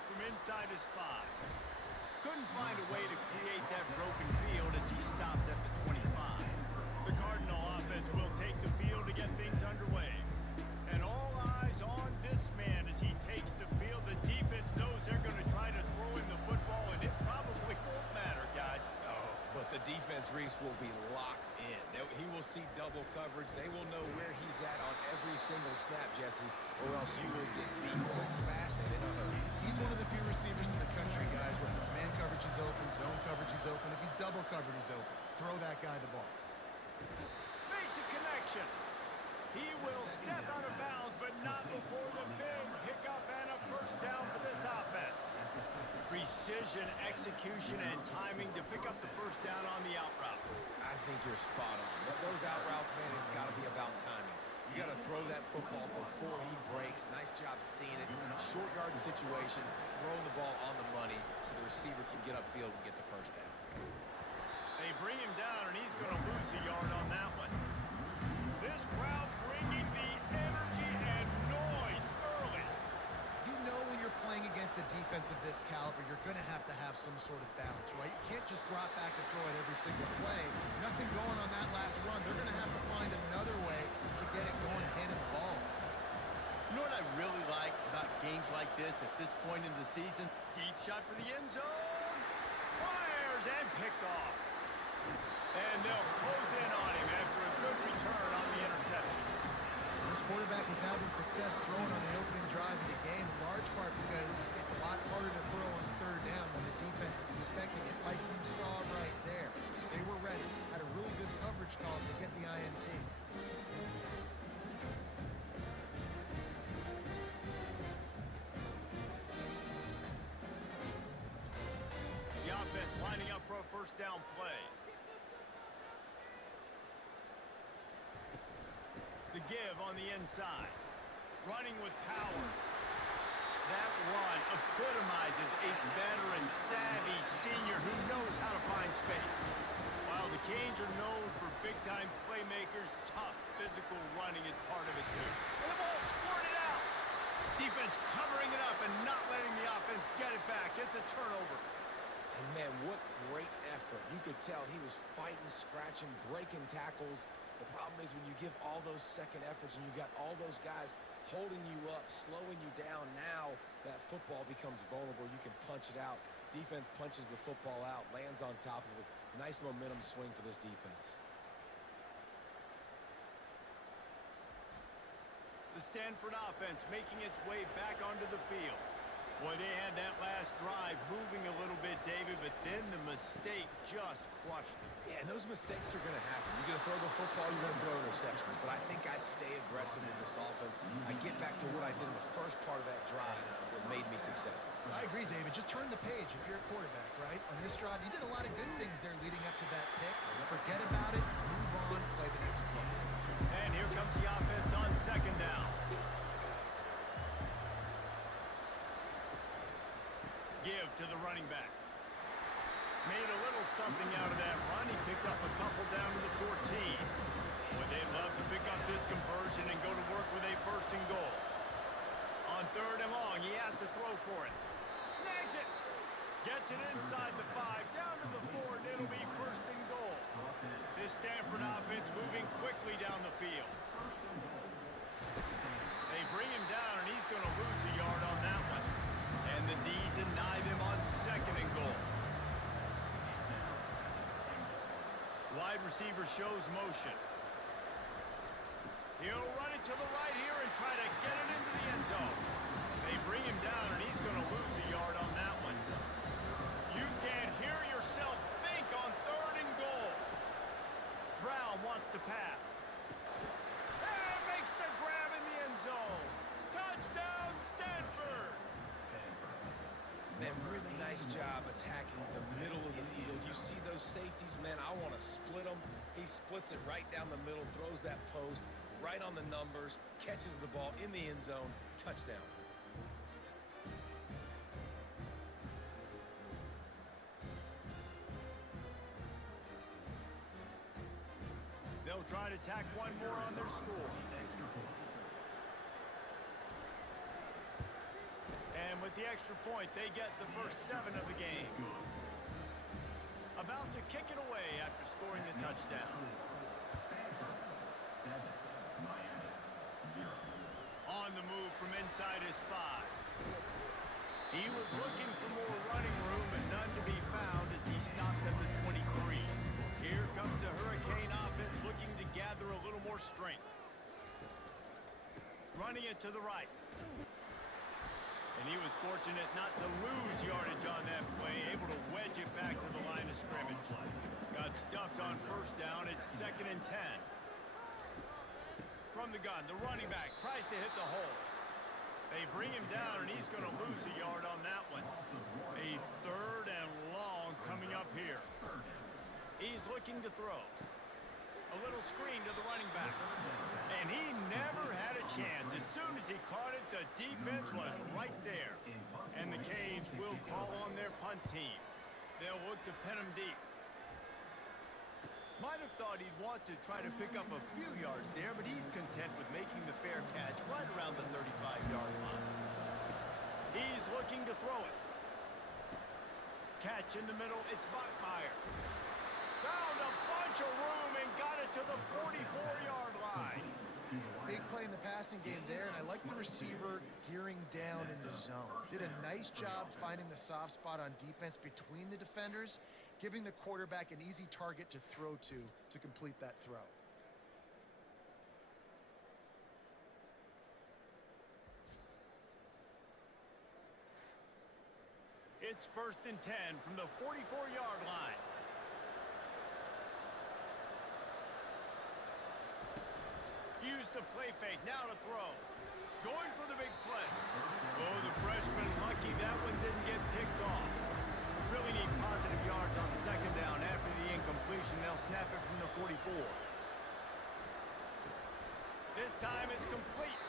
quarterback from inside his 5. Couldn't find a way to create that broken field as he stopped at the 25. The Cardinal offense will take the field to get things underway. And all eyes on this man as he takes the field. The defense knows they're going to try to throw him the football, and it probably won't matter, guys. Oh, but the defense, Reese, will be locked in. He will see double coverage. They will know where he's at on every single snap, Jesse, or else you will get beat quick, fast, and in a hurry. He's one of the few receivers in the country, guys, where if it's man coverage, he's open, zone coverage, he's open. If he's double covered, he's open. Throw that guy the ball. Makes a connection. He will step out of bounds, but not before the big pickup and a first down for this offense. Precision, execution, and timing to pick up the first down on the out route. I think you're spot on. Those out routes, man, it's got to be about timing. You got to throw that football before he breaks. Nice job seeing it. Short yard situation, throwing the ball on the money so the receiver can get upfield and get the first down. They bring him down, and he's going to lose a yard on that one. This crowd bringing the energy and noise early. You know when you're playing against a defense of this caliber, you're going to have some sort of balance, right? You can't just drop back and throw it every single play. Nothing going on that last run. They're going to have to find another way to get it going and handing the ball. You know what I really like about games like this at this point in the season? Deep shot for the end zone. Fires and picked off. And they'll close in on him after a good return on the interception. This quarterback is having success throwing on the opening drive of the game, in large part because it's a lot harder to throw on third down when the defense is expecting it, like you saw right there. They were ready, had a really good coverage call to get the INT. The offense lining up for a first down play. The give on the inside. Running with power. That run epitomizes a veteran, savvy senior who knows how to find space. While the Canes are known for big-time playmakers, tough physical running is part of it too. And the ball squirted out. Defense covering it up and not letting the offense get it back. It's a turnover. And, man, what great effort. You could tell he was fighting, scratching, breaking tackles. The problem is when you give all those second efforts and you got all those guys holding you up, slowing you down, now that football becomes vulnerable. You can punch it out. Defense punches the football out, lands on top of it. Nice momentum swing for this defense. The Stanford offense making its way back onto the field. Boy, they had that last drive moving a little bit, David, but then the mistake just crushed them. Yeah, and those mistakes are going to happen. You're going to throw the football, you're going to throw interceptions. But I think I stay aggressive with this offense. I get back to what I did in the first part of that drive that made me successful. I agree, David. Just turn the page if you're a quarterback, right? On this drive, you did a lot of good things there leading up to that pick. Forget about it, move on, play the next play. And here comes the offense on second down. Give to the running back. Made a little something out of that run. He picked up a couple down to the 14. Would they love to pick up this conversion and go to work with a first and goal? On third and long, he has to throw for it. Snags it. Gets it inside the 5, down to the 4, and it'll be first and goal. This Stanford offense moving quickly down the field. They bring him down, and he's going to lose a yard on that one. And the D denied him on second and goal. Wide receiver shows motion. He'll run it to the right here and try to get it into the end zone. They bring him down, and he's going to lose a yard on that one. You can hear yourself think on third and goal. Brown wants to pass. And makes the grab in the end zone. Touchdown, Stanford! Man, really nice job attacking the middle of the field. You see those safeties, man, I want to split them. He splits it right down the middle, throws that post, right on the numbers, catches the ball in the end zone, touchdown. They'll try to tack one more on their score. And And with the extra point, they get the first 7 of the game. About to kick it away after scoring the touchdown. On the move from inside his 5. He was looking for more running room, but none to be found as he stopped at the 23. Here comes the Hurricane offense looking to gather a little more strength. Running it to the right. And he was fortunate not to lose yardage on that play, able to wedge it back to the line of scrimmage. Got stuffed on first down. It's 2nd and 10. From the gun, the running back tries to hit the hole. They bring him down, and he's going to lose a yard on that one. A 3rd and long coming up here. He's looking to throw. A little screen to the running back. And he never had a chance. As soon as he caught it, the defense was right there. And the Canes will call on their punt team. They'll look to pin him deep. Might have thought he'd want to try to pick up a few yards there, but he's content with making the fair catch right around the 35-yard line. He's looking to throw it. Catch in the middle, it's Bachmeier. Found a bunch of room and got it to the 44-yard line. Big play in the passing game there, and I like the receiver gearing down in the zone. Did a nice job finding the soft spot on defense between the defenders, giving the quarterback an easy target to throw to complete that throw. It's 1st and 10 from the 44-yard line. Use the play fake, now to throw. Going for the big play. Oh, the freshman lucky that one didn't get picked off. Really need positive yards on 2nd down after the incompletion. They'll snap it from the 44. This time it's complete.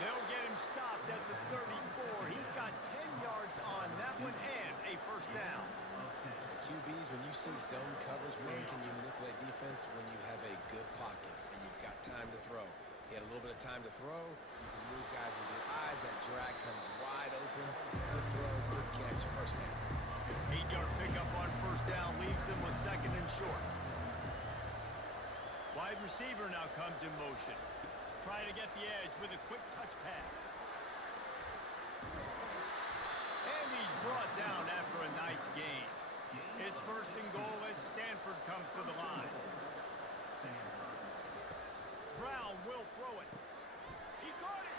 They'll get him stopped at the 34. He's got 10 yards on that one and a 1st down. QBs, when you see zone coverage, man, can you manipulate defense when you have a good pocket and you've got time to throw. He had a little bit of time to throw. You can move guys with your eyes. That drag comes wide open. Good throw, good catch, 1st down. 8-yard pickup on 1st down leaves them with 2nd and short. Wide receiver now comes in motion. Try to get the edge with a quick touch pass. And he's brought down after a nice gain. It's 1st and goal as Stanford comes to the line. Brown will throw it. He caught it.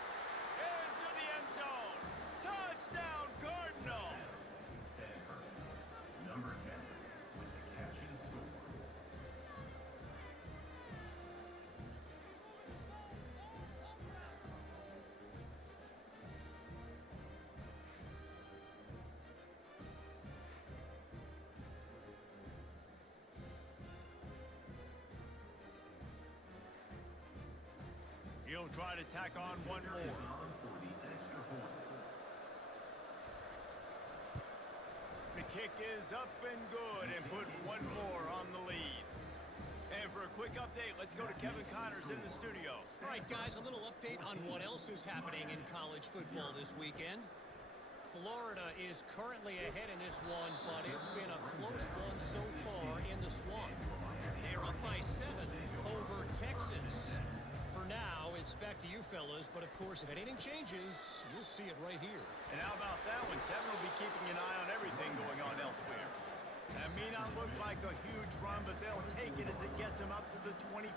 Into the end zone. Touchdown, Cardinal. Number 10 with the catch and score. He'll try to tack on one more. The kick is up and good and put one more on the lead. And for a quick update, let's go to Kevin Connors in the studio. All right, guys, a little update on what else is happening in college football this weekend. Florida is currently ahead in this one, but it's been a close one so far in the Swamp. They're up by 7 over Texas. For now, it's back to you fellas, but of course, if anything changes, you'll see it right here. And how about that one? Kevin will be keeping an eye on everything going on elsewhere. That may not look like a huge run, but they'll take it as it gets him up to the 24.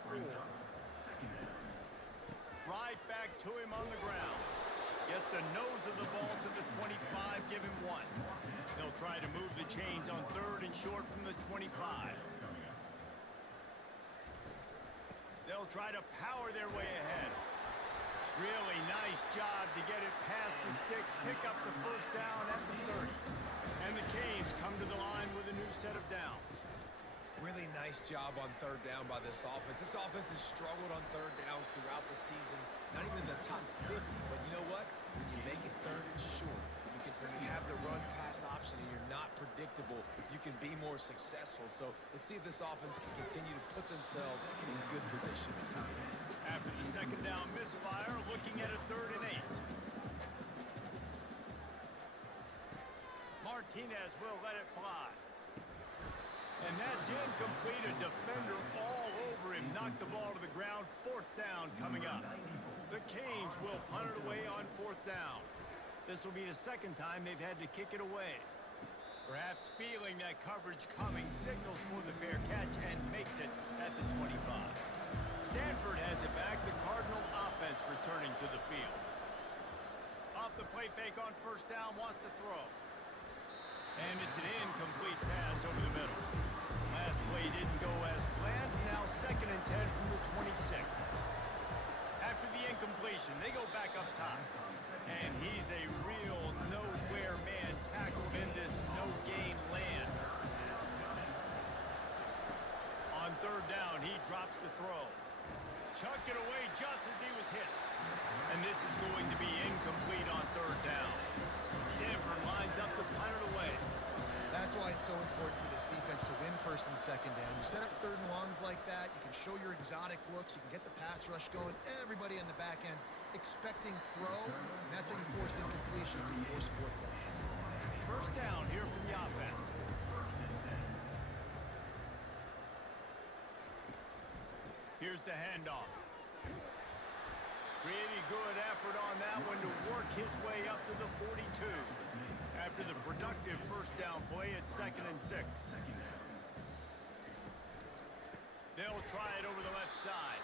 Right back to him on the ground. Gets the nose of the ball to the 25, give him 1. They'll try to move the chains on 3rd and short from the 25. They'll try to power their way ahead. Really nice job to get it past the sticks, pick up the 1st down at the 30. And the Canes come to the line with a new set of downs. Really nice job on 3rd down by this offense. This offense has struggled on 3rd downs throughout the season. Not even in the top 50, but you know what? When you make it 3rd and short, when you have the run-pass option and you're not predictable, you can be more successful. So let's see if this offense can continue to put themselves in good positions. After the 2nd down misfire, looking at a 3rd and 8. Martinez will let it fly. And that's incomplete. A defender all over him. Knocked the ball to the ground. 4th down coming up. The Canes will punt it away on 4th down. This will be the 2nd time they've had to kick it away. Perhaps feeling that coverage coming, signals for the fair catch and makes it at the 25. Stanford has it back. The Cardinal offense returning to the field. Off the play fake on 1st down, wants to throw. And it's an incomplete pass over the middle. Last play didn't go as planned. Now 2nd and 10 from the 26. After the incompletion, they go back up top. And he's a real nowhere man tackled in this no-gain land. On 3rd down, he drops to throw. Chucked it away just as he was hit. And this is going to be incomplete on 3rd down. Stanford lines up to punt it away. That's why it's so important for this defense to win 1st and 2nd down. You set up 3rd and longs like that, you can show your exotic looks, you can get the pass rush going, everybody on the back end expecting throw, and that's how you force incompletions, you force 4th downs. 1st down here from the offense. Here's the handoff. Pretty good effort on that one to work his way up to the 42. After the productive 1st down play, it's 2nd and 6. They'll try it over the left side.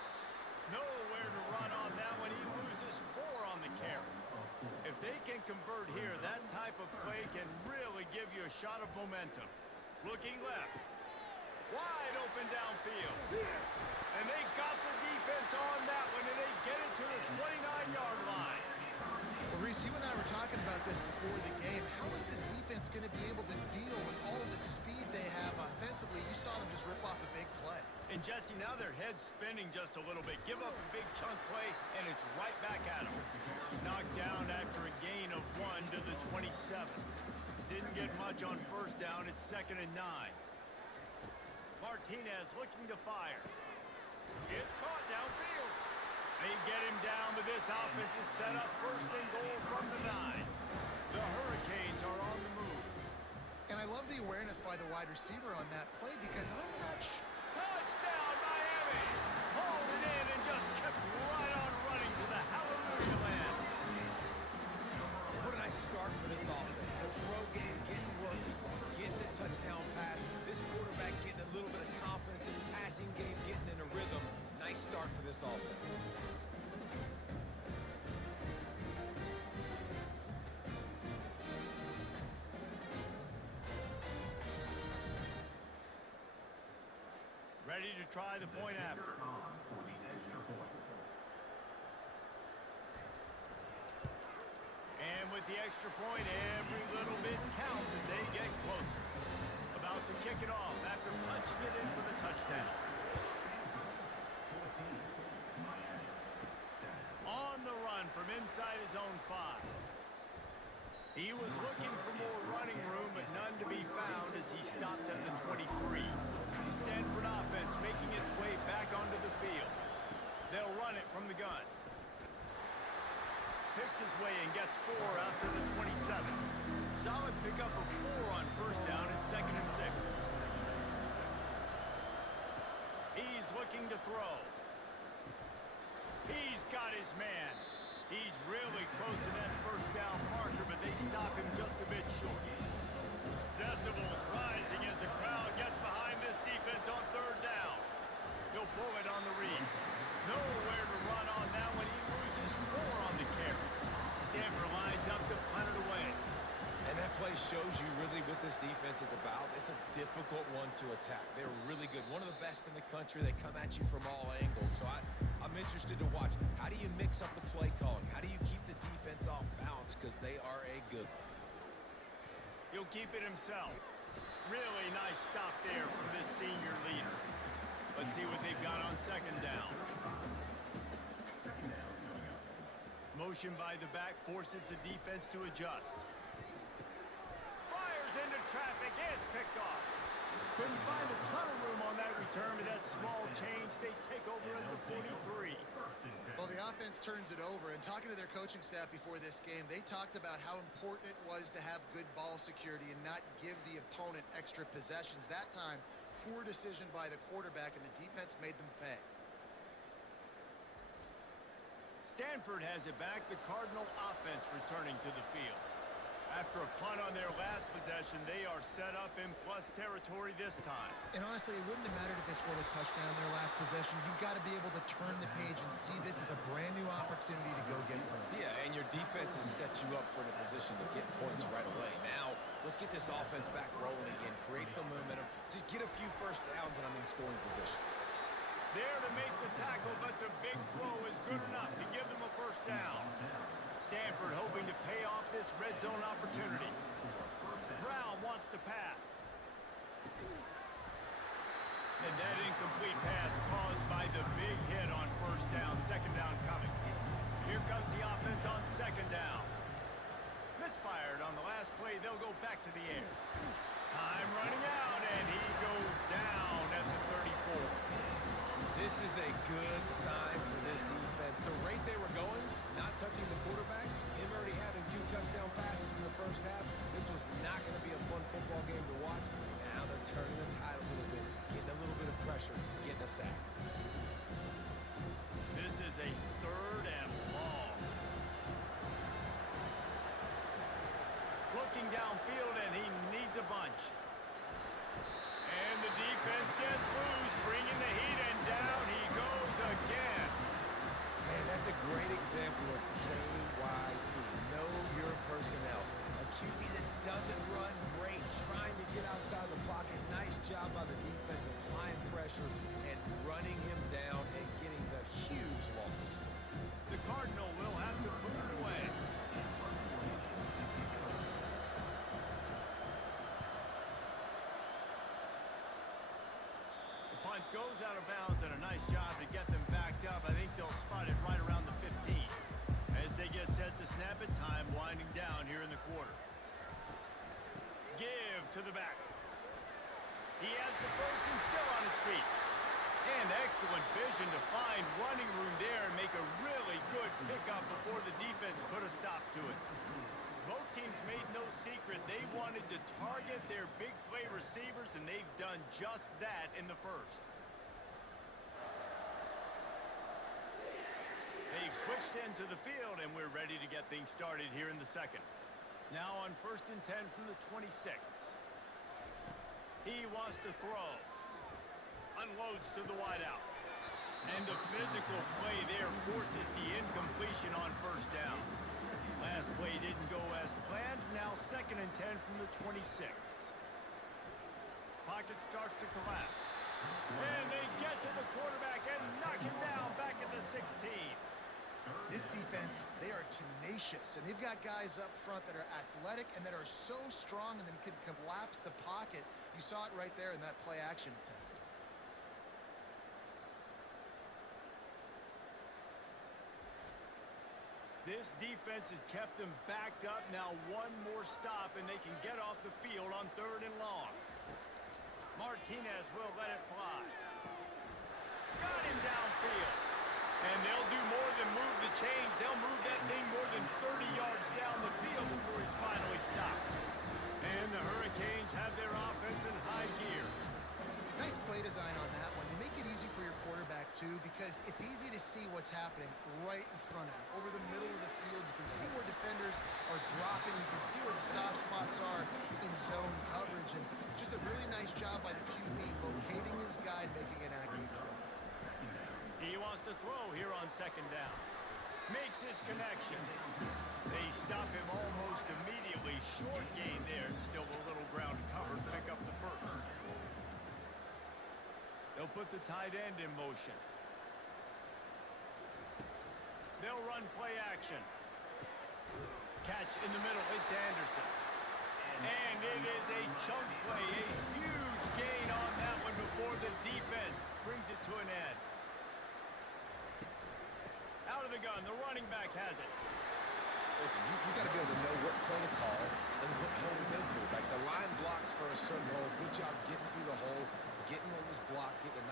Nowhere to run on that one. He loses 4 on the carry. If they can convert here, that type of play can really give you a shot of momentum. Looking left. Wide open downfield. And they got the defense on that one, and they get it to the 29-yard line. Well, Reese, you and I were talking about this before the game. How is this defense going to be able to deal with all the speed they have offensively? You saw them just rip off a big play. And Jesse, now their head's spinning just a little bit. Give up a big chunk play, and it's right back at them. Knocked down after a gain of 1 to the 27. Didn't get much on 1st down. It's 2nd and 9. Martinez looking to fire. It's caught downfield. They get him down, but this offense is set up 1st and goal from the 9. The Hurricanes are on the move. And I love the awareness by the wide receiver on that play because I'm not sure. Touchdown, Miami! Hauled it in and just kept right on running to the hallelujah land. What a nice start for this offense. The throw game getting working, getting the touchdown pass. This quarterback getting a little bit of confidence. This passing game getting in a rhythm. Nice start for this offense. Ready to try the point after. And with the extra point, every little bit counts as they get closer. About to kick it off after punching it in for the touchdown. On the run from inside his own 5. He was looking for more running room, but none to be found as he stopped at the 23. The Stanford offense making its way back onto the field. They'll run it from the gun. Picks his way and gets 4 out to the 27. Solid pickup of 4 on 1st down and 2nd and 6. He's looking to throw. He's got his man. He's really close to that 1st down marker, but they stop him just a bit short. Decibels rising as the crowd gets behind this defense on 3rd down. He'll pull it on the read. Nowhere to run on that one. He loses 4 on the carry. Stanford lines up to punt it away. And that play shows you really what this defense is about. It's a difficult one to attack. They're really good. One of the best in the country. They come at you from all angles. So I'm interested to watch. How do you mix up the play calling? How do you keep the defense off balance? Because they are a good one. He'll keep it himself. Really nice stop there from this senior leader. Let's see what they've got on 2nd down. Motion by the back forces the defense to adjust. Fires into traffic. It's picked off. Couldn't find a ton of room on that determine that small change. They take over at the 43. Well, the offense turns it over, and talking to their coaching staff before this game, they talked about how important it was to have good ball security and not give the opponent extra possessions. That time, poor decision by the quarterback, and the defense made them pay. Stanford has it back. The Cardinal offense returning to the field. After a punt on their last possession, they are set up in plus territory this time. And honestly, it wouldn't have mattered if they scored a touchdown their last possession. You've got to be able to turn the page and see this as a brand new opportunity to go get points. Yeah, and your defense has set you up for the position to get points right away. Now, let's get this offense back rolling again. Create some momentum. Just get a few first downs, and I'm in scoring position. There to make the tackle, but the big throw is good enough to give them a first down. Stanford hoping to pay off this red zone opportunity. Brown wants to pass. And that incomplete pass caused by the big hit on first down. Second down coming. Here comes the offense on second down. Misfired on the last play. They'll go back to the air. Time running out, and he goes down at the 34. This is a good sign for this defense. The rate they were going, not touching the quarterback, him already having 2 touchdown passes in the first half, this was not going to be a fun football game to watch. Now they're turning the tide a little bit, getting a little bit of pressure, getting a sack. This is a 3rd and long. Looking downfield, and he needs a bunch. And the defense gets loose, bringing the heat, and down he goes again. Man, that's a great example of KYP. Know your personnel. A QB that doesn't run great, trying to get outside the pocket. Nice job by the defense applying pressure and running him down and getting the huge loss. The Cardinal will have to put it away. The punt goes out of bounds, and a nice job to get them backed up. I think they'll spot it right around the 15. As they get set to snap it, time winding down here in the quarter. Give to the back. He has the first and still on his feet. And excellent vision to find running room there and make a really good pickup before the defense put a stop to it. Both teams made no secret they wanted to target their big play receivers, and they've done just that in the first. They've switched into the field, and we're ready to get things started here in the second. Now on 1st and 10 from the 26. He wants to throw. Unloads to the wideout. And the physical play there forces the incompletion on first down. Last play didn't go as planned. Now 2nd and 10 from the 26. Pocket starts to collapse. And they get to the quarterback and knock him down back at the 16. This defense, they are tenacious, and they've got guys up front that are athletic and that are so strong and then can collapse the pocket. You saw it right there in that play action attempt. This defense has kept them backed up. Now one more stop, and they can get off the field on 3rd and long. Martinez will let it fly. Got him downfield. And they'll do more than move the chains. They'll move that thing more than 30 yards down the field before he's finally stopped. And the Hurricanes have their offense in high gear. Nice play design on that one. You make it easy for your quarterback, too, because it's easy to see what's happening right in front of you. Over the middle of the field, you can see where defenders are dropping. You can see where the soft spots are in zone coverage. And just a really nice job by the QB locating his guy, making an accurate throw. He wants to throw here on 2nd down. Makes his connection. They stop him almost immediately. Short gain there. Still a little ground covered. Pick up the first. They'll put the tight end in motion. They'll run play action. Catch in the middle. It's Anderson. And it is a chunk play. A huge gain on that one before the defense brings it to an end. Out of the gun, the running back has it. Listen, you got to be able to know what play to call and what hole to go through. Like the line blocks for a certain hole. Good job getting through the hole, getting what was blocked, getting a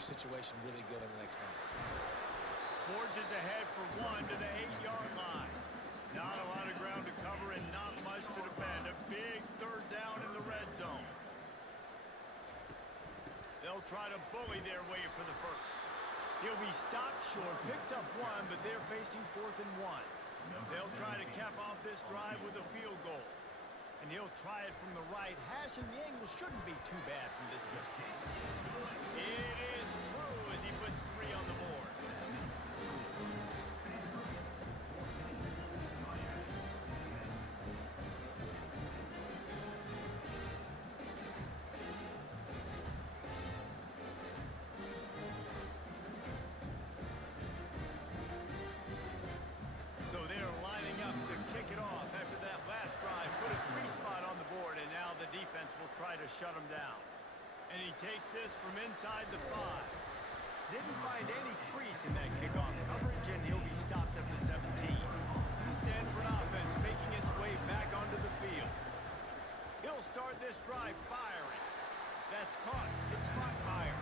their situation really good on the next down. Forges ahead for one to the 8-yard line. Not a lot of ground to cover and not much to defend. A big third down in the red zone. They'll try to bully their way for the first. He'll be stopped short, picks up one, but they're facing 4th and 1. They'll try to cap off this drive with a field goal. And he'll try it from the right hash, and the angle shouldn't be too bad from this distance. It is true as he puts 3 on the board. So they're lining up to kick it off after that last drive. Put a 3 spot on the board, and now the defense will try to shut him down. And he takes this from inside the 5. Didn't find any crease in that kickoff coverage, and he'll be stopped at the 17. The Stanford offense making its way back onto the field. He'll start this drive firing. That's caught. It's spot fire.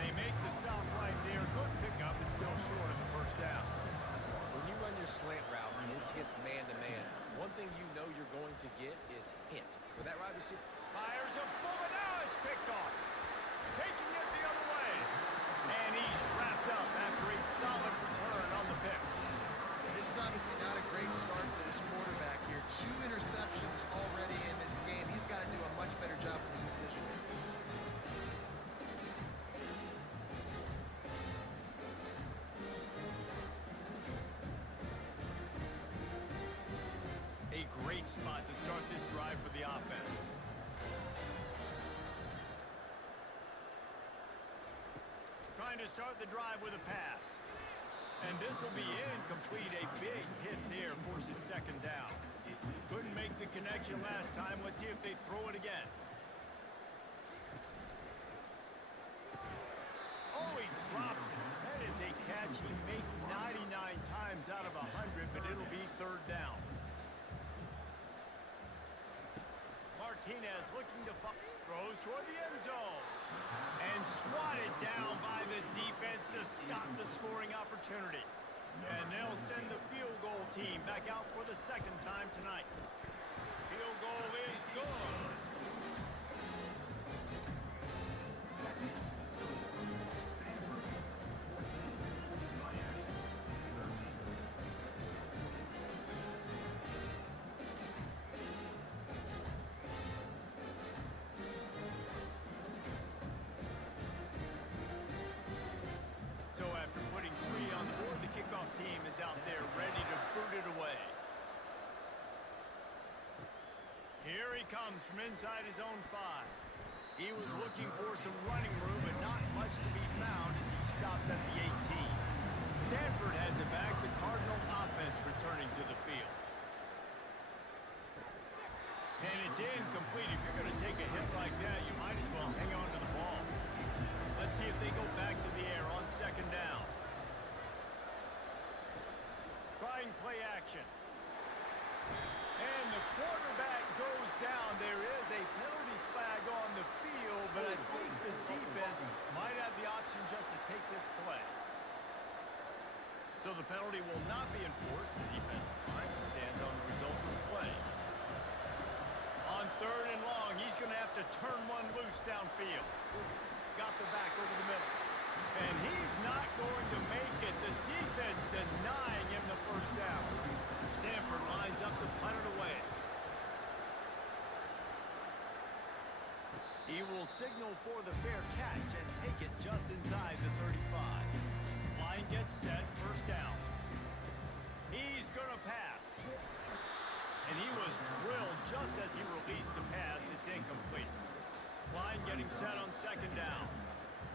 They make the stop right there. Good pickup. It's still short of the first down. When you run your slant route and it's against man-to-man, one thing you know you're going to get is hit. With that wide receiver, Fires a bullet. Now it's picked off. Taking it the other way. And he's wrapped up after a solid return on the pick. This is obviously not a great start for this quarterback here. 2 interceptions already in this game. He's got to do a much better job with his decision making. A great spot to start this drive for the offense. Trying to start the drive with a pass. And this will be incomplete. A big hit there forces 2nd down. Couldn't make the connection last time. Let's see if they throw it again. Oh, he drops it. That is a catch he makes 99 times out of 100, but it'll be 3rd down. Martinez looking to throws toward the end zone. And swatted down by the defense to stop the scoring opportunity. And they'll send the field goal team back out for the 2nd time tonight. Field goal is good. So after putting 3 on the board, the kickoff team is out there ready to boot it away. Here he comes from inside his own 5. He was looking for some running room, but not much to be found as he stopped at the 18. Stanford has it back. The Cardinal offense returning to the field. And it's incomplete. If you're going to take a hit like that, you might as well hang on to the ball. Let's see if they go back to the air on 2nd down. Trying play action. And the quarterback goes down. There is a penalty flag on the field, but I think the defense might have the option just to take this play. So the penalty will not be enforced. The defense declines and stands on the result of the play. On 3rd and long, he's going to have to turn one loose downfield. Got the back over the middle. And he's not going to make it. The defense denying him the first down. Stanford lines up to punt it away. He will signal for the fair catch and take it just inside the 35. Line gets set, 1st down. He's going to pass. And he was drilled just as he released the pass. It's incomplete. Line getting set on 2nd down.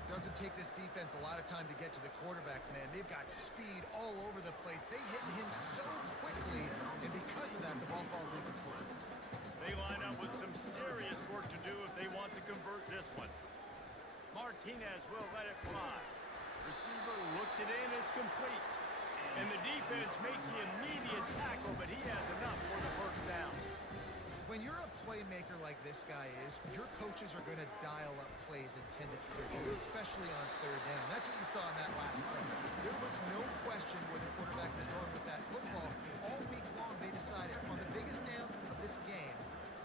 Doesn't take this defense a lot of time to get to the quarterback, man. They've got speed all over the place. They hit him so quickly, and because of that, the ball falls incomplete. They line up with some serious work to do if they want to convert this one. Martinez will let it fly. Receiver looks it in, it's complete. And the defense makes the immediate tackle, but he has enough for the 1st down. When you're a playmaker like this guy is, your coaches are going to dial up plays intended for you, especially on third down. That's what you saw in that last play. There was no question where the quarterback was going with that football. All week long, they decided on the biggest downs of this game,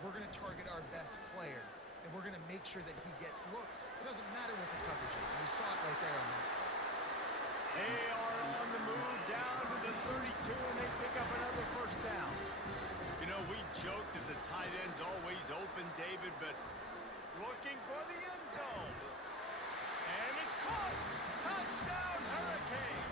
we're going to target our best player, and we're going to make sure that he gets looks. It doesn't matter what the coverage is, and you saw it right there on that. They are on the move down to the 32, and they pick up another first down. You know, we joke that the tight end's always open, David, but looking for the end zone. And it's caught. Touchdown, Hurricane.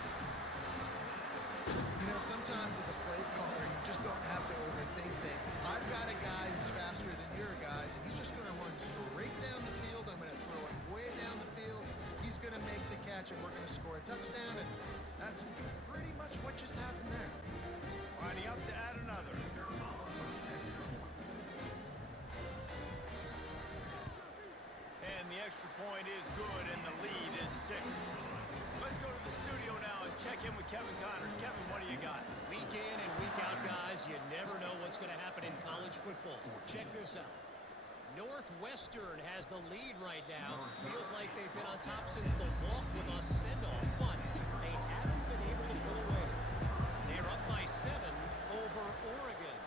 You know, sometimes as a play caller, you just don't have to overthink things. I've got a guy who's faster than your guys, and he's just going to run straight down the field. I'm going to throw it way down the field. He's going to make the catch, and we're going to score a touchdown, and that's pretty much what just happened there. Lining up to add another. And the extra point is good, and the lead is 6. Let's go to the studio now and check in with Kevin Connors. Kevin, what do you got? Week in and week out, guys, you never know what's going to happen in college football. Check this out. Northwestern has the lead right now. Feels like they've been on top since the walk with a send-off, but they haven't been able to pull away. They're up by 7 over Oregon.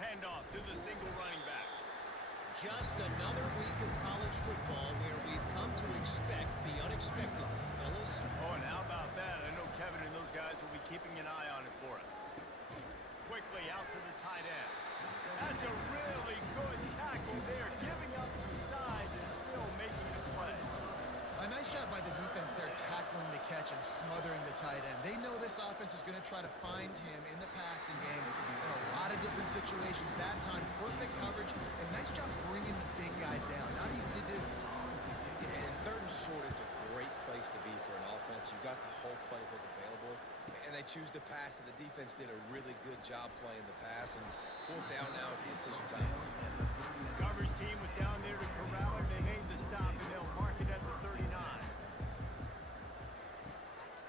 Handoff to the single running back. Just another week of college football where we've come to expect the unexpected, fellas. Oh, and how about that? I know Kevin and those guys will be keeping an eye on it for us. Quickly out to the tight end. That's a really good tackle there, giving up some size and still making the play. A nice job by the defense there, tackling the catch and smothering the tight end. They know this offense is going to try to find him in the passing game in a lot of different situations. That time, perfect coverage, and nice job bringing the big guy down. Not easy to do. Yeah, and third and short, it's a great place to be for an offense. You've got the whole playbook available, and they choose to pass, and the defense did a really good job playing the pass. And fourth down now, it's decision time. Coverage team was down there to corral him. They made the stop, and they'll mark it at the 39.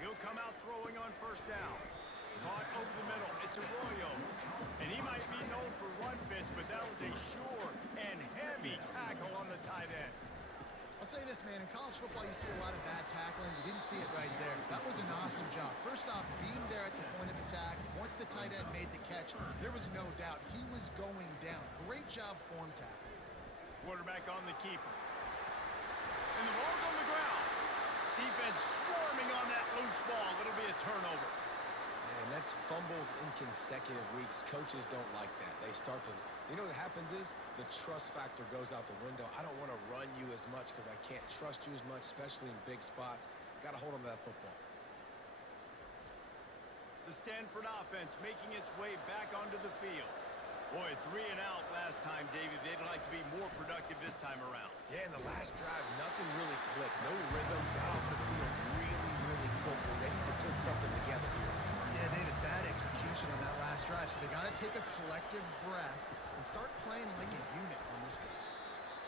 He'll come out throwing on first down. Caught over the middle. It's Arroyo. And he might be known for run fits, but that was a sure and heavy tackle on the tight end. I'll say this, man. In college football, you see a lot of bad tackling. You didn't see it right there. That was an awesome job. First off, being there at the point of attack. Once the tight end made the catch, there was no doubt he was going down. Great job form tackle. Quarterback on the keeper. And the ball's on the ground. Defense swarming on that loose ball. It'll be a turnover. And that's fumbles in consecutive weeks. Coaches don't like that. They start to, you know what happens is the trust factor goes out the window. I don't want to run you as much because I can't trust you as much, especially in big spots. Got to hold on to that football. The Stanford offense making its way back onto the field. Boy, 3 and out last time, David. They'd like to be more productive this time around. Yeah, in the last drive, nothing really clicked. No rhythm. Got off the field really, really quickly. They need to put something together here. Yeah, David, bad execution on that last drive. So they got to take a collective breath and start playing like a unit on this one.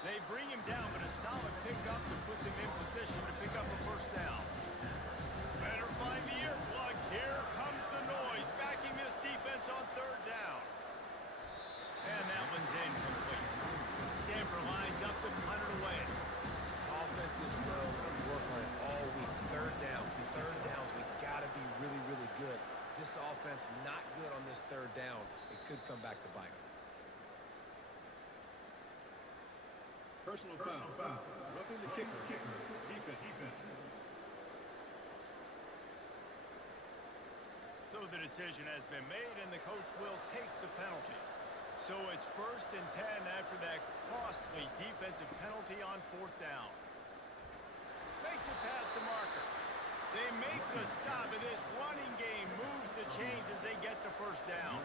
They bring him down, but a solid pickup to put them in position to pick up a first down. Better find the earplugs. Here comes the noise, backing this defense on third down. And that one's incomplete. Stanford lines up to punt it away. Offenses go and work on it all week. Third downs. We got to be really, really good. This offense not good on this third down. It could come back to bite them. Personal foul. Roughing the kicker. Defense. So the decision has been made, and the coach will take the penalty. So it's 1st and 10 after that costly defensive penalty on fourth down. Makes it past the marker. They make the stop, and this running game moves the chains as they get the first down.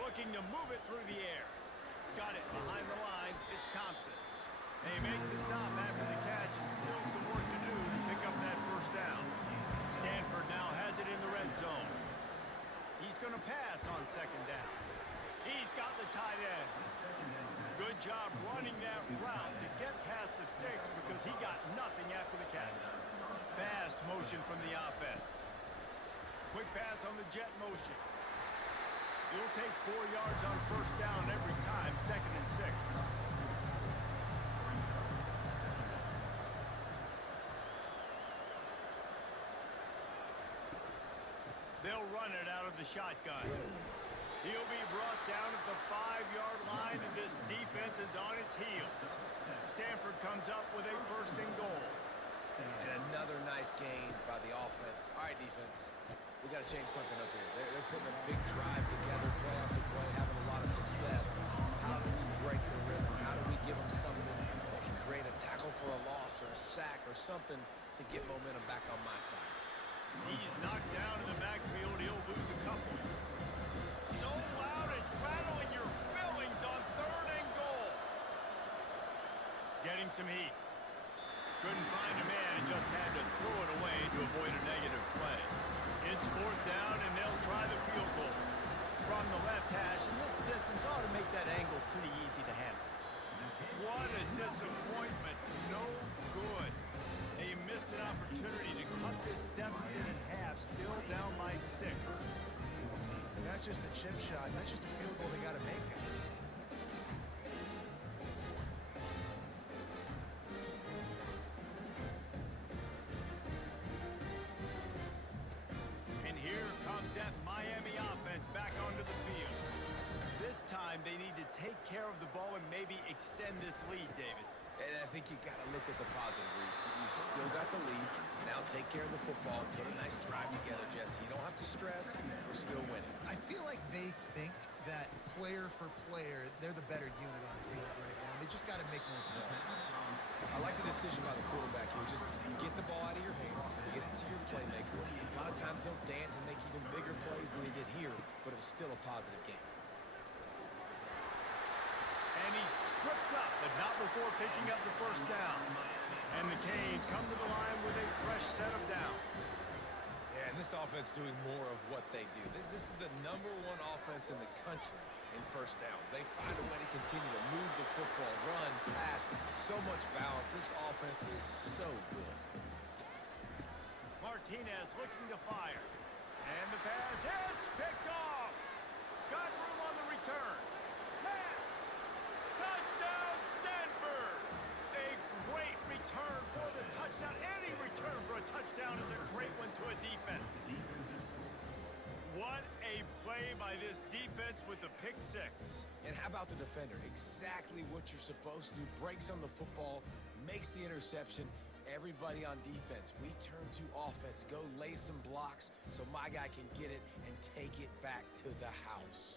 Looking to move it through the air. Got it behind the line. It's Thompson. They make the stop after the catch, and still some work to do to pick up that first down. Stanford now has it in the red zone. He's going to pass on second down. He's got the tight end. Good job running that route to get past the sticks because he got nothing after the catch. Fast motion from the offense. Quick pass on the jet motion. You'll take 4 yards on first down every time, 2nd and 6. They'll run it out of the shotgun. He'll be brought down at the 5-yard line, and this defense is on its heels. Stanford comes up with a 1st and goal. And another nice gain by the offense. All right, defense, we got to change something up here. They're putting a big drive together, play after play, having a lot of success. How do we break the rhythm? How do we give them something that can create a tackle for a loss or a sack or something to get momentum back on my side? He's knocked down in the backfield. He'll lose a couple. So loud it's rattling your fillings on 3rd and goal. Getting some heat. Couldn't find a man and just had to throw it away to avoid a negative play. It's 4th down, and they'll try the field goal. From the left hash, and this distance ought to make that angle pretty easy to handle. What a disappointment. No good. They missed an opportunity to cut this deficit in half, still down by 6. And that's just a chip shot. That's just a field goal they got to make, guys. And here comes that Miami offense back onto the field. This time they need to take care of the ball and maybe extend this lead, David. And I think you got to look at the positive reason. You still got the lead. Now take care of the football. Put a nice drive together, Jesse. You don't have to stress. We're still winning. I feel like they think that player for player, they're the better unit on the field right now. They just got to make more plays. I like the decision by the quarterback here. Just get the ball out of your hands. Get it to your playmaker. A lot of times they'll dance and make even bigger plays than they did here, but it was still a positive game. And he's tripped up, but not before picking up the 1st down. And the Canes come to the line with a fresh set of downs. Yeah, and this offense doing more of what they do. This is the #1 offense in the country in 1st downs. They find a way to continue to move the football, run, pass, so much balance. This offense is so good. Martinez looking to fire. And the pass hits, picked off. Got room on the return. Touchdown, Stanford! A great return for the touchdown. Any return for a touchdown is a great one to a defense. What a play by this defense with the pick 6. And how about the defender? Exactly what you're supposed to do. Breaks on the football, makes the interception. Everybody on defense, we turn to offense. Go lay some blocks so my guy can get it and take it back to the house.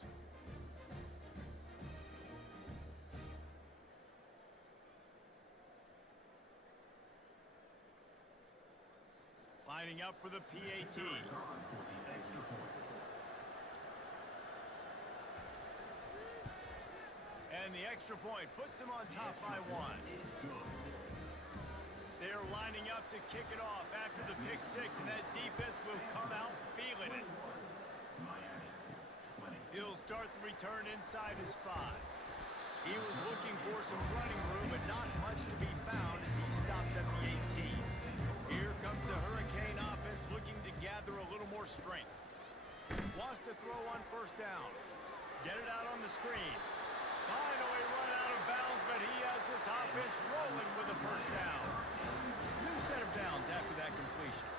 Lining up for the PAT. And the extra point puts them on top by 1. They're lining up to kick it off after the pick 6, and that defense will come out feeling it. He'll start the return inside his 5. He was looking for some running room, but not much to be found as he stopped at the 18. Here comes the Hurricane offense looking to gather a little more strength. Wants to throw on 1st down. Get it out on the screen. Finally run out of bounds, but he has this offense rolling with a 1st down. New set of downs after that completion.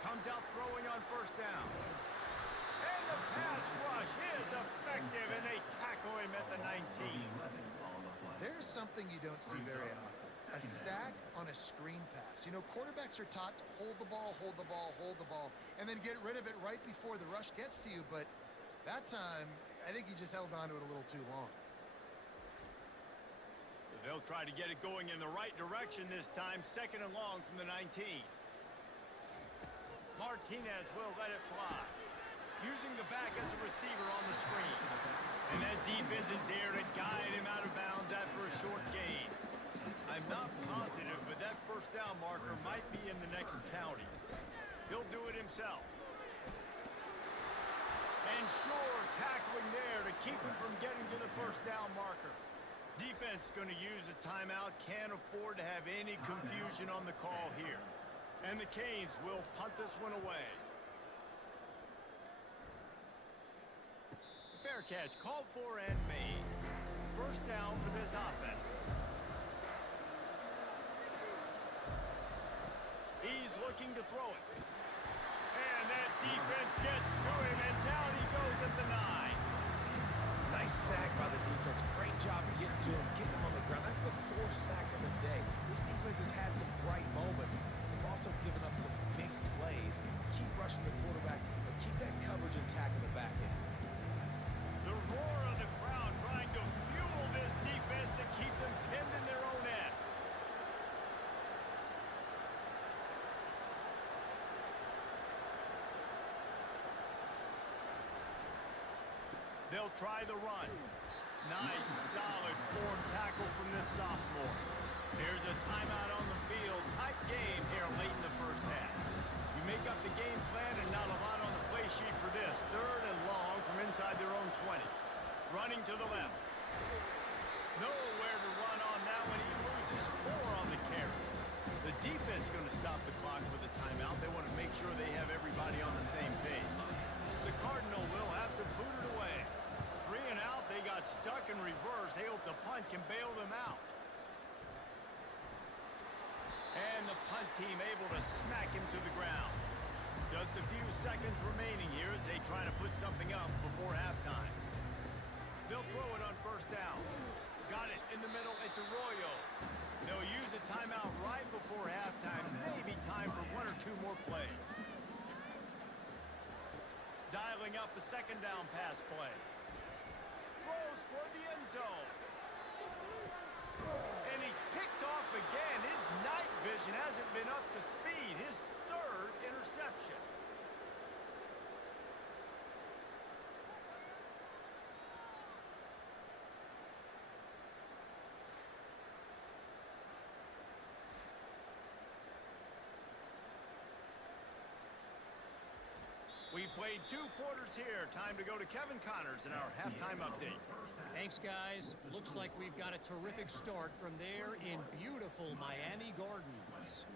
Comes out throwing on 1st down. And the pass rush is effective, and they tackle him at the 19. There's something you don't see very often. A sack on a screen pass. You know, quarterbacks are taught to hold the ball, hold the ball, hold the ball, and then get rid of it right before the rush gets to you. But that time, I think he just held on to it a little too long. So they'll try to get it going in the right direction this time. 2nd and long from the 19. Martinez will let it fly. Using the back as a receiver on the screen. And that defense is there to guide him out of bounds after a short gain. I'm not positive, but that 1st down marker might be in the next county. He'll do it himself. And sure, tackling there to keep him from getting to the 1st down marker. Defense going to use a timeout. Can't afford to have any confusion on the call here. And the Canes will punt this one away. Fair catch, called for and made. First down for this offense. He's looking to throw it. And that defense gets to him, and down he goes at the 9. Nice sack by the defense. Great job getting to him, getting him on the ground. That's the 4th sack of the day. This defense has had some bright moments. They've also given up some big plays. Keep rushing the quarterback, but keep that coverage intact in the back end. The roar of the crowd trying to fuel this defense to keep them pinned in their own end. They'll try the run. Nice, solid form tackle from this sophomore. Here's a timeout on the field. Tight game here late in the first half. You make up the game plan and not a lot on the play sheet for this. 3rd and long from inside their own 20. Running to the left. Nowhere to run on that one. He loses 4 on the carry. The defense going to stop the clock with a timeout. They want to make sure they have everybody on the same page. The Cardinal will have to boot it away. 3 and out. They got stuck in reverse. They hope the punt can bail them out. And the punt team able to smack him to the ground. Just a few seconds remaining here as they try to put something up before halftime. They'll throw it on first down. Got it in the middle. It's Arroyo. They'll use a timeout right before halftime. Maybe time for 1 or 2 more plays. Dialing up a second down pass play. Throws for the end zone. And he's picked off again. His night vision hasn't been up to speed. His 3rd interception. We played 2 quarters here. Time to go to Kevin Connors in our halftime update. Thanks, guys. Looks like we've got a terrific start from there in beautiful Miami Gardens.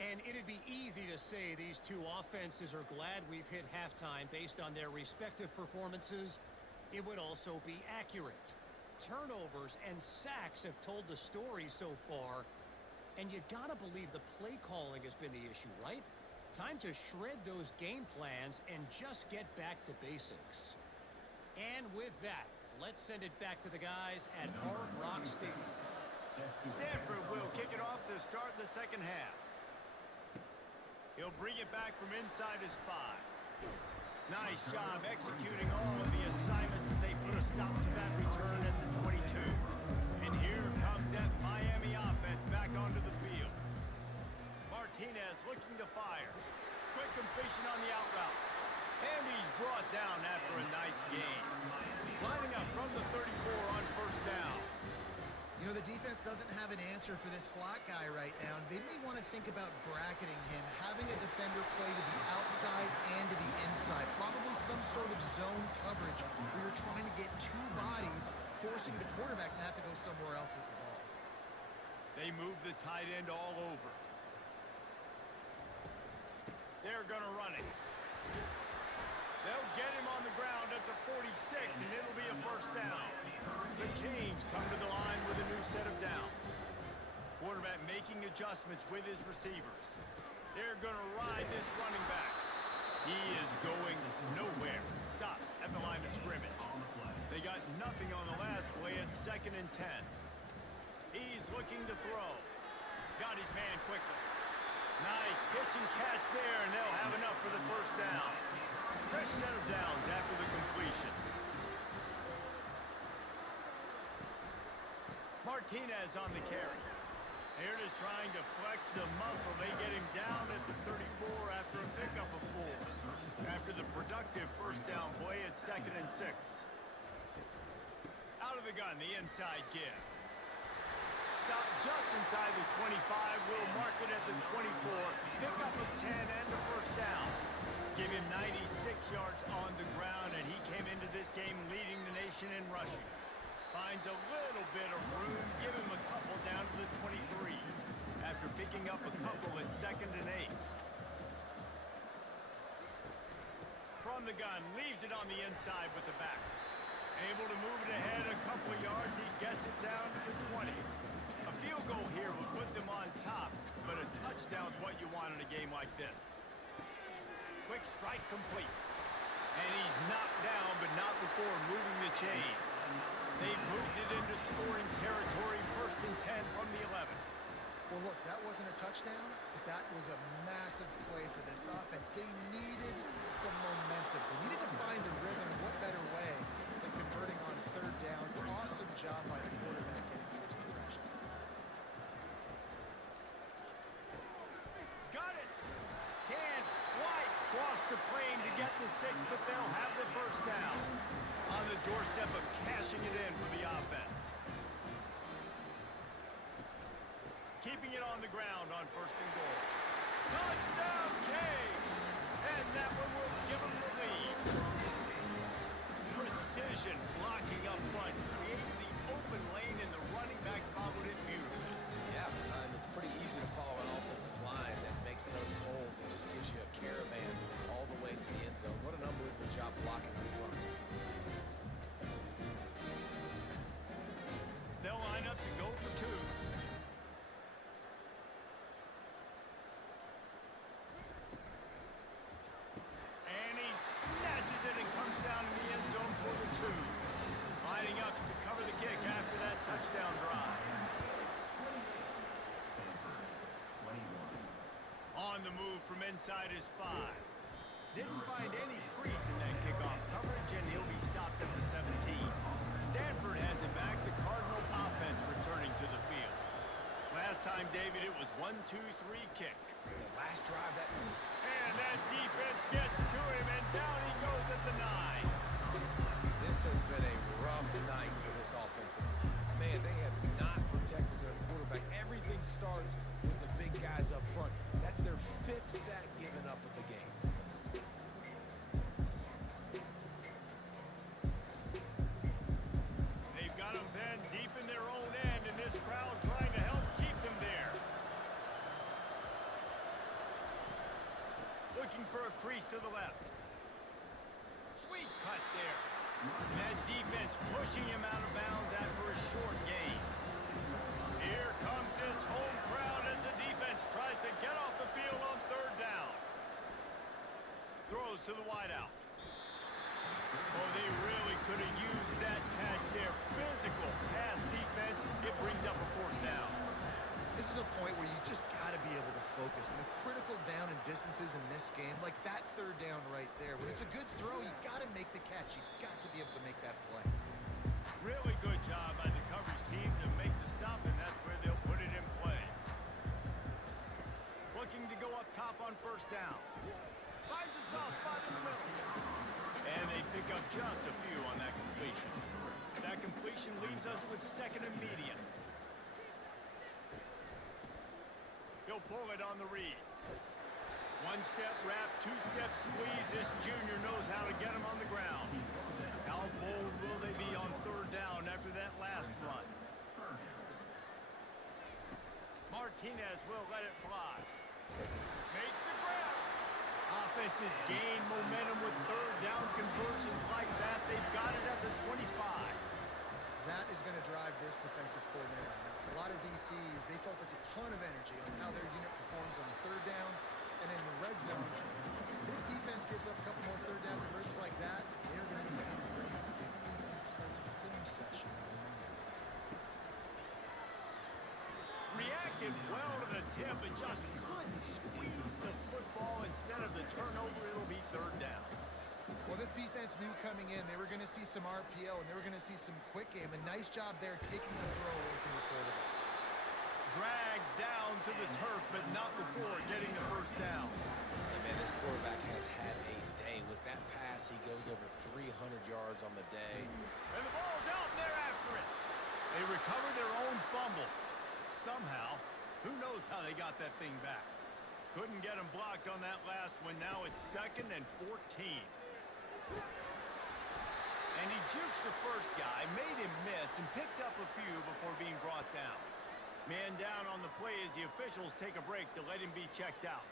And it'd be easy to say these 2 offenses are glad we've hit halftime based on their respective performances. It would also be accurate. Turnovers and sacks have told the story so far. And you gotta believe the play calling has been the issue, right? Time to shred those game plans and just get back to basics. And with that, let's send it back to the guys at Hard Rock Stadium. Stanford will kick it off to start the second half. He'll bring it back from inside his 5. Nice job executing all of the assignments as they put a stop to that return at the 22. And here comes that Miami offense back onto the field. Martinez looking to fire. Quick completion on the out route. And he's brought down after a nice gain. Lining up from the 34 on first down. You know, the defense doesn't have an answer for this slot guy right now. They may want to think about bracketing him, having a defender play to the outside and to the inside. Probably some sort of zone coverage where you're trying to get 2 bodies, forcing the quarterback to have to go somewhere else with the ball. They move the tight end all over. They're going to run it. They'll get him on the ground at the 46, and it'll be a first down. The Canes come to the line with a new set of downs. Quarterback making adjustments with his receivers. They're going to ride this running back. He is going nowhere. Stop at the line of scrimmage. They got nothing on the last play. It's 2nd and 10. He's looking to throw. Got his man quickly. Nice pitch and catch there, and they'll have enough for the first down. Fresh set of downs after the completion. Martinez on the carry. Here it is trying to flex the muscle. They get him down at the 34 after a pickup of 4. After the productive first down play, it's 2nd and 6. Out of the gun, the inside give. Stop just inside the 25. We'll mark it at the 24. Pickup of 10 and the first down. Give him 96 yards on the ground, and he came into this game leading the nation in rushing. Finds a little bit of room. Give him a couple down to the 23. After picking up a couple at 2nd and 8. From the gun, leaves it on the inside with the back. Able to move it ahead a couple of yards. He gets it down to the 20. A field goal here would put them on top, but a touchdown's what you want in a game like this. Quick strike complete. And he's knocked down, but not before moving the chains. They've moved it into scoring territory, 1st and 10 from the 11. Well, look, that wasn't a touchdown, but that was a massive play for this offense. They needed some momentum. They needed to find a rhythm. What better way than converting on 3rd down? Awesome job by the quarterback getting first progression. Got it. Can White cross the plane to get the 6, but they'll have the 1st down. On the doorstep of cashing it in for the offense. Keeping it on the ground on 1st and goal. Touchdown, Canes! And that one will give them the lead. Precision blocking up front created the open lane, and the running back followed it beautifully. Yeah, it's pretty easy to follow an offensive line that makes those holes and just gives you a caravan all the way to the end zone. What an unbelievable job blocking up front. They'll line up to go for 2. And he snatches it and comes down in the end zone for the 2. Lining up to cover the kick after that touchdown drive. On the move from inside his 5. Didn't find any crease in that kickoff coverage, and he'll be stopped at the 17. Stanford has it back. The Cardinal offense returning to the field. Last time, David, it was 1-2-3 kick. The last drive that... And that defense gets to him, and down he goes at the 9. This has been a rough night for this offensive line. Man, they have not protected their quarterback. Everything starts with the big guys up front. That's their 5th sack given up of the game. They've got them pinned deep in their own end, and this crowd trying to help keep them there. Looking for a crease to the left. Sweet cut there. And that defense pushing him out of bounds after a short gain. Here comes this home crowd as the defense tries to get off the field on 3rd down. Throws to the wideout. Oh, they really could have used that catch there. Physical pass defense. It brings up a 4th down. This is a point where you just got to be able to focus. And the critical down and distances in this game, like that 3rd down right there, when it's a good throw, you got to make the catch. You got to be able to make that play. Really good job by the coverage team to make the stop, and that's where they'll put it in play. Looking to go up top on 1st down. Finds a soft spot in the middle. And they pick up just a few on that completion. That completion leaves us with 2nd and medium. He'll pull it on the read. 1-step wrap, 2-step squeeze. This junior knows how to get him on the ground. How bold will they be on 3rd down after that last run? Martinez will let it fly. Makes the grab. Offenses gain momentum with 3rd down conversions like that. They've got it at the 25. That is going to drive this defensive coordinator nuts. A lot of DCs, they focus a ton of energy on how their unit performs on 3rd down and in the red zone. This defense gives up a couple more 3rd down conversions like that. They're going to be in for a pleasant film session. Reacted well to the tip, but just couldn't squeeze the football. Instead of the turnover, it'll be 3rd down. Well, this defense knew coming in they were going to see some RPO and they were going to see some quick game. A nice job there taking the throw away from the quarterback. Dragged down to the turf, but not before getting the 1st down. And man, this quarterback has had a day. With that pass, he goes over 300 yards on the day. And the ball's out, and they're after it. They recover their own fumble. Somehow, who knows how they got that thing back. Couldn't get him blocked on that last one. Now it's 2nd and 14. And he jukes the first guy, made him miss, and picked up a few before being brought down. Man down on the play as the officials take a break to let him be checked out.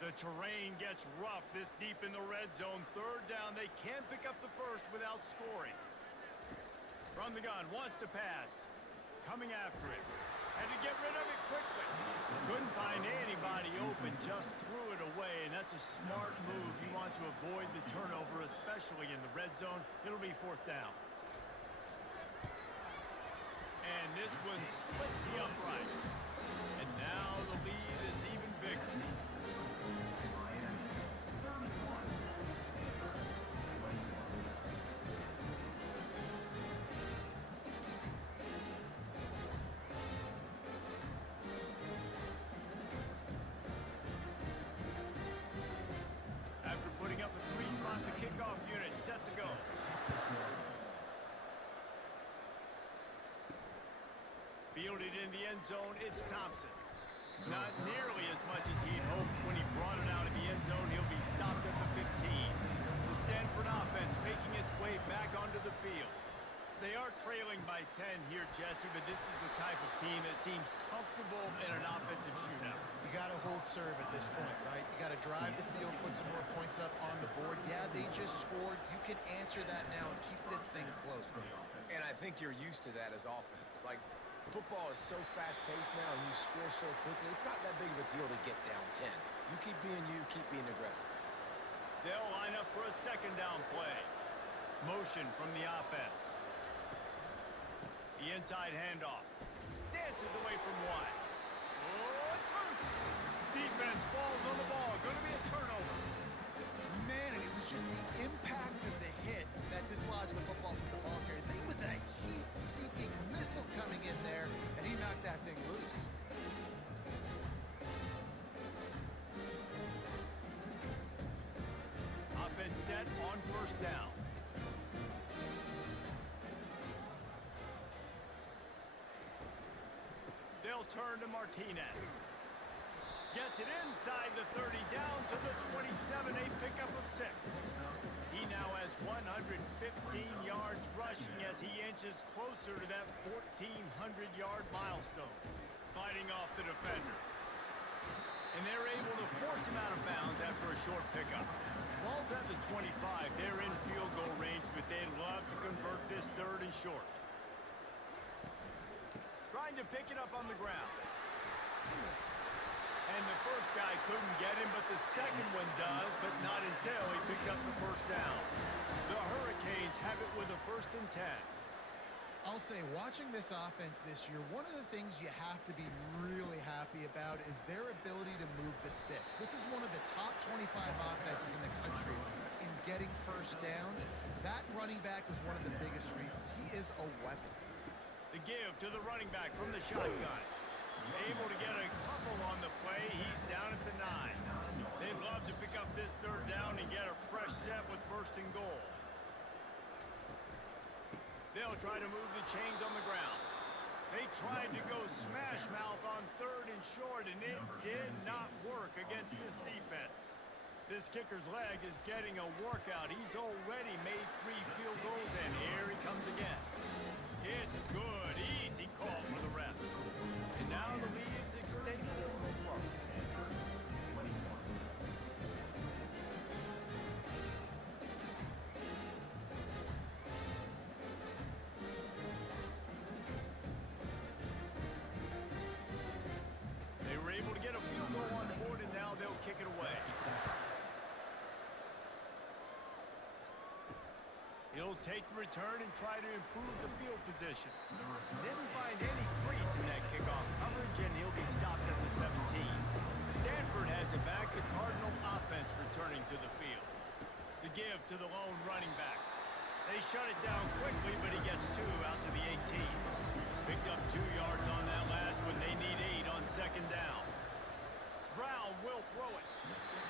The terrain gets rough this deep in the red zone. 3rd down, they can't pick up the 1st without scoring. From the gun, wants to pass. Coming after it. And to get rid of it quickly. Couldn't find anybody open, just threw it away, and that's a smart move. You want to avoid the turnover, especially in the red zone. It'll be 4th down. And this one splits the upright. And now the lead is even bigger. After putting up a 3-spot, the kickoff unit set to go. Fielded in the end zone, it's Thompson. Not nearly as much as he'd hoped when he brought it out of the end zone. He'll be stopped at the 15. The Stanford offense making its way back onto the field. They are trailing by 10 here, Jesse, but this is the type of team that seems comfortable in an offensive shootout. You got to hold serve at this point, right? You got to drive the field, put some more points up on the board. Yeah, they just scored. You can answer that now and keep this thing close. And I think you're used to that as offense. Like, football is so fast-paced now and you score so quickly, it's not that big of a deal to get down 10. You keep being aggressive. They'll line up for a 2nd down play. Motion from the offense. The inside handoff. Dances away from one. Oh, it's loose. Defense falls on the ball. Going to be a turnover. Man, and it was just the impact of the hit that dislodged the football from the ball carrier. There was a heat-seeking missile coming in there, and he knocked that thing loose. Offense set on 1st down. They'll turn to Martinez. Gets it inside the 30, down to the 27, a pickup of 6. He now has 115 yards rushing as he inches closer to that 1,400-yard milestone. Fighting off the defender. And they're able to force him out of bounds after a short pickup. Ball's at the 25. They're in field goal range, but they'd love to convert this 3rd and short. Trying to pick it up on the ground. And the first guy couldn't get him, but the second one does, but not until he picks up the 1st down. The Hurricanes have it with a 1st and 10. I'll say, watching this offense this year, one of the things you have to be really happy about is their ability to move the sticks. This is one of the top 25 offenses in the country in getting 1st downs. That running back is one of the biggest reasons. He is a weapon. The give to the running back from the shotgun. Able to get a couple on the play. He's down at the 9. They'd love to pick up this 3rd down and get a fresh set with 1st and goal. They'll try to move the chains on the ground. They tried to go smash mouth on 3rd and short, and it did not work against this defense. This kicker's leg is getting a workout. He's already made 3 field goals, and here he comes again. It's good. Easy call for the ref. And now the lead is extended a little further. They were able to get a field goal on the board, and now they'll kick it away. He'll take the return and try to improve the field position. Didn't find any crease in that kickoff coverage, and he'll be stopped at the 17. Stanford has it back. The Cardinal offense returning to the field. The give to the lone running back. They shut it down quickly, but he gets 2 out to the 18. Picked up 2 yards on that last one. They need 8 on 2nd down. Brown will throw it.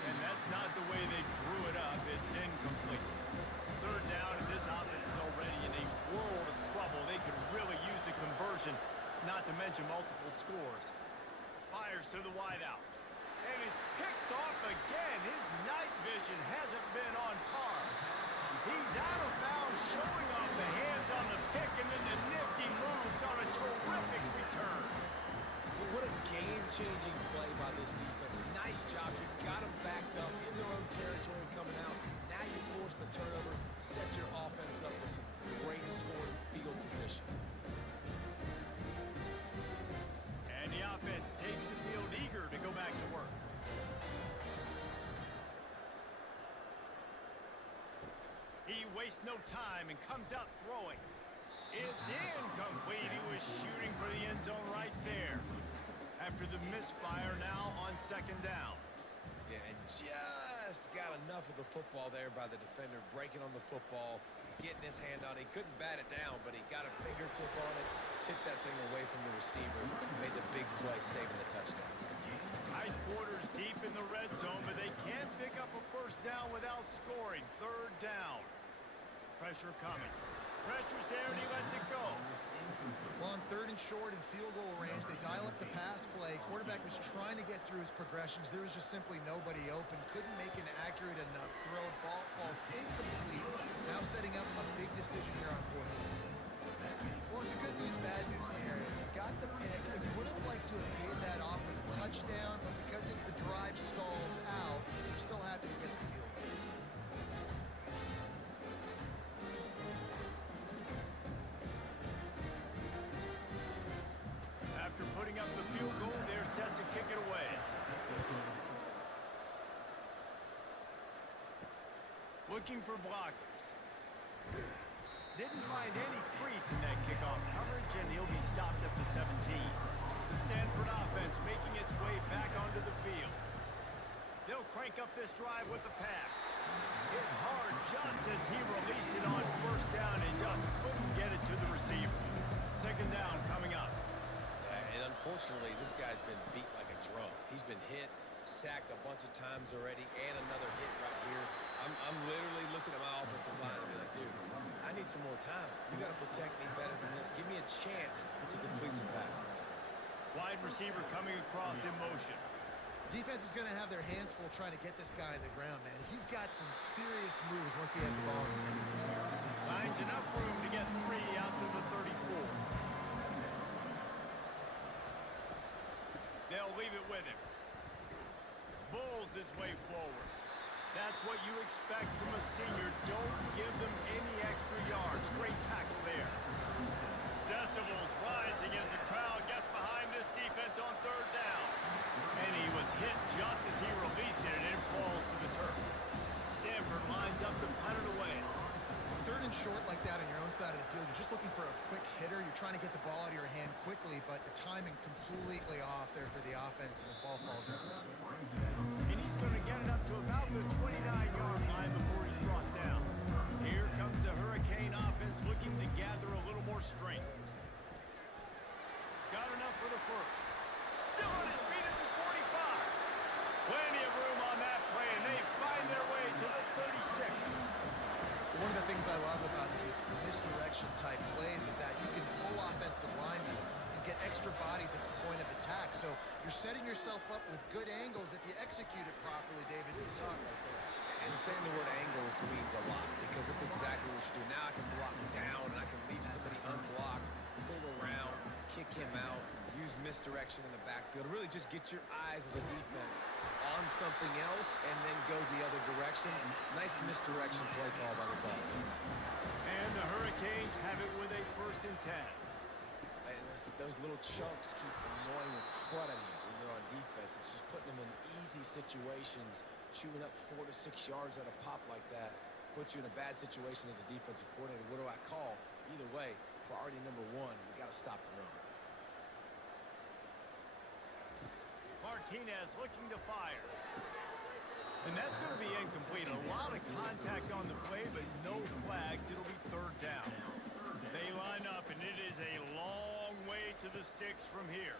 And that's not the way they drew it up. It's incomplete. 3rd down, and this offense is already in a world of trouble. They could really use a conversion, not to mention multiple scores. Fires to the wideout. And it's picked off again. His night vision hasn't been on par. He's out of bounds, showing off the hands on the pick, and then the nifty moves on a terrific return. What a game-changing play by this defense. Nice job. You got them backed up in their own territory coming out. Now you force the turnover, set your offense up with some great scoring field position. wastes no time and comes out throwing. It's incomplete. He was shooting for the end zone right there. After the misfire now on second down. Yeah, and just got enough of the football there by the defender, breaking on the football, getting his hand on it. He couldn't bat it down, but he got a fingertip on it, tipped that thing away from the receiver, made the big play, saving the touchdown. Tight quarters deep in the red zone, but they can't pick up a first down without scoring. Third down. Pressure coming. Pressure's there, and he lets it go. Well, on third and short and field goal range, they dial up the pass play. Quarterback was trying to get through his progressions. There was just simply nobody open. Couldn't make an accurate enough throw. Ball falls incomplete. Now setting up a big decision here on fourth. Well, it's a good news, bad news scenario. You got the pick, and you would have liked to have paid that off with a touchdown, but because the drive stalls out, you're still happy to get the field goal. After putting up the field goal, they're set to kick it away. Looking for blockers. Didn't find any crease in that kickoff coverage, and he'll be stopped at the 17. The Stanford offense making its way back onto the field. They'll crank up this drive with the pass. Hit hard just as he released it on first down and just couldn't get it to the receiver. Second down coming up. And unfortunately, this guy's been beat like a drum. He's been hit, sacked a bunch of times already, and another hit right here. I'm literally looking at my offensive line and be like, dude, I need some more time. You got to protect me better than this. Give me a chance to complete some passes. Wide receiver coming across in motion. Defense is going to have their hands full trying to get this guy in the ground, man. He's got some serious moves once he has the ball in his hands. Finds enough room to get 3 out to the 34. They'll leave it with him. Bulls his way forward. That's what you expect from a senior. Don't give them any extra yards. Great tackle there. Decibels rising as the crowd gets behind this defense on third down. And he was hit just as he released it, and it falls to the turf. Stanford lines up to punt it away. Third and short like that on your own side of the field, you're just looking for a quick hitter. You're trying to get the ball out of your hand quickly, but the timing completely off there for the offense, and the ball falls in. And he's going to get it up to about the 29-yard line before he's brought down. Here comes the Hurricane offense looking to gather a little more strength. Got enough for the first. Still on his feet at the 45. Plenty of room on that play, and they find their way to the 36. One of the things I love about these misdirection type plays is that you can pull offensive linemen and get extra bodies at the point of attack. So you're setting yourself up with good angles if you execute it properly, David. You saw it right there. And saying the word angles means a lot because that's exactly what you do. Now I can block down and I can leave somebody unblocked, pull around, kick him out, use misdirection in the backfield. Really just get your eyes as a defense on something else and then go the other direction. Nice misdirection play call by this offense. And the Hurricanes have it with a 1st and 10. And those little chunks keep annoying the crud out of you when you're on defense. It's just putting them in easy situations, chewing up 4 to 6 yards at a pop like that. Puts you in a bad situation as a defensive coordinator. What do I call? Either way, priority number 1, we got to stop the run. Martinez looking to fire. And that's going to be incomplete. A lot of contact on the play, but no flags. It'll be 3rd down. They line up, and it is a long way to the sticks from here.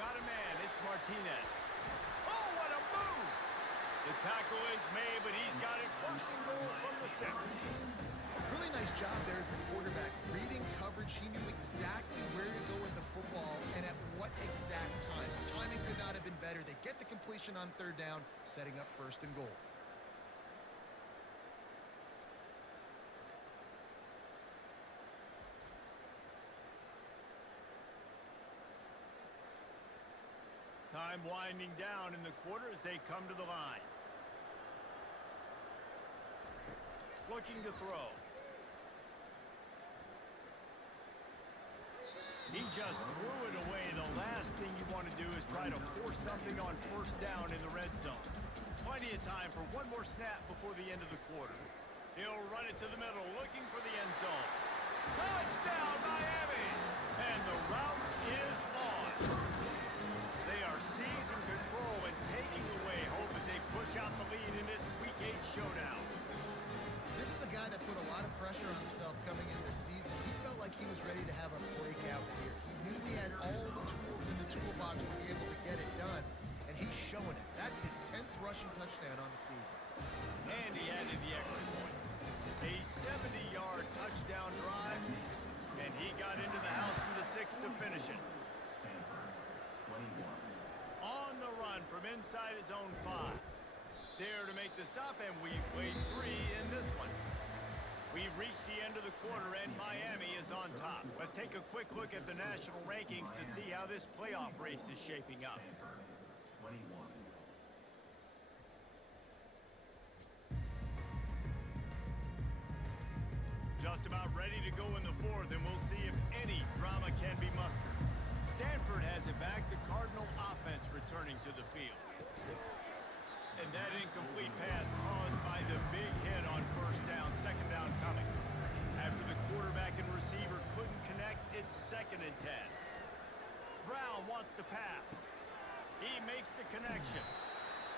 Got a man. It's Martinez. Oh, what a move! The tackle is made, but he's got it 1st and goal from the 6. Really nice job there for the quarterback. Reading coverage, he knew exactly where to go with the football and at what exact time. The timing could not have been better. They get the completion on 3rd down, setting up 1st and goal. Time winding down in the quarter as they come to the line. Looking to throw. He just threw it away. The last thing you want to do is try to force something on 1st down in the red zone. Plenty of time for one more snap before the end of the quarter. He'll run it to the middle, looking for the end zone. Touchdown, Miami! And the route is on. They are seizing control and taking away hope as they push out the lead in this Week 8 showdown. This is a guy that put a lot of pressure on himself coming into the season. He felt like he was ready to have a breakout year. He knew he had all the tools in the toolbox to be able to get it done, and he's showing it. That's his 10th rushing touchdown on the season. And he added the extra point. A 70-yard touchdown drive, and he got into the house from the 6 to finish it. On the run from inside his own 5. There to make the stop, and we played 3 in this one. We've reached the end of the quarter, and Miami is on top. Let's take a quick look at the national rankings to see how this playoff race is shaping up. Just about ready to go in the 4th, and we'll see if any drama can be mustered. Stanford has it back, the Cardinal offense returning to the field. And that incomplete pass caused by the big hit on first down, second down coming. After the quarterback and receiver couldn't connect, it's 2nd and 10. Brown wants to pass. He makes the connection.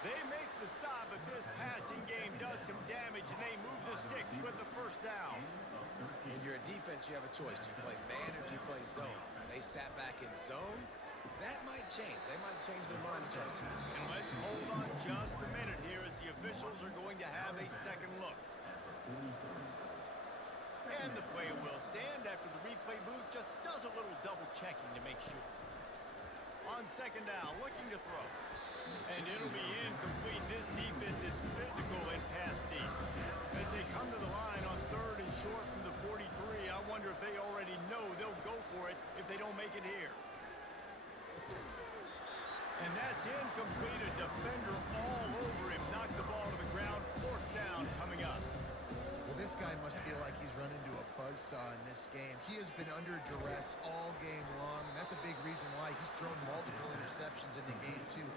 They make the stop, but this passing game does some damage, and they move the sticks with the first down. When you're a defense, you have a choice. Do you play man or do you play zone? They sat back in zone. That might change. They might change their mind just. And let's hold on just a minute here as the officials are going to have a second look. And the play will stand after the replay booth just does a little double checking to make sure. On second down, looking to throw. And it'll be incomplete. This defense is physical and pass deep. As they come to the line on 3rd and short from the 43, I wonder if they already know they'll go for it if they don't make it here. And that's incomplete. A defender all over him. Knocked the ball to the ground. 4th down coming up. Well, this guy must feel like he's run into a buzzsaw in this game. He has been under duress all game long, and that's a big reason why he's thrown multiple interceptions in the game, too.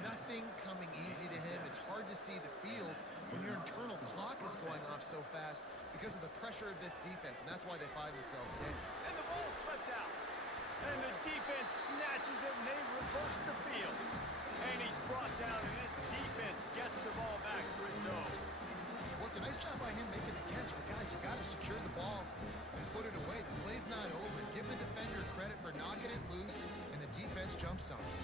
Nothing coming easy to him. It's hard to see the field when your internal clock is going off so fast because of the pressure of this defense, and that's why they find themselves dead. And the ball slipped out. And the defense snatches it, and they reverse the field. And he's brought down, and this defense gets the ball back for its own. Well, it's a nice job by him making the catch, but guys, you got to secure the ball and put it away. The play's not over. Give the defender credit for knocking it loose, and the defense jumps on it.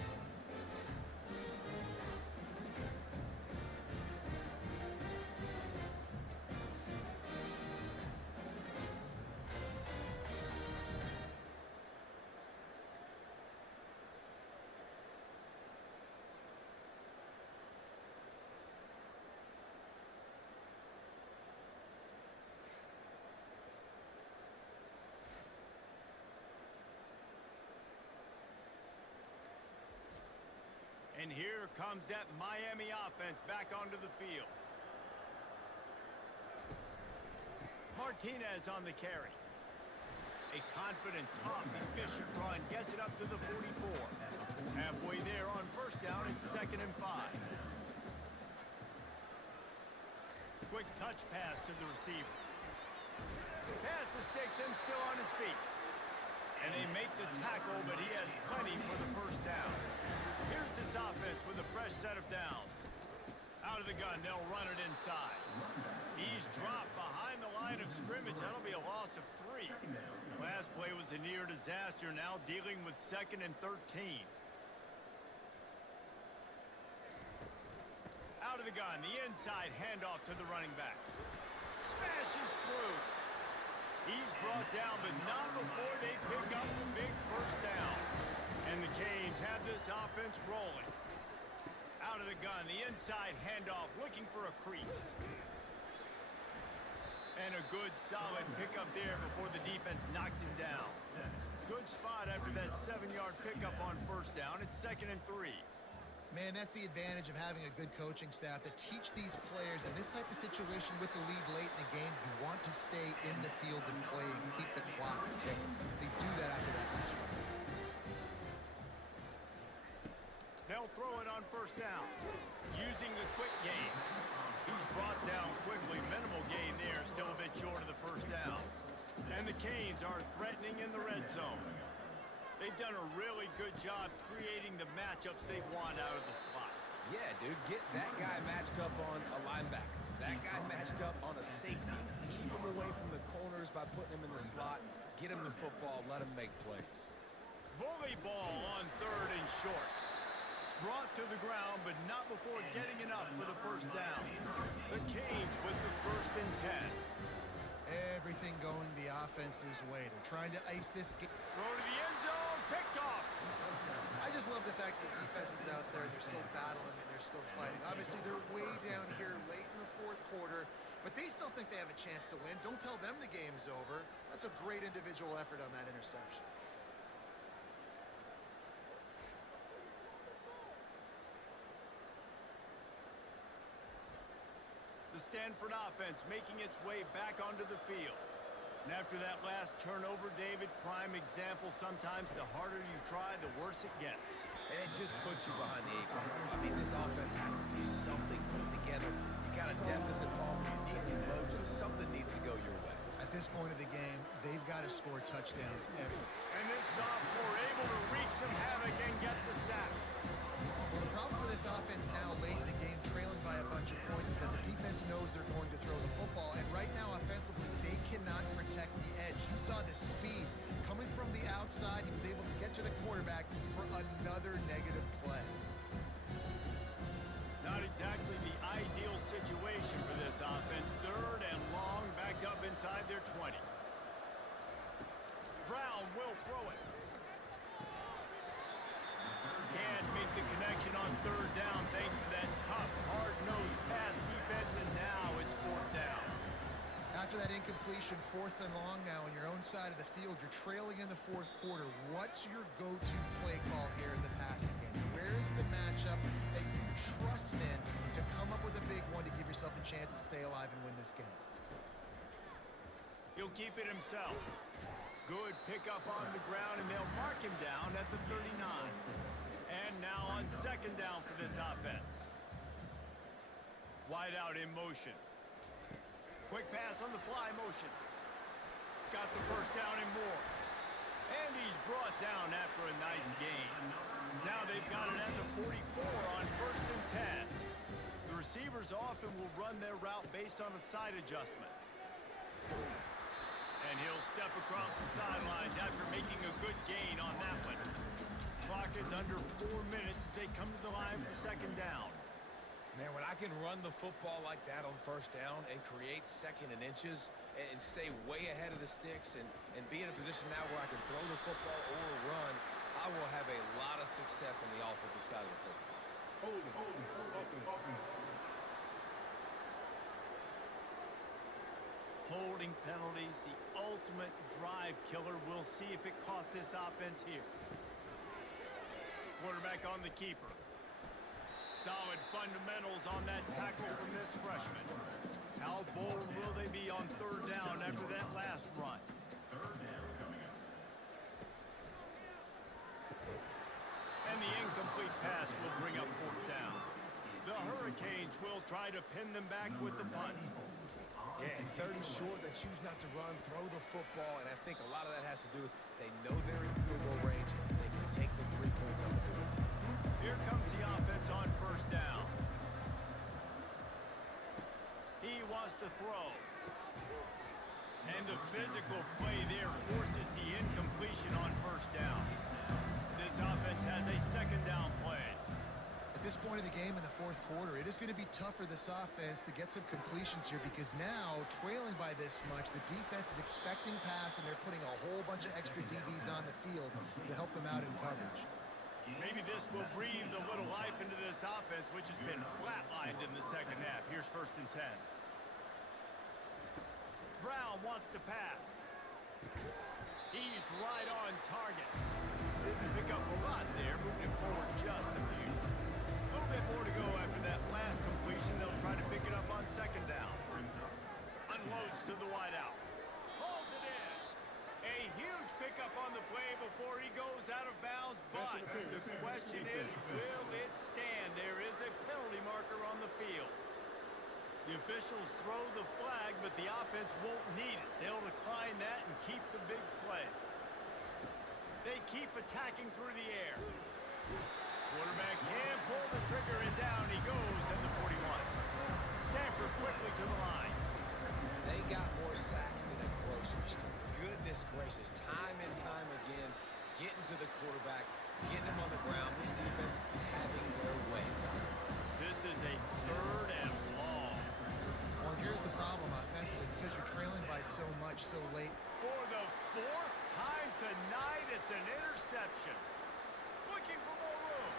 And here comes that Miami offense back onto the field. Martinez on the carry. A confident, tough, efficient run gets it up to the 44. Halfway there on first down, it's 2nd and 5. Quick touch pass to the receiver. Pass the sticks and still on his feet. And they make the tackle, but he has plenty for the first down. Here's this offense with a fresh set of downs. Out of the gun, they'll run it inside. He's dropped behind the line of scrimmage. That'll be a loss of 3. Last play was a near disaster, now dealing with 2nd and 13. Out of the gun, the inside handoff to the running back. Smashes through. He's brought down, but not before they pick up the big first down. And the Canes have this offense rolling. Out of the gun, the inside handoff, looking for a crease. And a good, solid pickup there before the defense knocks him down. Good spot after that 7-yard pickup on first down. It's 2nd and 3. Man, that's the advantage of having a good coaching staff to teach these players in this type of situation with the lead late in the game. You want to stay in the field and play and keep the clock ticking. They do that after that nice run. They'll throw it on first down. Using the quick game. He's brought down quickly. Minimal gain there. Still a bit short of the first down. And the Canes are threatening in the red zone. They've done a really good job creating the matchups they want out of the slot. Yeah, dude, get that guy matched up on a linebacker. That guy matched up on a safety. Keep him away from the corners by putting him in the slot. Get him the football. Let him make plays. Bully ball on third and short. Brought to the ground, but not before getting enough for the first down. The Canes with the 1st and 10. Everything going the offense's way. They're trying to ice this game. Throw to the end zone. Picked off. I just love the fact that the defense is out there. They're still battling and they're still fighting. Obviously, they're way down here late in the 4th quarter, but they still think they have a chance to win. Don't tell them the game's over. That's a great individual effort on that interception. The Stanford offense making its way back onto the field. And after that last turnover, David, prime example, sometimes the harder you try, the worse it gets. And it just puts you behind the 8 ball. I mean, this offense has to do something put together. You got a deficit, Paul. You need some mojo. Something needs to go your way. At this point of the game, they've got to score touchdowns every. And this sophomore able to wreak some havoc and get the sack. Well, the problem for this offense now late in the game, trailing by a bunch of points, is that the defense knows they're going to throw the football. And right now, offensively, they cannot protect the edge. You saw the speed coming from the outside. He was able to get to the quarterback for another negative play. Not exactly the ideal situation for this offense. 3rd and long, backed up inside their 20. Brown will throw it. Can't make the connection on 3rd down thanks to that tough, hard-nosed pass defense, and now it's 4th down. After that incompletion, 4th and long now on your own side of the field, you're trailing in the 4th quarter. What's your go-to play call here in the passing game? Where is the matchup that you trust in to come up with a big one to give yourself a chance to stay alive and win this game? He'll keep it himself. Good pickup on the ground, and they'll mark him down at the 39. And now on 2nd down for this offense. Wide out in motion. Quick pass on the fly motion. Got the first down and more. And he's brought down after a nice gain. Now they've got it at the 44 on 1st and 10. The receivers often will run their route based on a side adjustment. And he'll step across the sidelines after making a good gain on that one. Clock is under 4 minutes as they come to the line for 2nd down. Man, when I can run the football like that on 1st down and create 2nd and inches and stay way ahead of the sticks and be in a position now where I can throw the football or run, I will have a lot of success on the offensive side of the football. Holding penalties, the ultimate drive killer. We'll see if it costs this offense here. Quarterback on the keeper. Solid fundamentals on that tackle from this freshman. How bold will they be on 3rd down after that last run? 3rd down coming up. And the incomplete pass will bring up 4th down. The Hurricanes will try to pin them back with the punt. Yeah, and 3rd and short, they choose not to run, throw the football, and I think a lot of that has to do with they know they're in field goal range. They can take the 3 points on the board. Here comes the offense on 1st down. He wants to throw. And the physical play there forces the incompletion on 1st down. This offense has a 2nd down play. At this point in the game in the 4th quarter, it is going to be tough for this offense to get some completions here because now, trailing by this much, the defense is expecting pass and they're putting a whole bunch of extra DBs on the field to help them out in coverage. Maybe this will breathe a little life into this offense, which has been flatlined in the 2nd half. Here's 1st and 10. Brown wants to pass. He's right on target. Didn't pick up a lot there, moving forward just a few. A little bit more to go after that last completion. They'll try to pick it up on 2nd down. Unloads to the wideout. Hauls it in. A huge pickup on the play before before he goes out of bounds, but Pass interference. the question is, will it stand? There is a penalty marker on the field. The officials throw the flag, but the offense won't need it. They'll decline that and keep the big play. They keep attacking through the air. Quarterback can pull the trigger, and down he goes at the 41. Stanford quickly to the line. They got more sacks than a grocery store. Goodness gracious, time and time again, getting to the quarterback, getting him on the ground. This defense having their way. This is a 3rd and long. Well, here's the problem offensively, because you're trailing by so much so late. For the 4th time tonight, it's an interception. Looking for more room.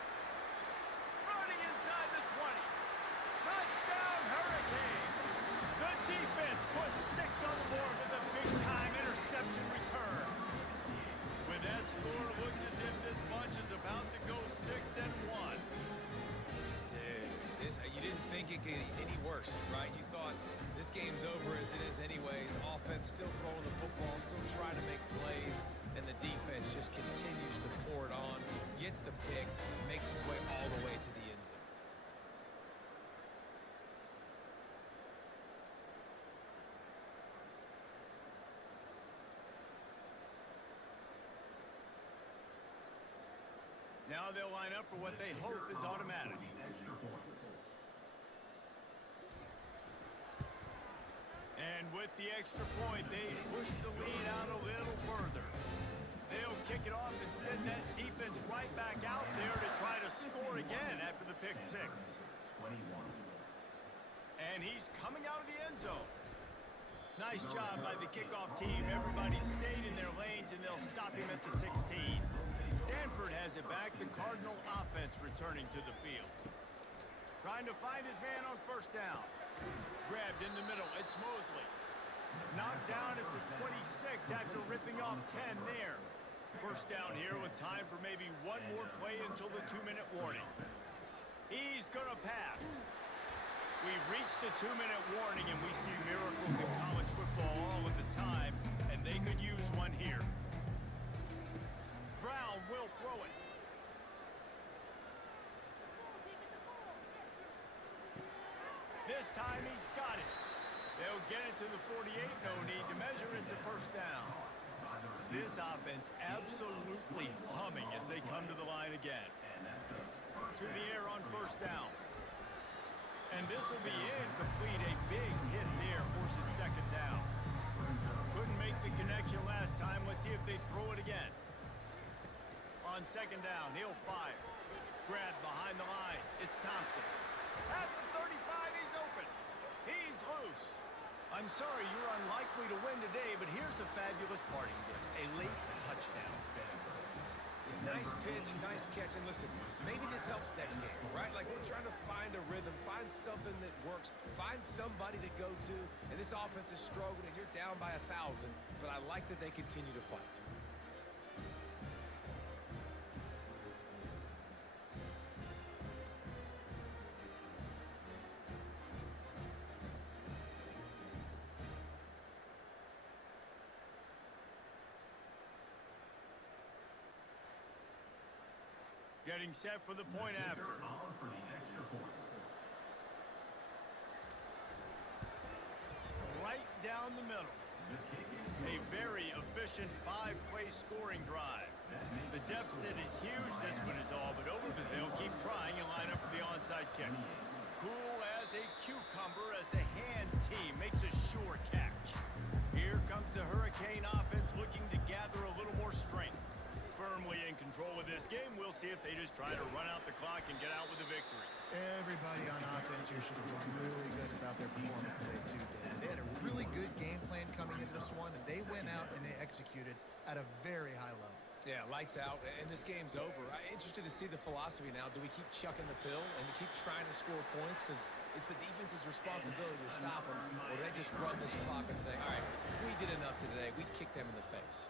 Running inside the 20. Touchdown, Hurricane. The defense puts 6 on the board with a big-time interception return. With that score, it looks as if this bunch is about to go 6-1. Dude, you didn't think it could get any worse, right? You thought this game's over as it is anyways. Offense still throwing the football, still trying to make plays, and the defense just continues to pour it on, gets the pick, makes its way all the way to the end zone. Now they'll line up for what they hope is automatic. And with the extra point, they push the lead out a little further. They'll kick it off and send that defense right back out there to try to score again after the pick 6. And he's coming out of the end zone. Nice job by the kickoff team. Everybody stayed in their lanes, and they'll stop him at the 16. Stanford has it back. The Cardinal offense returning to the field. Trying to find his man on 1st down. Grabbed in the middle. It's Mosley. Knocked down at the 26 after ripping off 10 there. 1st down here with time for maybe one more play until the 2-minute warning. He's going to pass. We've reached the 2-minute warning, and we see miracles in college football all of the time, and they could use one here. Brown will throw it. This time he's got it. They'll get it to the 48. No need to measure. It's a 1st down. This offense absolutely humming as they come to the line again. To the air on 1st down. And this will be incomplete. A big hit there forces 2nd down. Couldn't make the connection last time. Let's see if they throw it again. On 2nd down, he'll fire. Grabbed behind the line. It's Thompson. At the 35, he's open. He's loose. I'm sorry you're unlikely to win today, but here's a fabulous parting gift. A late touchdown. Yeah, nice pitch, nice catch, and listen, maybe this helps next game, right? Like, we're trying to find a rhythm, find something that works, find somebody to go to, and this offense is struggling, and you're down by 1,000, but I like that they continue to fight. Getting set for the point after. Right down the middle. A very efficient 5-play scoring drive. The deficit is huge. This one is all but over, but they'll keep trying and line up for the onside kick. Cool as a cucumber as the hands team makes a sure catch. Here comes the Hurricane offense looking to gather a little more strength. Firmly in control of this game. We'll see if they just try to run out the clock and get out with a victory. Everybody on offense here should feel really good about their performance today, too, Dave. They had a really good game plan coming into this one, and they went out and they executed at a very high level. Yeah, lights out, and this game's over. I'm interested to see the philosophy now. Do we keep chucking the pill and to keep trying to score points? Because it's the defense's responsibility to stop them, or do they just run this clock and say, all right, we did enough today. We kicked them in the face.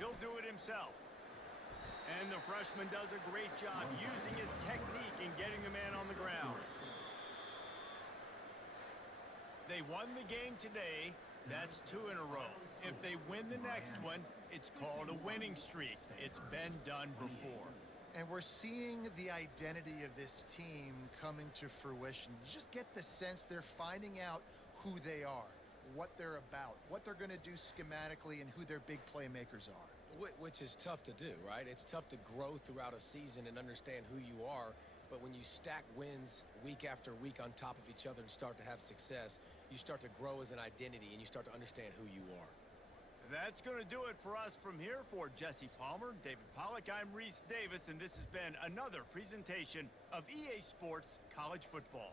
He'll do it himself. And the freshman does a great job using his technique and getting the man on the ground. They won the game today, That's 2 in a row. If they win the next one, it's called a winning streak. It's been done before. And we're seeing the identity of this team coming to fruition. You just get the sense they're finding out who they are, what they're about, what they're going to do schematically, and who their big playmakers are. Which is tough to do, right? It's tough to grow throughout a season and understand who you are, but when you stack wins week after week on top of each other and start to have success, you start to grow as an identity and you start to understand who you are. That's going to do it for us from here. For Jesse Palmer, David Pollack, I'm Reese Davis, and this has been another presentation of EA Sports College Football.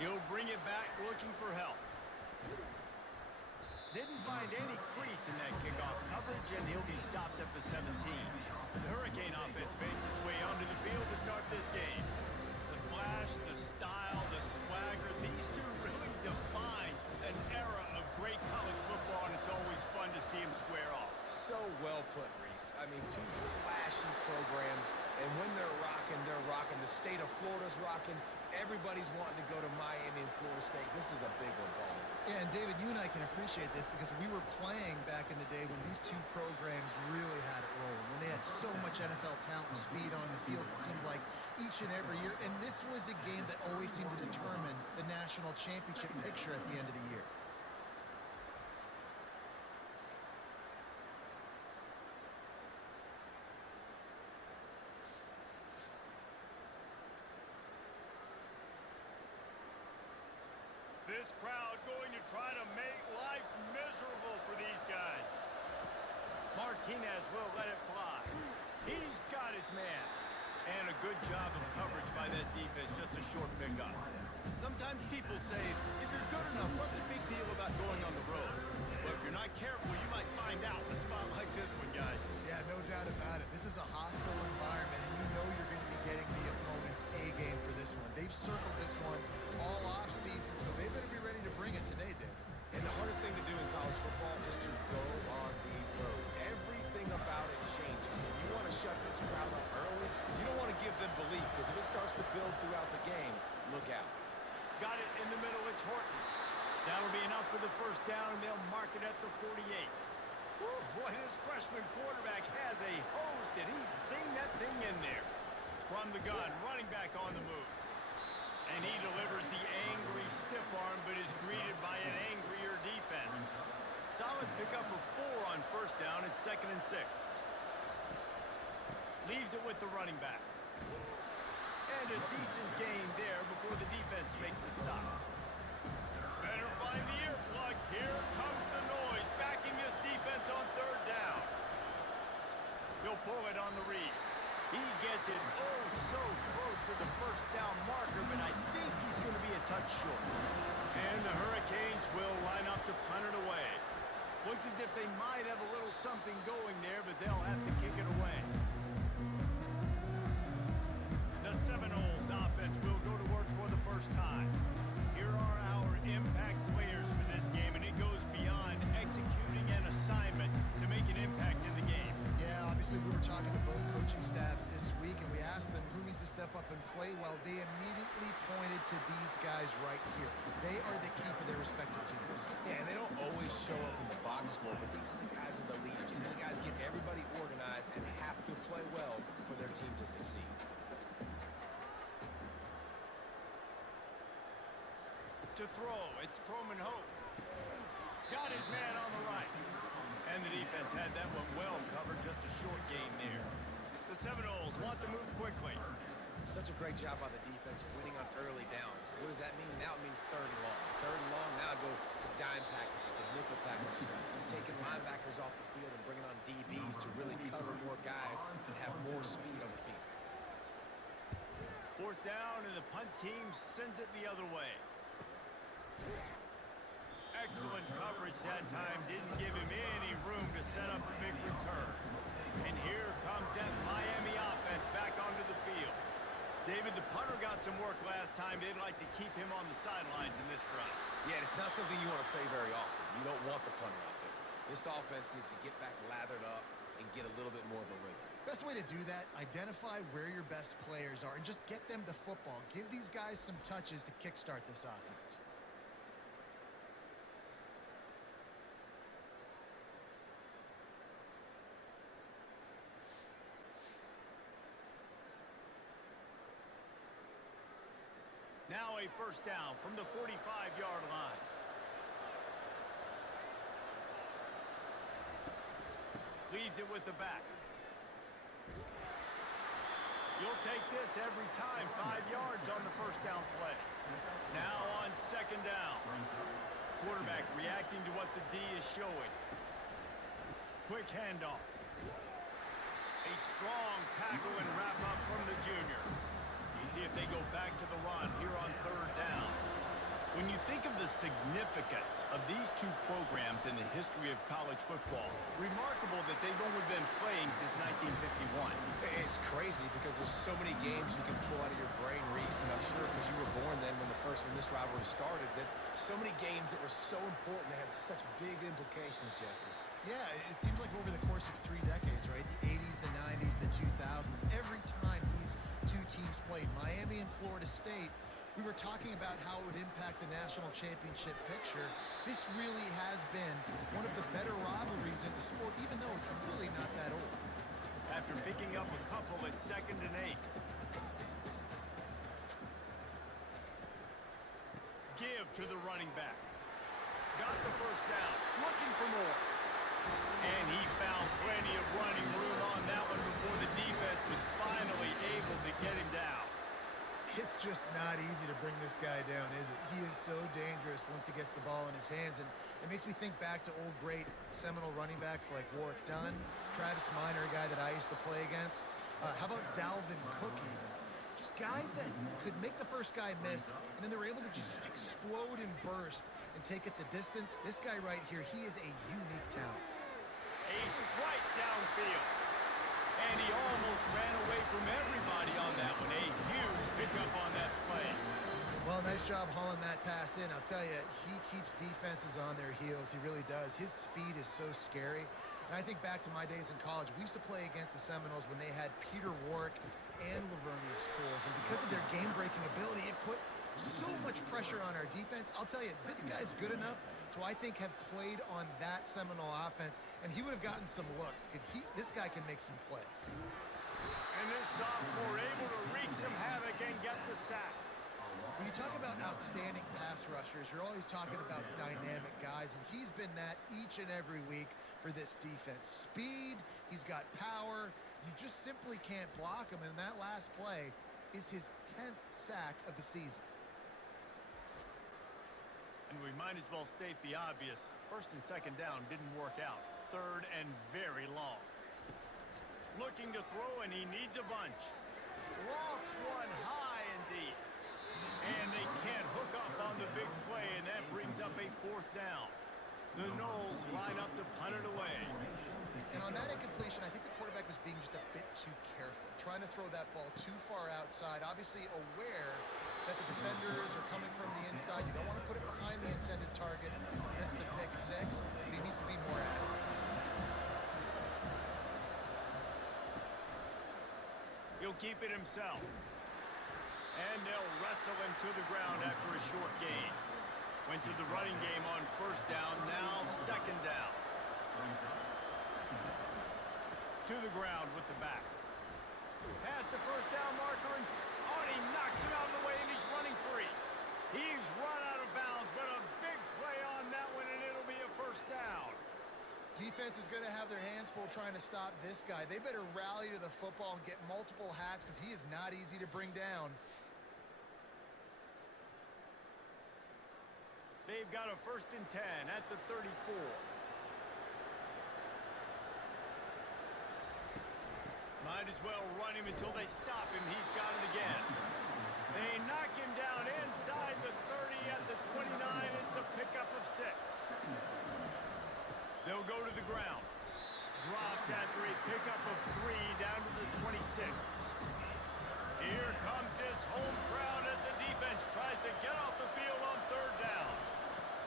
He'll bring it back looking for help. Didn't find any crease in that kickoff coverage, and he'll be stopped at the 17. The Hurricane offense makes its way onto the field to start this game. The flash, the style, the swagger, these two really define an era of great college football, and it's always fun to see them square off. So well put, Reese. I mean, two flashy programs, and when they're rocking, they're rocking. The state of Florida's rocking. Everybody's wanting to go to Miami and Florida State. This is a big one, Paul. Yeah, and David, you and I can appreciate this because we were playing back in the day when these two programs really had it rolling, when they had so much NFL talent and speed on the field, it seemed like each and every year. And this was a game that always seemed to determine the national championship picture at the end of the year. This crowd going to try to make life miserable for these guys. Martinez will let it fly. He's got his man. And a good job of coverage by that defense, just a short pickup. Sometimes people say, if you're good enough, what's the big deal about going on the road? Well, if you're not careful, you might find out in a spot like this one, guys. Yeah, no doubt about it. This is a hostile environment, and you know you're going to be getting the opponent's A game for this one. They've circled this one all off-season, so they better be ready to bring it today, David. And the hardest thing to do in college football is to go on the road. Everything about it changes. If you want to shut this crowd up early, you don't want to give them belief, because if it starts to build throughout the game, look out. Got it in the middle, it's Horton. That'll be enough for the first down, and they'll mark it at the 48. Whew, boy, this freshman quarterback has a hose. Did he sing that thing in there? From the gun, running back on the move. And he delivers the angry stiff arm, but is greeted by an angrier defense. Solid pickup of 4 on first down and 2nd and 6. Leaves it with the running back. And a decent gain there before the defense makes the stop. Better find the earplugs. Here comes the noise, backing this defense on 3rd down. He'll pull it on the read. He gets it oh so close to the first down marker, but I think he's going to be a touch short. And the Hurricanes will line up to punt it away. Looks as if they might have a little something going there, but they'll have to kick it away. The Seminoles offense will go to work for the first time. Here are our impact players for this game, and it goes beyond executing an assignment to make an impact in the game. Yeah, obviously we were talking to both coaching staffs this week, and we asked them who needs to step up and play well. They immediately pointed to these guys right here. They are the key for their respective teams. Yeah, and they don't always show up in the box score, but these are the guys that are the leaders. These are the guys get everybody organized and have to play well for their team to succeed. To throw, it's Croman Hope. Got his man on the right. And the defense had that one well covered, just a short gain there. The Seminoles want to move quickly. Such a great job by the defense winning on early downs. What does that mean? Now it means 3rd and long. 3rd and long, now go to dime packages, to nickel packages. I'm taking linebackers off the field and bringing on DBs to really cover more guys and have more speed on the field. 4th down, and the punt team sends it the other way. Excellent coverage that time. Didn't give him any room to set up a big return. And here comes that Miami offense back onto the field. David, the punter got some work last time. They'd like to keep him on the sidelines in this drive. Yeah, it's not something you want to say very often. You don't want the punter out there. This offense needs to get back lathered up and get a little bit more of a rhythm. Best way to do that, identify where your best players are and just get them the football. Give these guys some touches to kickstart this offense. Now a first down from the 45-yard line. Leaves it with the back. You'll take this every time. 5 yards on the first down play. Now on 2nd down. Quarterback reacting to what the D is showing. Quick handoff. A strong tackle and wrap up from the junior. You see if they go back to the run here on 3rd down. Think of the significance of these two programs in the history of college football. Remarkable that they've only been playing since 1951. It's crazy because there's so many games you can pull out of your brain, Reese, and I'm sure because you were born then when this rivalry started, that so many games that were so important, they had such big implications, Jesse. Yeah, it seems like over the course of 3 decades, right? The 80s, the 90s, the 2000s, every time these two teams played, Miami and Florida State, we were talking about how it would impact the national championship picture. This really has been one of the better rivalries in the sport, even though it's really not that old. After picking up a couple at 2nd and 8. Give to the running back. Got the first down. Looking for more. And he found plenty of running room on that one before the defense was finally able to get him down. It's just not easy to bring this guy down, is it? He is so dangerous once he gets the ball in his hands, and it makes me think back to old great Seminole running backs like Warwick Dunn, Travis Minor, a guy that I used to play against. How about Dalvin Cook even? Just guys that could make the first guy miss, and then they were able to just explode and burst and take it the distance. This guy right here, he is a unique talent. A strike downfield. And he almost ran away from everybody on that one. A huge pickup on that play. Well, nice job hauling that pass in. I'll tell you, he keeps defenses on their heels. He really does. His speed is so scary. And I think back to my days in college. We used to play against the Seminoles when they had Peter Warwick and Lavernia schools. And because of their game-breaking ability, it put so much pressure on our defense. I'll tell you, this guy's good enough to, I think, have played on that Seminole offense, and he would have gotten some looks. This guy can make some plays. And this sophomore able to wreak some havoc and get the sack. When you talk about outstanding pass rushers, you're always talking about dynamic guys, and he's been that each and every week for this defense. Speed, he's got power. You just simply can't block him, and that last play is his 10th sack of the season. And we might as well state the obvious. 1st and 2nd down didn't work out. 3rd and very long. Looking to throw, and he needs a bunch. Lofts one high and deep. And they can't hook up on the big play, and that brings up a 4th down. The Noles line up to punt it away. And on that incompletion, I think the quarterback was being just a bit too careful, trying to throw that ball too far outside, obviously aware that the defenders are coming from the inside. You don't want to put it behind the intended target, miss the pick 6, but he needs to be more accurate. He'll keep it himself. And they'll wrestle him to the ground after a short gain. Went to the running game on 1st down, now 2nd down. To the ground with the back. Past the 1st down marker, and he knocks him out of the way, and he's running free. He's run out of bounds, but a big play on that one, and it'll be a 1st down. Defense is going to have their hands full trying to stop this guy. They better rally to the football and get multiple hats because he is not easy to bring down. They've got a 1st and 10 at the 34. Might as well run him until they stop him. He's got it again. They knock him down inside the 30 at the 29. It's a pickup of 6. They'll go to the ground. Dropped after a pickup of 3 down to the 26. Here comes this home crowd as the defense tries to get off the field on 3rd down.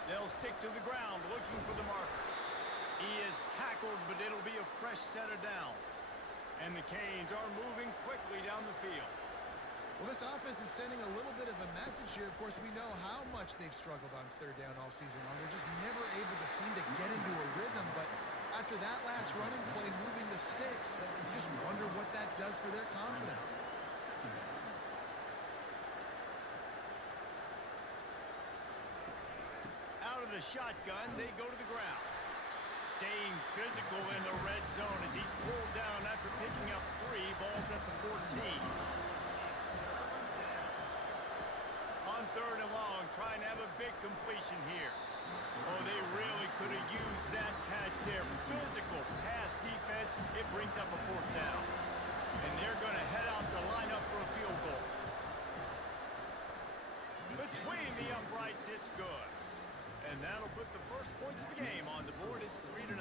They'll stick to the ground looking for the marker. He is tackled, but it'll be a fresh set of downs. And the Canes are moving quickly down the field. Well, this offense is sending a little bit of a message here. Of course, we know how much they've struggled on 3rd down all season long. They're just never able to seem to get into a rhythm. But after that last running play, moving the sticks, you just wonder what that does for their confidence. Out of the shotgun, they go to the ground. Staying physical in the red zone as he's pulled down after picking up 3 balls at the 14. On 3rd and long, trying to have a big completion here. Oh, they really could have used that catch there. Physical pass defense. It brings up a 4th down. And they're going to head out to line up for a field goal. Between the uprights, it's good. And that'll put the first points of the game on the board. It's 3-0.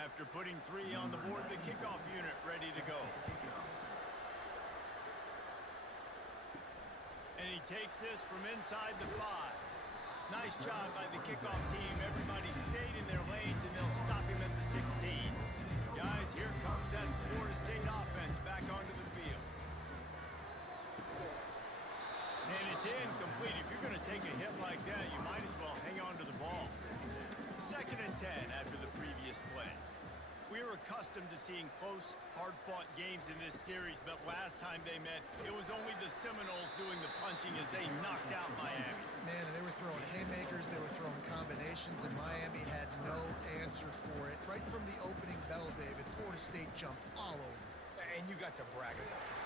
After putting 3 on the board, the kickoff unit ready to go. And he takes this from inside the 5. Nice job by the kickoff team. Everybody stayed in their lanes, and they'll stop him at the 16. Guys, here comes that Florida State offense back onto the field. And it's incomplete. If you're going to take a hit like that, you might as well hang on to the ball. 2nd and 10 after the previous play. We're accustomed to seeing close, hard-fought games in this series, but last time they met, it was only the Seminoles doing the punching as they knocked out Miami. Man, and they were throwing haymakers, they were throwing combinations, and Miami had no answer for it. Right from the opening bell, David, Florida State jumped all over. And you got to brag about it.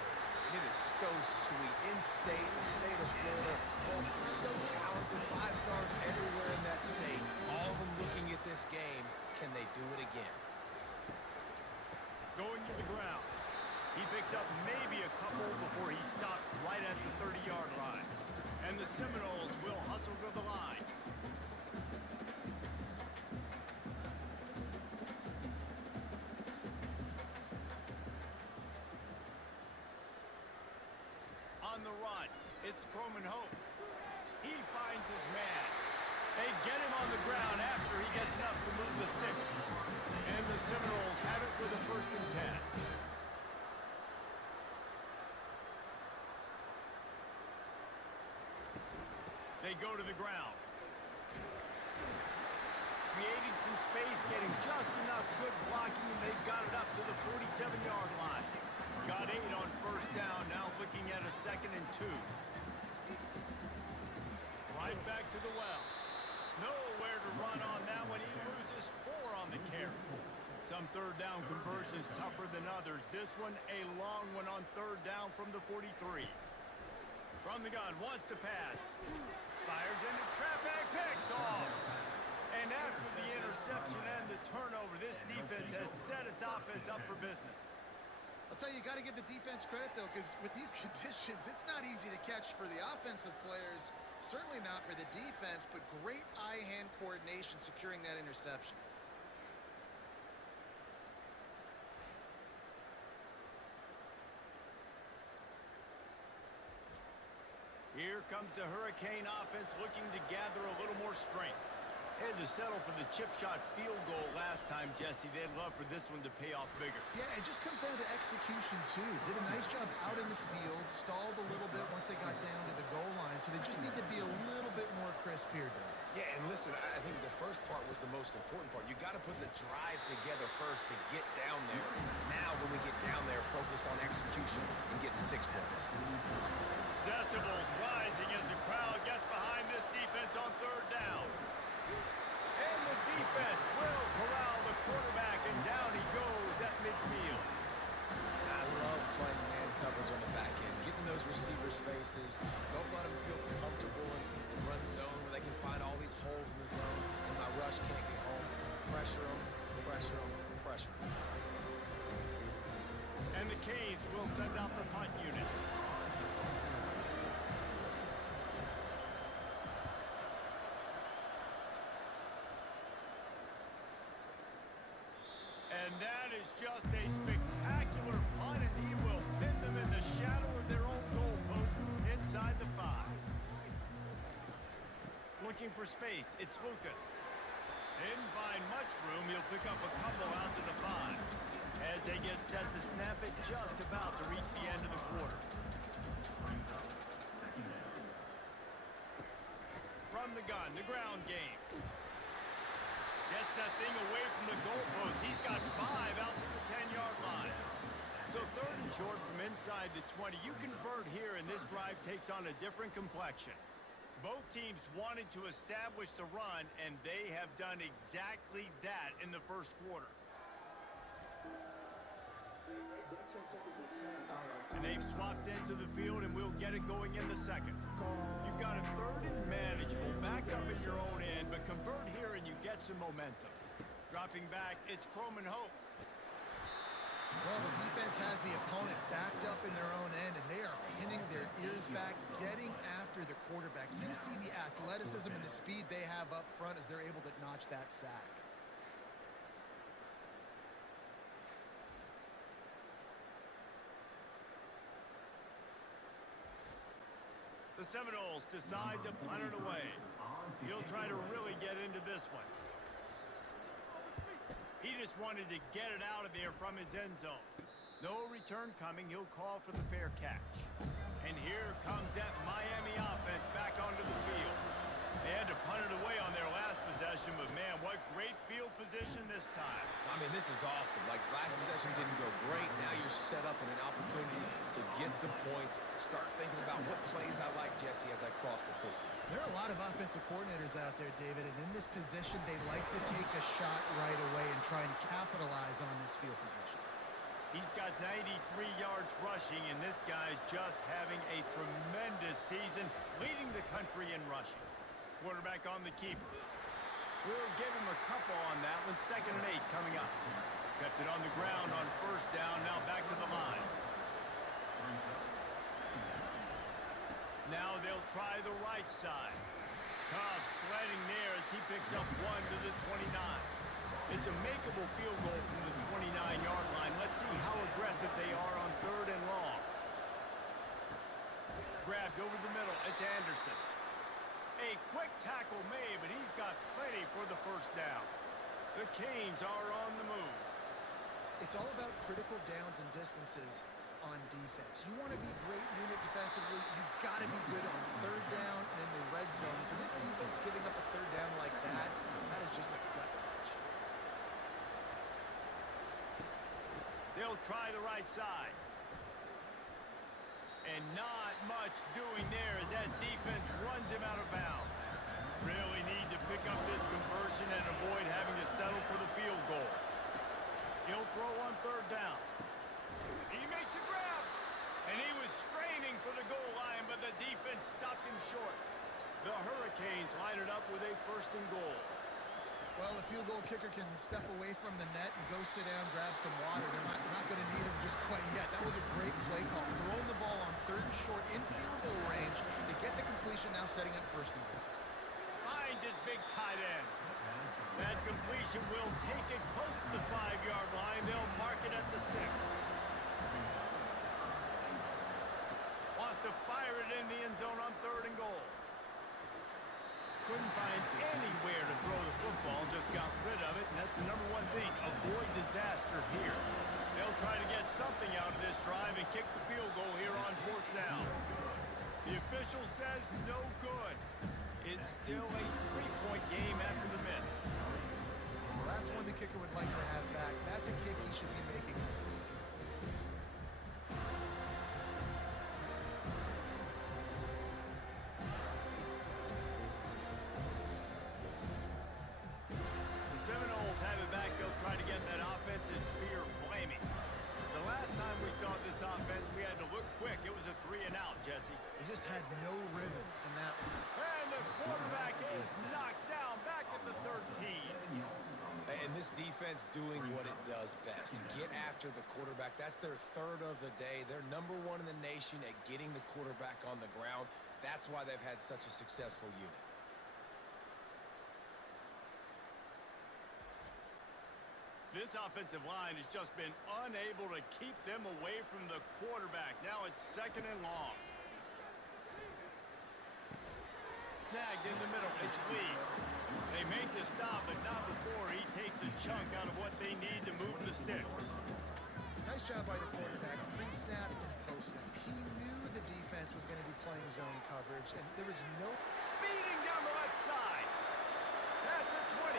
And it is so sweet. In-state, the state of Florida, both so talented, 5 stars everywhere in that state. All of them looking at this game. Can they do it again? Going to the ground. He picks up maybe a couple before he stopped right at the 30-yard line. And the Seminoles will hustle to the line. On the run, it's Croman Hope. He finds his man. They get him on the ground after he gets enough to move the sticks. And the Seminoles have it with a 1st and 10. They go to the ground. Creating some space, getting just enough good blocking, and they've got it up to the 47-yard line. Got 8 on 1st down, now looking at a 2nd and 2. Right back to the well. Nowhere to run on that one. He loses 4 on the carry. Some 3rd down conversions tougher than others. This one a long one on 3rd down from the 43. From the gun, wants to pass. Fires into traffic, picked off. And after the interception and the turnover, this defense has set its offense up for business. I'll tell you, you got to give the defense credit, though, because with these conditions, it's not easy to catch for the offensive players. Certainly not for the defense, but great eye-hand coordination securing that interception. Here comes the Hurricane offense looking to gather a little more strength. They had to settle for the chip shot field goal last time, Jesse. They'd love for this one to pay off bigger. Yeah, it just comes down to execution, too. Did a nice job out in the field, stalled a little bit once they got down to the goal line, so they just need to be a little bit more crisp here, Doug. Yeah, and listen, I think the first part was the most important part. You got to put the drive together first to get down there. Now, when we get down there, focus on execution and getting 6 points. Decibels rising as the crowd gets behind this defense on 3rd down. And the defense will corral the quarterback, and down he goes at midfield. And I love playing man coverage on the back end, getting those receivers' faces. Don't let them feel comfortable in run zone where they can find all these holes in the zone and my rush can't get home. Pressure them, pressure them, pressure them. And the Canes will send out the punt unit. And that is just a spectacular punt, and he will pin them in the shadow of their own goalpost inside the 5. Looking for space, it's Lucas. Didn't find much room, he'll pick up a couple out to the 5. As they get set to snap it, just about to reach the end of the quarter. From the gun, the ground game. Gets that thing away from the goalpost. He's got 5 out to the 10-yard line. So 3rd and short from inside the 20. You convert here, and this drive takes on a different complexion. Both teams wanted to establish the run, and they have done exactly that in the 1st quarter. And they've swapped into the field, and we'll get it going in the second. You've got a third and manageable, back up at your own end, but convert here and you get some momentum. Dropping back, it's Chrome and Hope. Well, the defense has the opponent backed up in their own end, and they are pinning their ears back, getting after the quarterback. You see the athleticism and the speed they have up front as they're able to notch that sack. The Seminoles decide to punt it away. He'll try to really get into this one. He just wanted to get it out of there from his end zone. No return coming. He'll call for the fair catch. And here comes that Miami offense back onto the field. They had to punt it away on their last possession, but man, what great field position this time. I mean, this is awesome. Like, last possession didn't go great. Now you're set up in an opportunity to get some points. Start thinking about what plays I like, Jesse, as I cross the field. There are a lot of offensive coordinators out there, David, and in this position, they like to take a shot right away and try and capitalize on this field position. He's got 93 yards rushing, and this guy's just having a tremendous season, leading the country in rushing. Quarterback on the keeper. We'll give him a couple on that one. 2nd and 8 coming up. Kept it on the ground on 1st down. Now back to the line. Now they'll try the right side. Cobb sliding there as he picks up 1 to the 29. It's a makeable field goal from the 29-yard line. Let's see how aggressive they are on 3rd and long. Grabbed over the middle. It's Anderson. A quick tackle made, but he's got plenty for the 1st down. The Canes are on the move. It's all about critical downs and distances on defense. You want to be great unit defensively, you've got to be good on 3rd down and in the red zone. For this defense giving up a 3rd down like that, that is just a gut punch. They'll try the right side. And not much doing there as that defense runs him out of bounds. Really need to pick up this conversion and avoid having to settle for the field goal. He'll throw on 3rd down. He makes a grab. And he was straining for the goal line, but the defense stopped him short. The Hurricanes line it up with a 1st and goal. Well, the field goal kicker can step away from the net and go sit down, grab some water. They're not going to need him just quite yet. That was a great play call. Throwing the ball on 3rd and short in field goal range to get the completion, now setting up 1st and goal. Finds his big tight end. That completion will take it close to the 5-yard line. They'll mark it at the 6. Wants to fire it in the end zone on 3rd and goal. Couldn't find anywhere to throw the football, just got rid of it, and that's the number one thing. Avoid disaster here. They'll try to get something out of this drive and kick the field goal here on 4th down. The official says no good. It's still a 3-point game after the miss. Well, that's one the kicker would like to have back. That's a kick he should be making this slip. Seminoles have it back. They'll try to get that offensive spear flaming. The last time we saw this offense, we had to look quick. It was a 3-and-out, Jesse. They just had no rhythm in that one. And the quarterback is knocked down back at the 13. And this defense doing what it does best. Get after the quarterback. That's their 3rd of the day. They're number 1 in the nation at getting the quarterback on the ground. That's why they've had such a successful unit. This offensive line has just been unable to keep them away from the quarterback. Now it's 2nd and long. Snagged in the middle. It's Lee. They make the stop, but not before he takes a chunk out of what they need to move the sticks. Nice job by the quarterback, pre-snap and post-snap. He knew the defense was going to be playing zone coverage, and there was no... Speeding down the left side. Past the 20.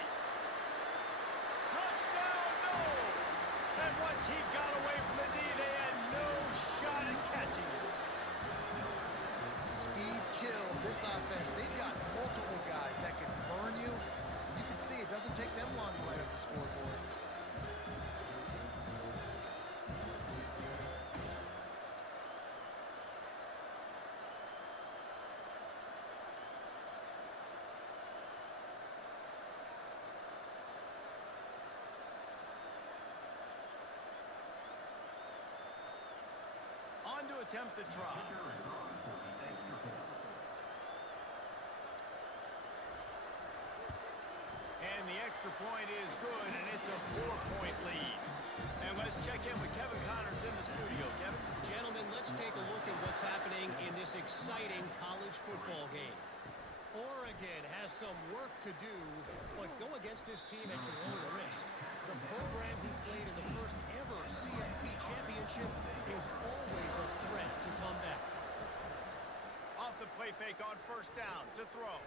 Touchdown, no! And once he got away from the D, they had no shot at catching it. Speed kills this offense. They've got multiple guys that can burn you. You can see it doesn't take them long to light up the scoreboard. going to attempt the try. And the extra point is good, and it's a 4-point lead. And let's check in with Kevin Connors in the studio. Kevin? Gentlemen, let's take a look at what's happening in this exciting college football game. Oregon has some work to do, but go against this team at your own risk. The program who played in the first ever CFP championship is always a threat to come back. Off the play fake on first down to throw.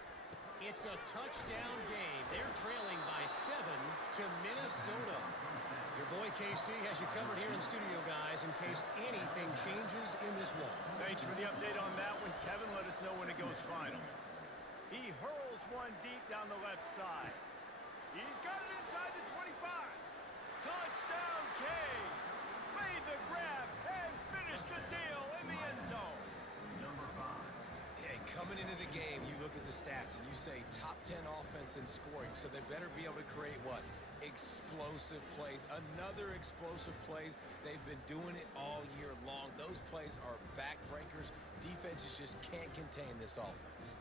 It's a touchdown game. They're trailing by 7 to Minnesota. Your boy KC has you covered here in studio, guys, in case anything changes in this one. Thanks for the update on that one, Kevin. Let us know when it goes final. He hurls one deep down the left side. He's got it inside the 25. Touchdown, Canes. Made the grab and finished the deal in the end zone. Hey, coming into the game, you look at the stats and you say top 10 offense in scoring, so they better be able to create what? Explosive plays. Another explosive plays. They've been doing it all year long. Those plays are backbreakers. Defenses just can't contain this offense.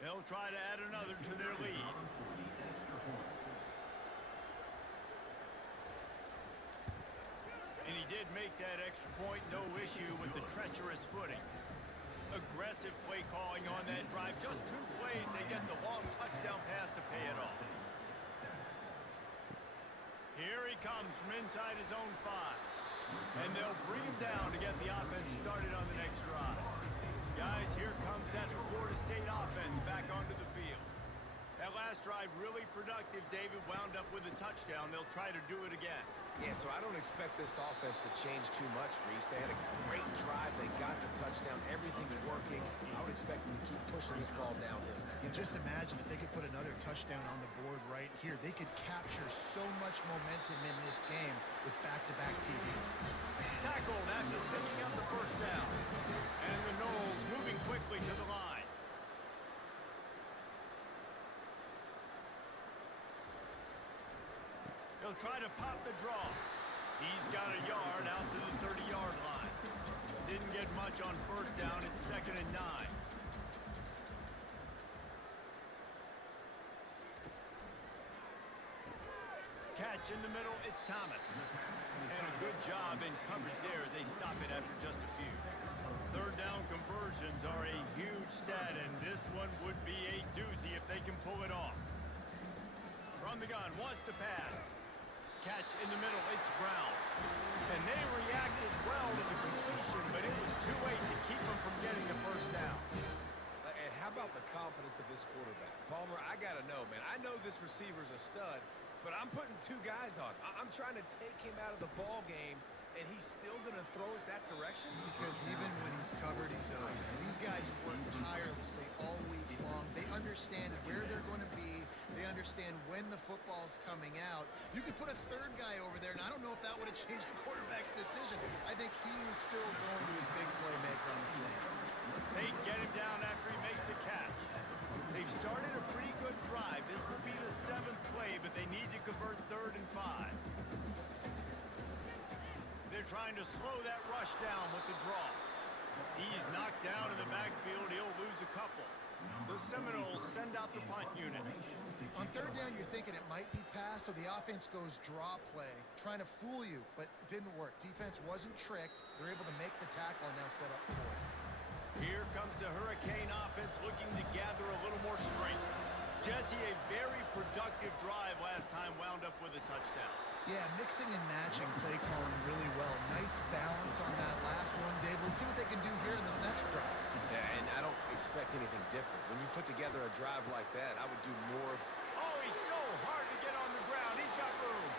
They'll try to add another to their lead. And he did make that extra point, no issue with the treacherous footing. Aggressive play calling on that drive. Just 2 plays, they get the long touchdown pass to pay it off. Here he comes from inside his own 5. And they'll bring him down to get the offense started on the next drive. Guys, here comes that Florida State offense back onto the field. That last drive really productive. David wound up with a touchdown. They'll try to do it again. Yeah, so I don't expect this offense to change too much, Reese. They had a great drive. They got the touchdown. Everything working. I would expect them to keep pushing this ball downhill. You just imagine if they could put another touchdown on the board right here. They could capture so much momentum in this game with back-to-back TDs. Tackled after picking up the first down. And the Knowles moving quickly to the line. He'll try to pop the draw. He's got a yard out to the 30-yard line. Didn't get much on first down. It's 2nd and 9. Catch in the middle. It's Thomas. And a good job in coverage there as they stop it after just a few. 3rd down conversions are a huge stat, and this one would be a doozy if they can pull it off. From the gun, wants to pass. Catch in the middle, it's Brown. And they reacted well to the completion, but it was too late to keep them from getting the first down. And how about the confidence of this quarterback? Palmer, I got to know, man. I know this receiver's a stud, but I'm putting 2 guys on. I'm trying to take him out of the ball game, and he's still going to throw it that direction? Because even when he's covered, he's open. These guys work tirelessly all week long. They understand where they're going to be. They understand when the football's coming out. You could put a 3rd guy over there, and I don't know if that would have changed the quarterback's decision. I think he was still going to his big playmaker on the play. They get him down after he makes the catch. They've started a pretty good drive. This will be the 7th play, but they need to convert 3rd and 5. They're trying to slow that rush down with the draw. He's knocked down in the backfield. He'll lose a couple. The Seminoles send out the punt unit. On 3rd down, you're thinking it might be pass, so the offense goes draw play, trying to fool you, but it didn't work. Defense wasn't tricked. They're able to make the tackle and now set up 4th. Here comes the Hurricane offense looking to gather a little more strength. Jesse, a very productive drive last time, wound up with a touchdown. Yeah, mixing and matching play calling really well. Nice balance on that last one, Dave. Let's see what they can do here in this next drive. Yeah, and I don't expect anything different. When you put together a drive like that, I would do more. Oh, he's so hard to get on the ground. He's got room.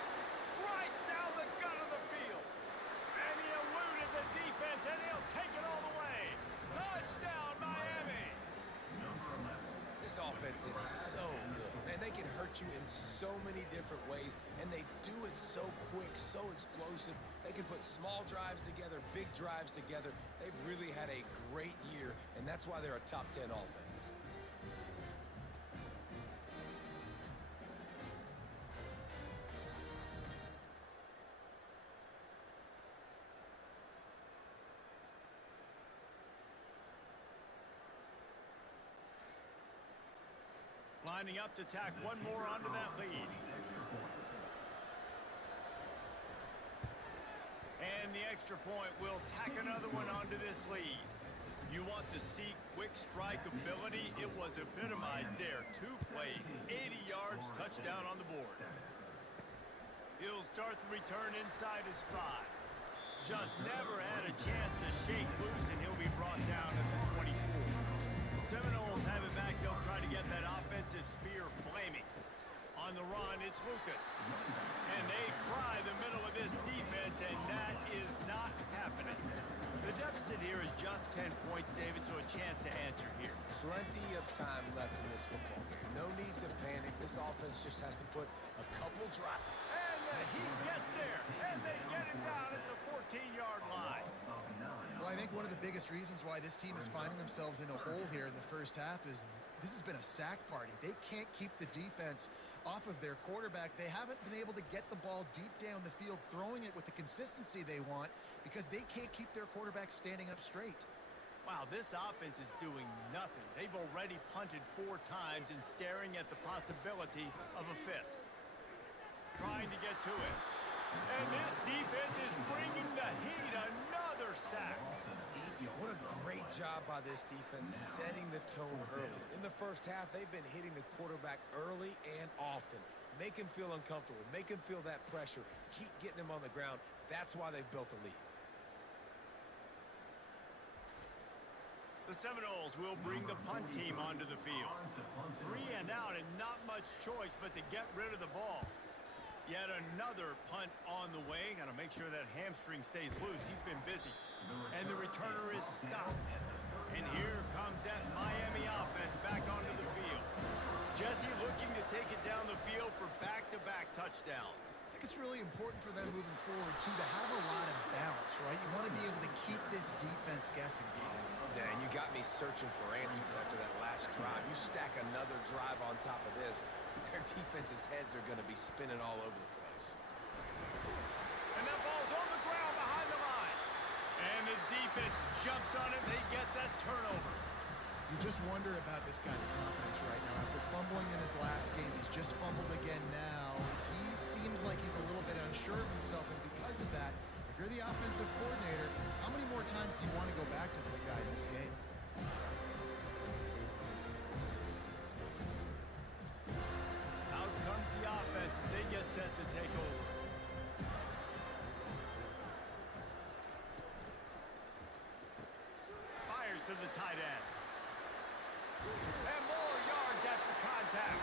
Right down the gut of the field. And he eluded the defense, and he'll take it all the way. Touchdown, Miami. This offense is so good. Man, they can hurt you in so many different ways, and they do it so quick, so explosive. They can put small drives together, big drives together. They've really had a great year, and that's why they're a top 10 offense. Lining up to tack one more onto that lead. And the extra point will tack another one onto this lead. You want to see quick strike ability? It was epitomized there. 2 plays, 80 yards, touchdown on the board. He'll start the return inside his 5. Just never had a chance to shake loose, and he'll be brought down at the 24. The Seminoles have it back. They'll try to get that offensive spear flaming. On the run, it's Lucas. And they try the middle of this defense, and that is not happening. The deficit here is just 10 points, David, so a chance to answer here. Plenty of time left in this football game. No need to panic. This offense just has to put a couple drives. And the Heat gets there, and they get him down at the 14-yard line. Well, I think one of the biggest reasons why this team is finding themselves in a hole here in the first half is this has been a sack party. They can't keep the defense off of their quarterback. They haven't been able to get the ball deep down the field, throwing it with the consistency they want because they can't keep their quarterback standing up straight. Wow, this offense is doing nothing. They've already punted 4 times and staring at the possibility of a 5th. Trying to get to it. And this defense is bringing the Heat another sack. What a great job by this defense setting the tone early. In the first half, they've been hitting the quarterback early and often. Make him feel uncomfortable. Make him feel that pressure. Keep getting him on the ground. That's why they've built a lead. The Seminoles will bring the punt team onto the field. 3 and out and not much choice but to get rid of the ball. Yet another punt on the way. Got to make sure that hamstring stays loose. He's been busy. And the returner is stopped. And here comes that Miami offense back onto the field. Jesse looking to take it down the field for back-to-back touchdowns. I think it's really important for them moving forward, too, to have a lot of balance, right? You want to be able to keep this defense guessing, Bob. Yeah, and you got me searching for answers after that last drive. You stack another drive on top of this, their defense's heads are going to be spinning all over the place. And that ball's on the ground behind the line. And the defense jumps on it. They get that turnover. You just wonder about this guy's confidence right now. After fumbling in his last game, he's just fumbled again now. He seems like he's a little bit unsure of himself, and because of that, if you're the offensive coordinator, how many more times do you want to go back to this guy in this game? Out comes the offense as they get set to take over. Fires to the tight end. And more yards after contact.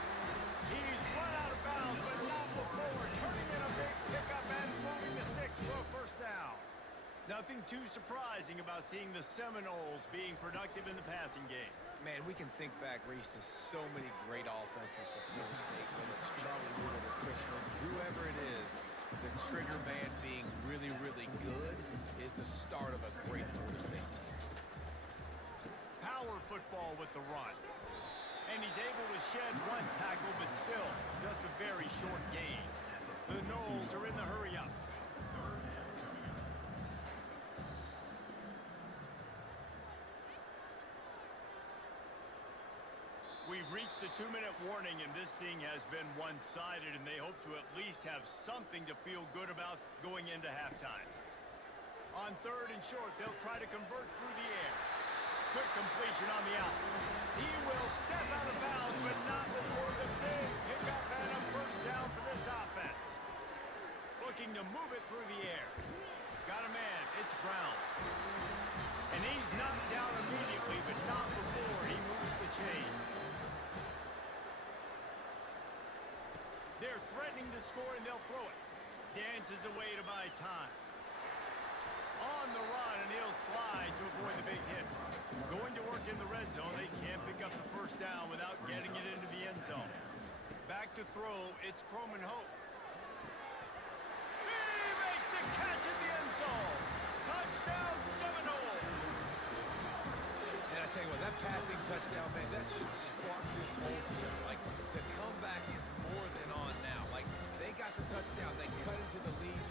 He's run out of bounds, but not before. Turning in a big pickup and moving the sticks for a first down. Nothing too surprising about seeing the Seminoles being productive in the passing game. Man, we can think back, Reese, to so many great offenses for Florida State, whether it's Charlie Wood or Chris Wynn, whoever it is, the trigger man being really, really good is the start of a great Florida State team. Power football with the run. And he's able to shed 1 tackle, but still just a very short gain. The Noles are in the hurry-up. We've reached the 2-minute warning, and this thing has been one-sided, and they hope to at least have something to feel good about going into halftime. On 3rd and short, they'll try to convert through the air. Quick completion on the out. He will step out of bounds, but not before the big pickup and a first down for this offense. Looking to move it through the air. Got a man. It's Brown. And he's knocked down immediately, but not before he moves the chains. They're threatening to score, and they'll throw it. Dances away to buy time. On the run, and he'll slide to avoid the big hit. Going to work in the red zone. They can't pick up the first down without getting it into the end zone. Back to throw. It's Croman Hope. He makes the catch in the end zone. Touchdown, Seminoles. And I tell you what, that passing touchdown, man, that should spark this whole team. Like, the comeback is more than on now. Like, they got the touchdown. They cut into the lead.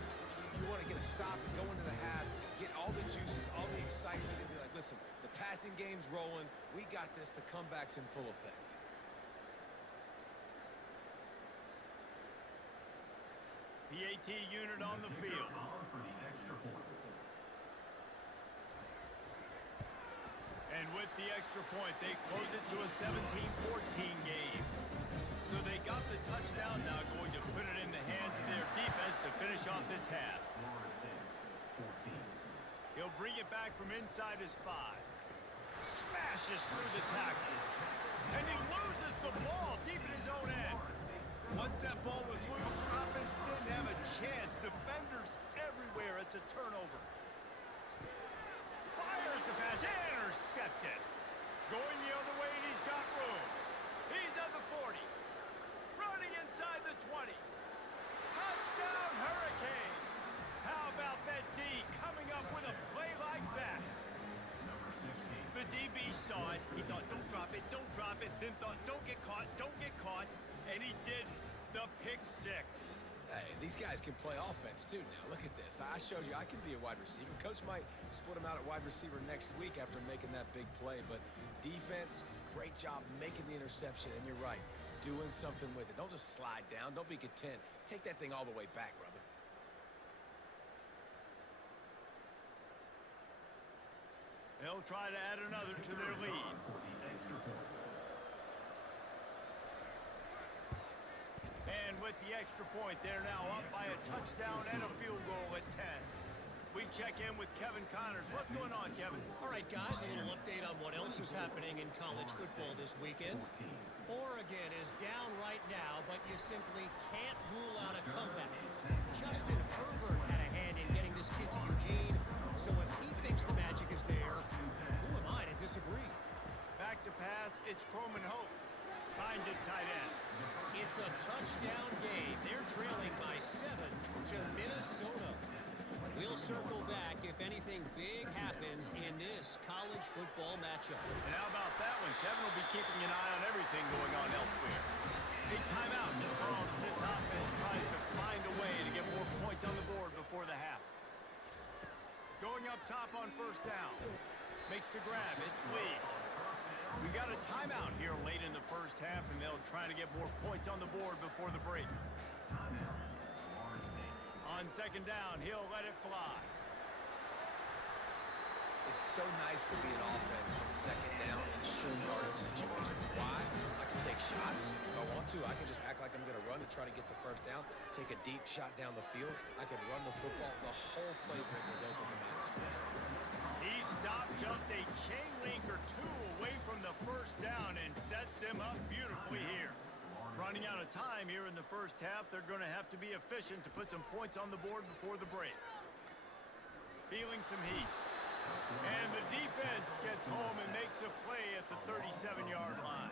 You want to get a stop and go into the half, get all the juices, all the excitement, and be like, listen, the passing game's rolling. We got this. The comeback's in full effect. PAT unit on the field. For the extra point. And with the extra point, they close it to a 17-14 game. So they got the touchdown, now going to put it in the hands of their defense to finish off this half. Florida State, 14. He'll bring it back from inside his 5. Smashes through the tackle. And he loses the ball deep in his own end. Once that ball was loose, offense didn't have a chance. Defenders everywhere. It's a turnover. Fires the pass. Intercepted. Going the other way, and he's got room. He's at the 40. Running inside the 20. Touchdown, Hurricane. How about that D coming up with a play like that? The DB saw it. He thought, don't drop it, don't drop it. Then thought, don't get caught, don't get caught. And he didn't. The pick 6. Hey, these guys can play offense, too, now. Look at this. I showed you I can be a wide receiver. Coach might split him out at wide receiver next week after making that big play. But defense, great job making the interception. And you're right, doing something with it. Don't just slide down. Don't be content. Take that thing all the way back, brother. They'll try to add another to their lead. For the extra point. And with the extra point, they're now up by a touchdown and a field goal at 10. We check in with Kevin Connors. What's going on, Kevin? All right, guys, a little update on what else is happening in college football this weekend. Oregon is down right now, but you simply can't rule out a comeback. Justin Herbert had a hand in getting this kid to Eugene, so if he thinks the magic is there, who am I to disagree? Back to pass, it's Croman Hope. Finds his tight end. It's a touchdown game. They're trailing by 7 to Minnesota. We'll circle back if anything big happens in this college football matchup. And how about that one? Kevin will be keeping an eye on everything going on elsewhere. A timeout is called as this offense tries to find a way to get more points on the board before the half. Going up top on first down. Makes the grab. It's Lee. We got a timeout here late in the first half, and they'll try to get more points on the board before the break. On second down, he'll let it fly. It's so nice to be an offense on second down in short yardage situations. Why? I can take shots. If I want to, I can just act like I'm going to run and try to get the first down, take a deep shot down the field. I can run the football. The whole playbook is open to my disposal. He stopped just a chain link or 2 away from the first down and sets them up beautifully here. Running out of time here in the first half, they're going to have to be efficient to put some points on the board before the break. Feeling some heat. And the defense gets home and makes a play at the 37-yard line.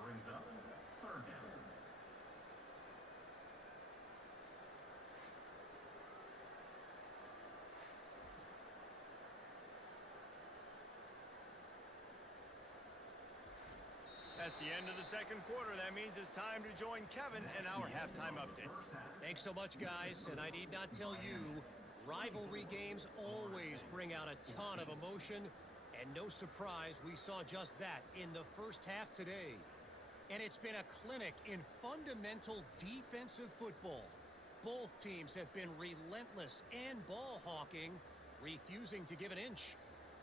Brings up third down. That's the end of the second quarter. That means it's time to join Kevin in our halftime update. Thanks so much, guys, and I need not tell you, rivalry games always bring out a ton of emotion, and no surprise we saw just that in the first half today. And it's been a clinic in fundamental defensive football. Both teams have been relentless and ball hawking, refusing to give an inch.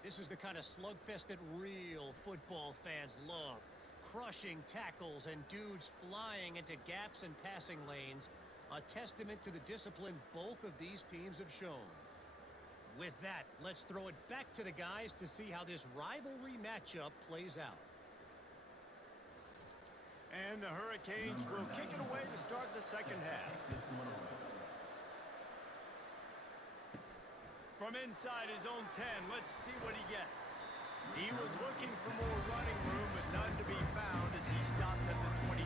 This is the kind of slugfest that real football fans love. Crushing tackles and dudes flying into gaps and passing lanes. A testament to the discipline both of these teams have shown. With that, let's throw it back to the guys to see how this rivalry matchup plays out. And the Hurricanes will kick it away to start the second half. From inside his own 10, let's see what he gets. He was looking for more running room, but none to be found as he stopped at the 23.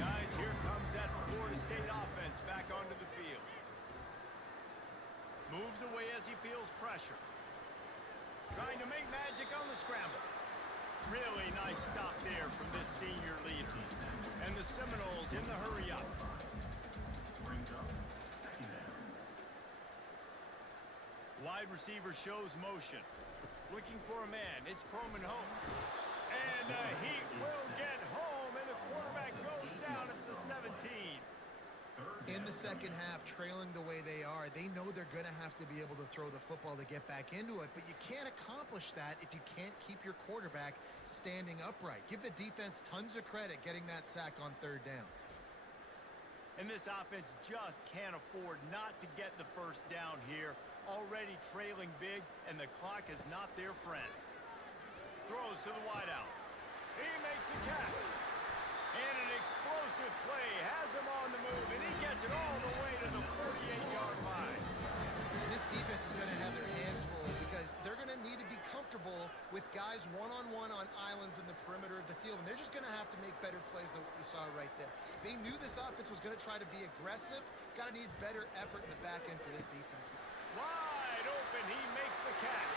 Guys, here comes that Florida State offense back onto the field. Moves away as he feels pressure. Trying to make magic on the scramble. Really nice stop there from this senior leader. And the Seminoles in the hurry up. Brings up second down. Wide receiver shows motion. Looking for a man. It's Croman Hope. And he will get home, and the quarterback goes down at the 17. In second half trailing the way they are, they know they're going to have to be able to throw the football to get back into it, but you can't accomplish that if you can't keep your quarterback standing upright. Give the defense tons of credit getting that sack on third down. And this offense just can't afford not to get the first down here. Already trailing big, and the clock is not their friend. Throws to the wideout. He makes a catch. And an explosive play has him on the move, and he gets it all the way to the 48-yard line. This defense is going to have their hands full because they're going to need to be comfortable with guys one-on-one on islands in the perimeter of the field, and they're just going to have to make better plays than what we saw right there. They knew this offense was going to try to be aggressive. Got to need better effort in the back end for this defense. Wide open, he makes the catch.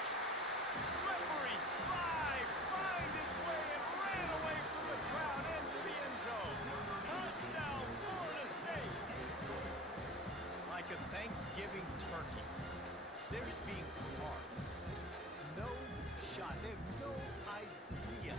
Slippery slide, find his way and ran away from the crowd into the end zone. Touchdown, Florida State. Like a Thanksgiving turkey, they're just being carved. No shot. They have no idea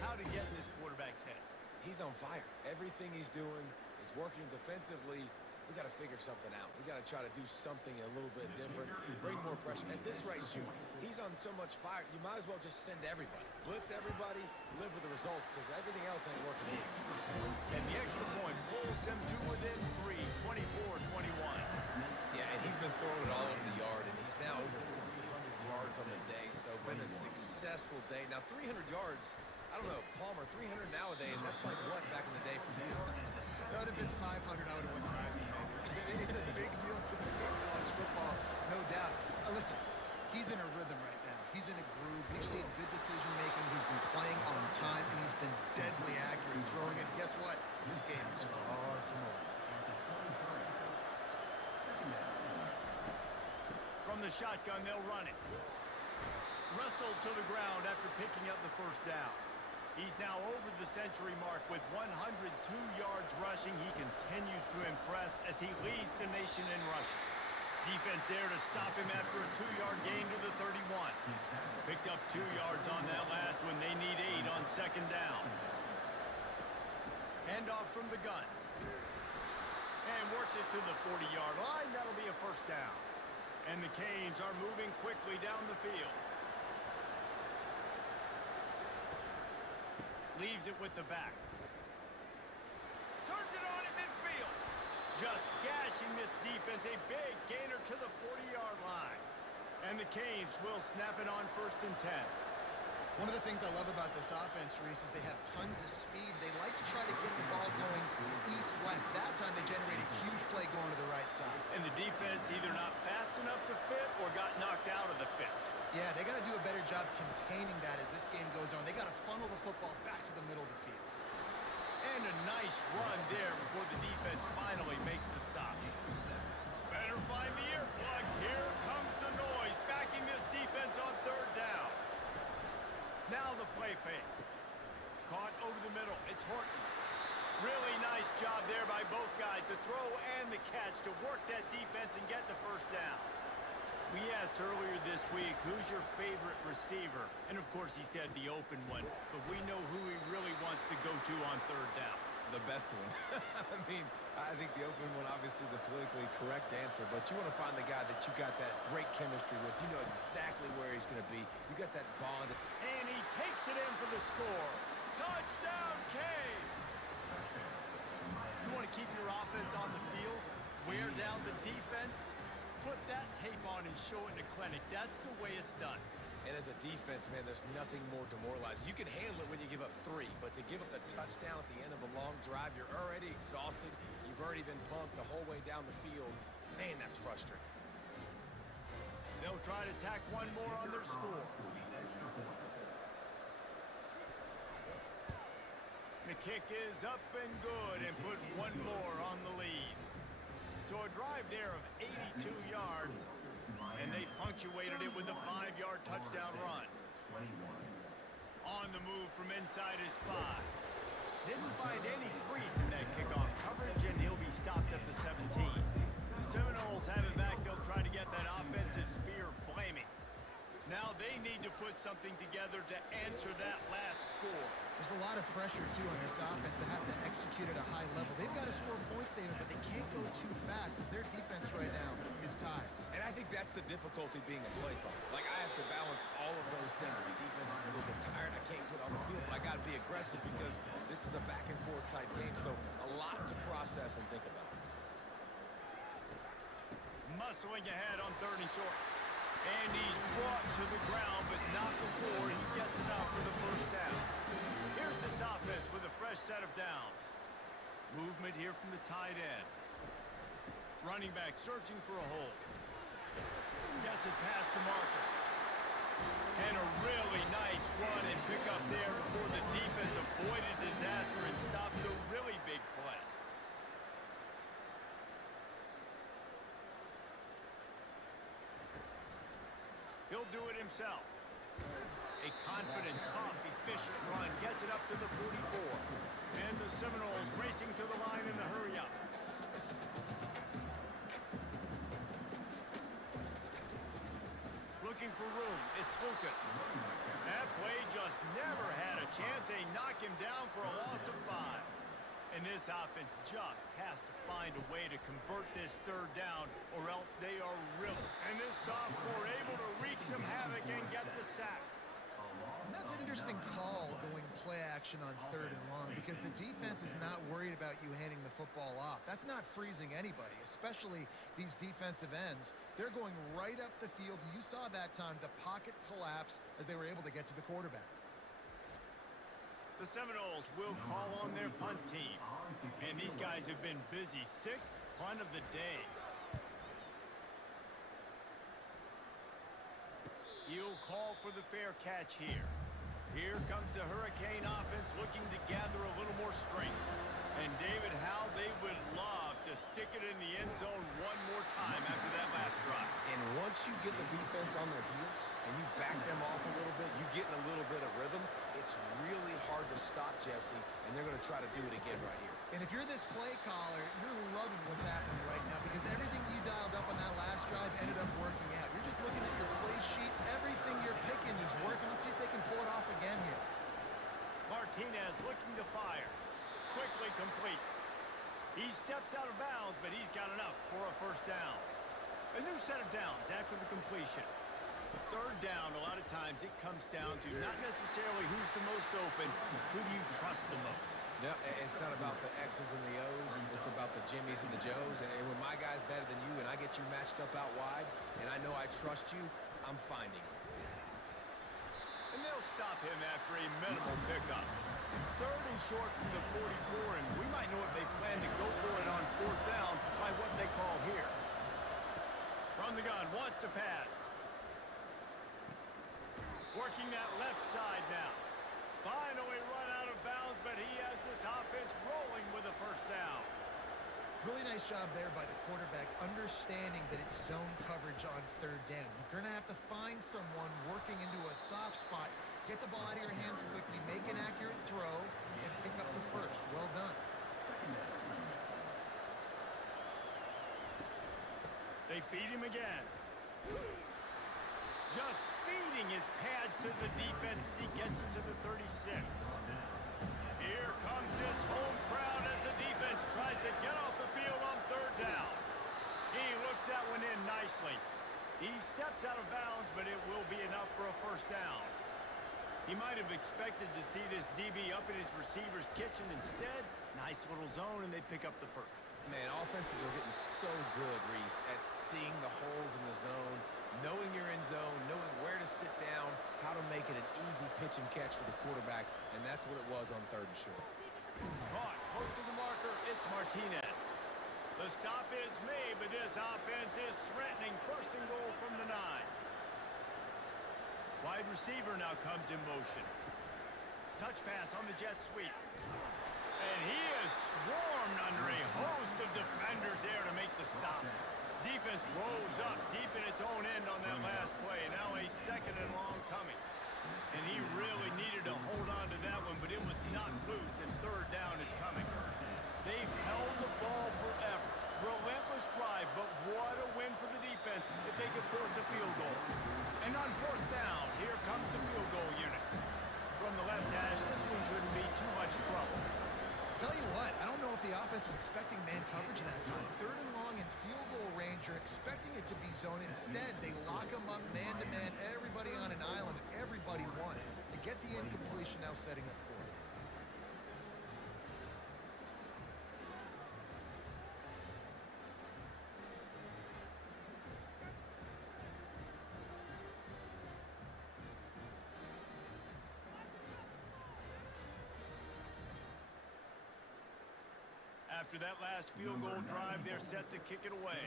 how to get in this quarterback's head. He's on fire. Everything he's doing is working defensively. We got to figure something out. We got to try to do something a little bit different, bring more pressure. At this rate, shoot, he's on so much fire, you might as well just send everybody. Blitz everybody, live with the results, because everything else ain't working here. And the extra point pulls them to within 3, 24-21. Yeah, and he's been throwing it all over the yard, and he's now over 300 yards on the day, so been a successful day. Now, 300 yards, I don't know, Palmer, 300 nowadays, that's like what back in the day for you? That would have been 500. I would have won the Heisman. It's a big deal to the game of college football, no doubt. Listen, he's in a rhythm right now. He's in a groove. We've seen good decision-making. He's been playing on time, and he's been deadly accurate throwing it. Guess what? This game is far from over. From the shotgun, they'll run it. Wrestled to the ground after picking up the first down. He's now over the century mark with 102 yards rushing. He continues to impress as he leads the nation in rushing. Defense there to stop him after a 2-yard gain to the 31. Picked up 2 yards on that last one. They need 8 on second down. Handoff from the gun. And works it to the 40-yard line. That'll be a first down. And the Canes are moving quickly down the field. Leaves it with the back. Turns it on in midfield. Just gashing this defense. A big gainer to the 40-yard line. And the Canes will snap it on 1st and 10. One of the things I love about this offense, Reese, is they have tons of speed. They like to try to get the ball going east-west. That time they generate a huge play going to the right side. And the defense either not fast enough to fit or got knocked out of the fit. Yeah, they got to do a better job containing that as this game goes on. They got to funnel the football back to the middle of the field. And a nice run there before the defense finally makes the stop. Better find the earplugs. Here comes the noise, backing this defense on 3rd down. Now the play fake. Caught over the middle. It's Horton. Really nice job there by both guys to throw and the catch to work that defense and get the first down. We asked earlier this week, who's your favorite receiver? And of course he said the open one, but we know who he really wants to go to on 3rd down. The best one. I mean, I think the open one, obviously the politically correct answer, but you want to find the guy that you got that great chemistry with. You know exactly where he's going to be. You got that bond. And he takes it in for the score. Touchdown, Canes! You want to keep your offense on the field? Wear down the defense? Put that tape on and show it in a clinic. That's the way it's done. And as a defense, man, there's nothing more demoralizing. You can handle it when you give up 3, but to give up the touchdown at the end of a long drive, you're already exhausted. You've already been pumped the whole way down the field. Man, that's frustrating. They'll try to tack one more on their score. The kick is up and good and put one more on the lead. So a drive there of 82 yards, and they punctuated it with a 5-yard touchdown run. On the move from inside his 5. Didn't find any crease in that kickoff coverage, and he'll be stopped at the 17. The Seminoles have it back. They'll try to get that offensive spear flaming. Now they need to put something together to answer that last score. There's a lot of pressure, too, on this offense to have to execute at a high level. They've got to score points, David, but they can't go too fast because their defense right now is tired. And I think that's the difficulty being a play caller. Like, I have to balance all of those things. My defense is a little bit tired. I can't get on the field, but I got to be aggressive because this is a back-and-forth type game. So a lot to process and think about. Muscling ahead on 3rd and short. And he's brought to the ground, but not before he gets it out for the first down. Here's this offense with a fresh set of downs. Movement here from the tight end. Running back searching for a hole. Gets it past the marker. And a really nice run and pick up there before the defense avoided disaster and stopped a really big play. He'll do it himself. A confident, tough, efficient run gets it up to the 44. And the Seminoles racing to the line in the hurry up. Looking for room. It's Lucas. That play just never had a chance. They knock him down for a loss of 5. And this offense just has to find a way to convert this 3rd down, or else they are really. And this sophomore able to wreak some havoc and get the sack. And that's an interesting call going play action on 3rd and long because the defense is not worried about you handing the football off. That's not freezing anybody, especially these defensive ends. They're going right up the field. You saw that time the pocket collapse as they were able to get to the quarterback. The Seminoles will call on their punt team. And these guys have been busy. 6th punt of the day. He'll call for the fair catch here. Here comes the Hurricane offense looking to gather a little more strength. And David, how they would love to stick it in the end zone one more time after that last drive. And once you get the defense on their heels and you back them off a little bit, you get in a little bit of rhythm, it's really hard to stop, Jesse, and they're going to try to do it again right here. And if you're this play caller, you're loving what's happening right now because everything you dialed up on that last drive ended up working out. You're just looking at your play sheet. Everything you're picking is working. Let's see if they can pull it off again here. Martinez looking to fire. Quickly complete. He steps out of bounds, but he's got enough for a first down. A new set of downs after the completion. 3rd down, a lot of times it comes down to not necessarily who's the most open, who do you trust the most. No, it's not about the X's and the O's. It's about the Jimmies and the Joes. And when my guy's better than you and I get you matched up out wide and I know I trust you, I'm finding you. And they'll stop him after a minimal pickup. 3rd and short from the 44, and we might know if they plan to go for it on 4th down by what they call here. From the gun, wants to pass. Working that left side now. Finally run out of bounds, but he has this offense rolling with a first down. Really nice job there by the quarterback, understanding that it's zone coverage on 3rd down. You're going to have to find someone working into a soft spot, get the ball out of your hands quickly, make an accurate throw, and pick up the first. Well done. They feed him again. Just feeding his pads to the defense as he gets into the 36. Here comes this home crowd as the defense tries to get off the field on 3rd down. He looks that one in nicely. He steps out of bounds, but it will be enough for a first down. He might have expected to see this DB up in his receiver's kitchen. Instead, nice little zone, and they pick up the first. Man, offenses are getting so good, Reese, at seeing the holes in the zone, knowing you're in zone, knowing where to sit down, how to make it an easy pitch and catch for the quarterback, and that's what it was on 3rd and short. Caught close to the marker, it's Martinez. The stop is made, but this offense is threatening 1st and goal from the 9. Wide receiver now comes in motion. Touch pass on the jet sweep. And he is swarmed under a host of defenders there to make the stop. Defense rose up deep in its own end on that last play. Now a 2nd and long coming. And he really needed to hold on to that one, but it was not loose, and 3rd down is coming. They've held the ball forever. Relentless drive, but what a win for the defense if they could force a field goal. And on 4th down, here comes the field goal unit. From the left hash, this one shouldn't be the offense was expecting man coverage that time. 3rd and long in field goal range, you're expecting it to be zone. Instead, they lock them up man-to-man, everybody on an island, everybody won. To get the incompletion, now setting up 4th. After that last field goal drive, they're set to kick it away.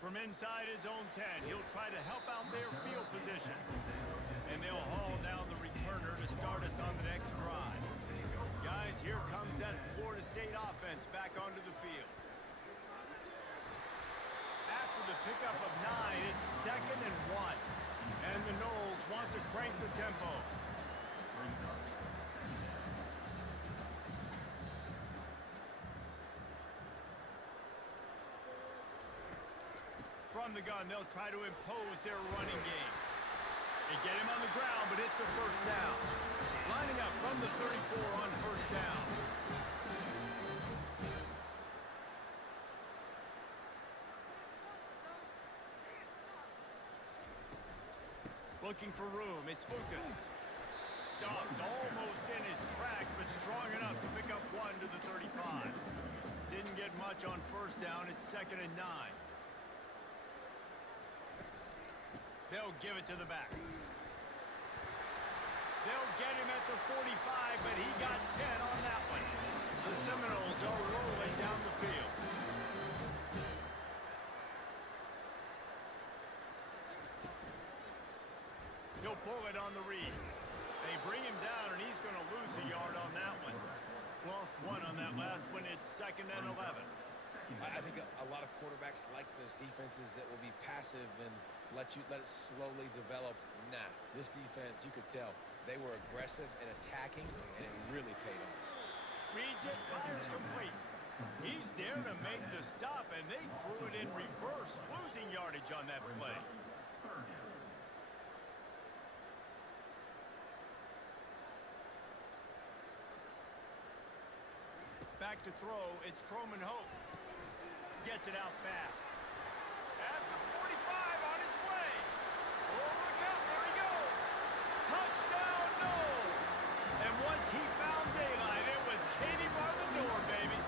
From inside his own 10, he'll try to help out their field position. And they'll haul down the returner to start us on the next drive. Guys, here comes that Florida State offense back onto the field. After the pickup of 9, it's 2nd and 1. And the Noles want to crank the tempo. From the gun, they'll try to impose their running game. They get him on the ground, but it's a 1st down. Lining up from the 34 on 1st down. Looking for room, it's Lucas. Stuffed almost in his tracks, but strong enough to pick up 1 to the 35. Didn't get much on 1st down, it's 2nd and 9. They'll give it to the back. They'll get him at the 45, but he got 10 on that one. The Seminoles are rolling down the field. He'll pull it on the read. They bring him down, and he's going to lose a yard on that one. Lost 1 on that last one. It's 2nd and 11. I think a lot of quarterbacks like those defenses that will be passive and let it slowly develop. Nah, this defense, you could tell, they were aggressive and attacking, and it really paid off. Reads it, fires complete. He's there to make the stop, and they threw it in reverse, losing yardage on that play. Back to throw, it's Croman Hope. Gets it out fast. At the 45 on his way. Oh, look out, there he goes. Touchdown, Noles. And once he found daylight, it was Katie bar the door, baby.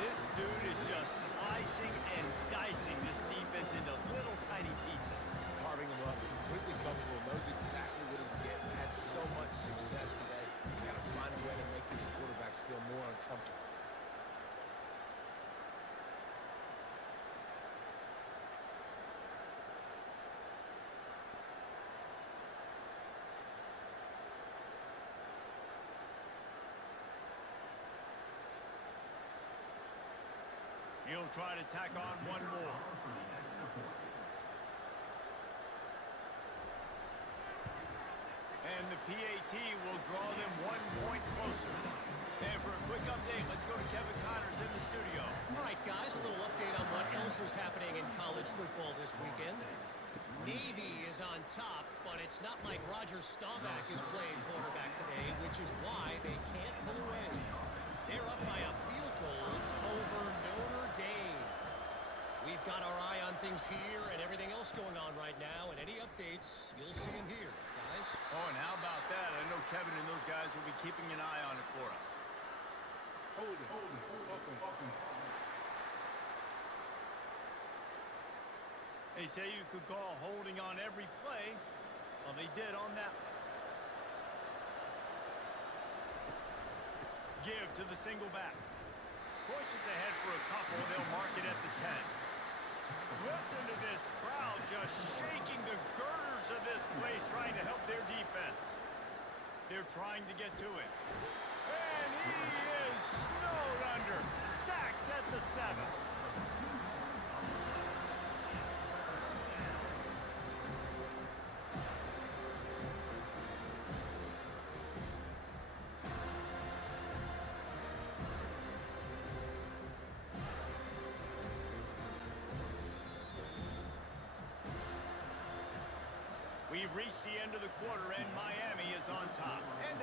This dude is just slicing and dicing this defense into little tiny pieces. Carving him up, completely comfortable, knows exactly what he's getting. Had so much success today. You got to find a way to make these quarterbacks feel more uncomfortable. He'll try to tack on 1 more. And the PAT will draw them 1 point closer. And for a quick update, let's go to Kevin Connors in the studio. All right, guys, a little update on what else is happening in college football this weekend. Navy is on top, but it's not like Roger Staubach is playing quarterback today, which is why they can't pull away. They're up by a field goal over Notre Dame. We've got our eye on things here and everything else going on right now, and any updates, you'll see them here, guys. Oh, and how about that? I know Kevin and those guys will be keeping an eye on it for us. Hold it. Open. They say you could call holding on every play. Well, they did on that one. Give to the single back. Pushes ahead for a couple. They'll mark it at the 10. Listen to this crowd just shaking the girders of this place, trying to help their defense. They're trying to get to it. And he is snowed under. Sacked at the 7. We've reached the end of the quarter, and Miami is on top. And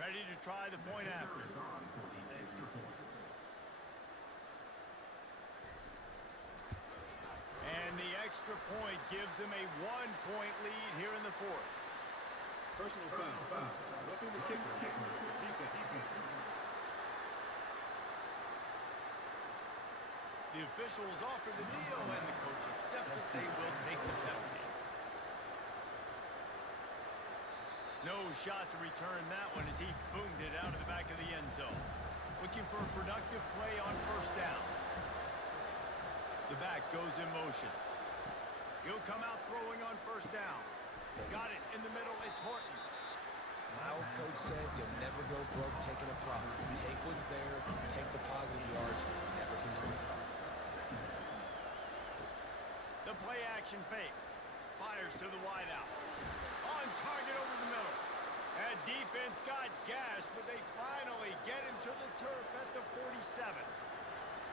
Ready to try the point after. Is on for the extra point. And the extra point gives them a 1-point lead here in the fourth. Personal foul. Roughing the kicker. Defense. The officials offer the deal, and the coach accepts it. They will take the penalty. No shot to return that one as he boomed it out of the back of the end zone. Looking for a productive play on first down. The back goes in motion. He'll come out throwing on first down. Got it in the middle. It's Horton. My old coach said you'll never go broke taking a profit. Take what's there, take the positive yards, never complain. The play action fake. Fires to the wideout. On target over the middle. That defense got gas, but they finally get him to the turf at the 47.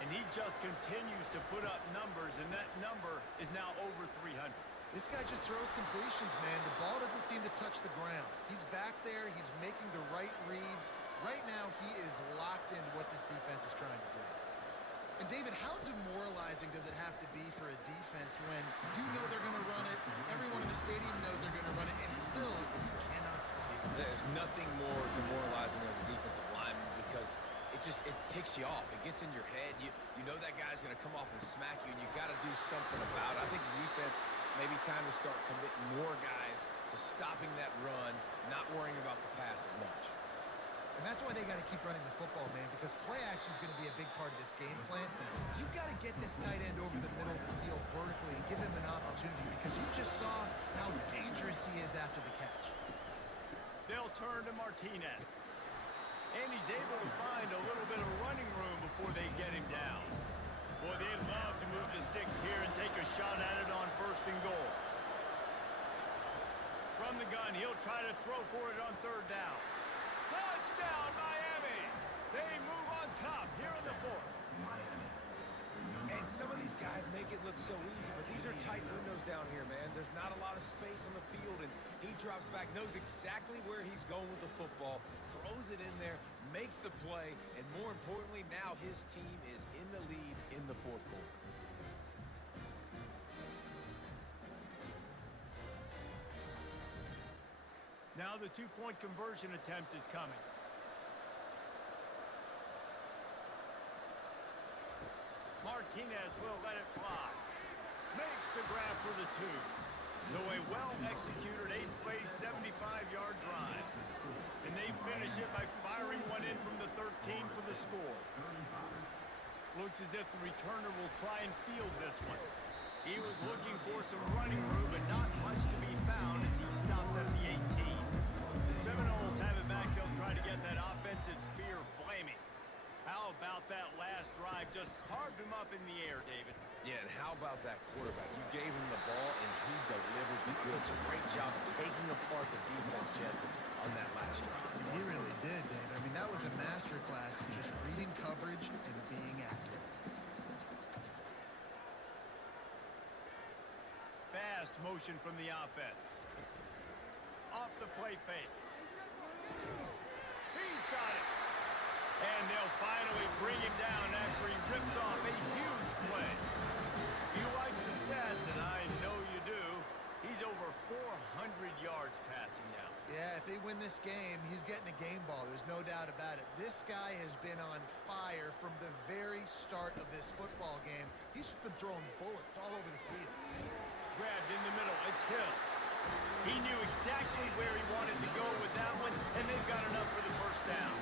And he just continues to put up numbers, and that number is now over 300. This guy just throws completions, man. The ball doesn't seem to touch the ground. He's back there. He's making the right reads. Right now, he is locked into what this defense is trying to do. And, David, how demoralizing does it have to be for a defense when you know they're going to run it, everyone in the stadium knows they're going to run it, and still you cannot stop it? There's nothing more demoralizing as a defensive lineman because it ticks you off. It gets in your head. You know that guy's going to come off and smack you, and you got to do something about it. I think the defense maybe time to start committing more guys to stopping that run, not worrying about the pass as much. And that's why they got to keep running the football, man, because play action is going to be a big part of this game plan. You've got to get this tight end over the middle of the field vertically and give him an opportunity because you just saw how dangerous he is after the catch. They'll turn to Martinez. And he's able to find a little bit of running room before they get him down. Boy, they'd love to move the sticks here and take a shot at it on first and goal. From the gun, he'll try to throw for it on third down. Touchdown, Miami! They move on top here in the fourth. And some of these guys make it look so easy, but these are tight windows down here, man. There's not a lot of space on the field, and he drops back, knows exactly where he's going with the football, throws it in there, makes the play, and more importantly, now his team is in the lead in the fourth quarter. Now the two-point conversion attempt is coming. Martinez will let it fly. Makes the grab for the two. So a well-executed 8-play, 75-yard drive. And they finish it by firing one in from the 13 for the score. Looks as if the returner will try and field this one. He was looking for some running room, but not much to be found as he stopped at the 18. The Seminoles have it back. They'll try to get that offensive spear flaming. How about that last drive? Just carved him up in the air, David. Yeah, and how about that quarterback? You gave him the ball, and he delivered the goods. Great job taking apart the defense, Jesse, on that last drive. He really did, David. I mean, that was a masterclass of just reading coverage and being accurate. Fast motion from the offense. Off the play fake. He's got it. And they'll finally bring him down after he rips off a huge play. If you like the stats, and I know you do, he's over 400 yards passing now. Yeah, if they win this game, he's getting a game ball. There's no doubt about it. This guy has been on fire from the very start of this football game. He's been throwing bullets all over the field. Grabbed in the middle. It's Hill. He knew exactly where he wanted to go with that one, and they've got enough for the first down.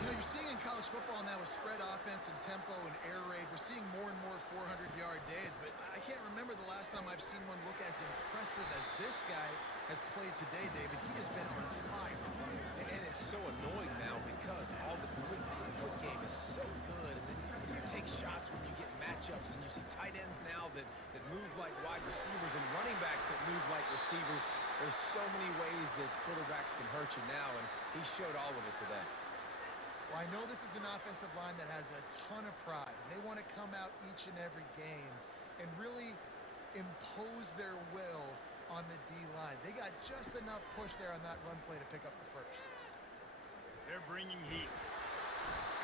You know, you're seeing in college football now with spread offense and tempo and air raid, we're seeing more and more 400-yard days, but I can't remember the last time I've seen one look as impressive as this guy has played today, David. He has been on fire. And it's so annoying now because all the quick game is so good, and then you take shots when you get matchups, and you see tight ends now that move like wide receivers and running backs that move like receivers. There's so many ways that quarterbacks can hurt you now, and he showed all of it today. Well, I know this is an offensive line that has a ton of pride, and they want to come out each and every game and really impose their will on the D-line. They got just enough push there on that run play to pick up the first. They're bringing heat.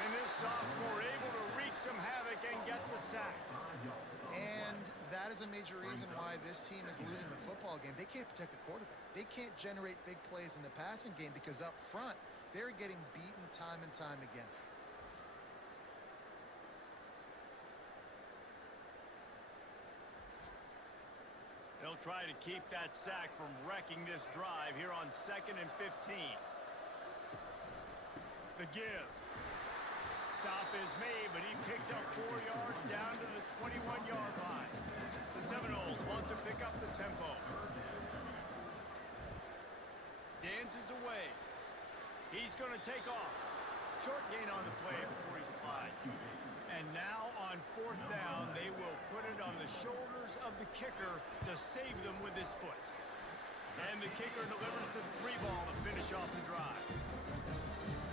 And this sophomore able to wreak some havoc and get the sack. And that is a major reason why this team is losing the football game. They can't protect the quarterback. They can't generate big plays in the passing game because up front, they're getting beaten time and time again. They'll try to keep that sack from wrecking this drive here on 2nd and 15. The give. Stop is made, but he picks up 4 yards down to the 21-yard line. The Seminoles want to pick up the tempo. Dances away. He's going to take off. Short gain on the play before he slides. And now on 4th down, they will put it on the shoulders of the kicker to save them with his foot. And the kicker delivers the 3-ball to finish off the drive.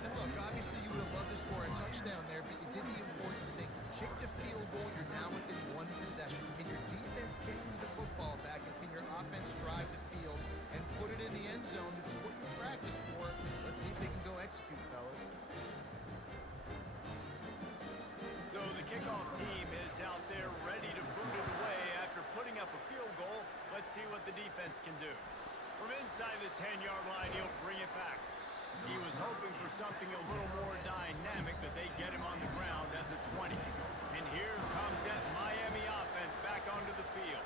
And look, obviously you would have loved to score a touchdown there, but you did the important thing. Kicked a field goal, you're now within 1 possession. Can your defense get you the football back, and can your offense drive the field and put it in the end zone? This is what you practice for. Let's see if they can go execute, fellas. So the kickoff team is out there ready to boot it away after putting up a field goal. Let's see what the defense can do. From inside the 10-yard line, he'll bring it back. He was hoping for something a little more dynamic, but they get him on the ground at the 20. And here comes that Miami offense back onto the field.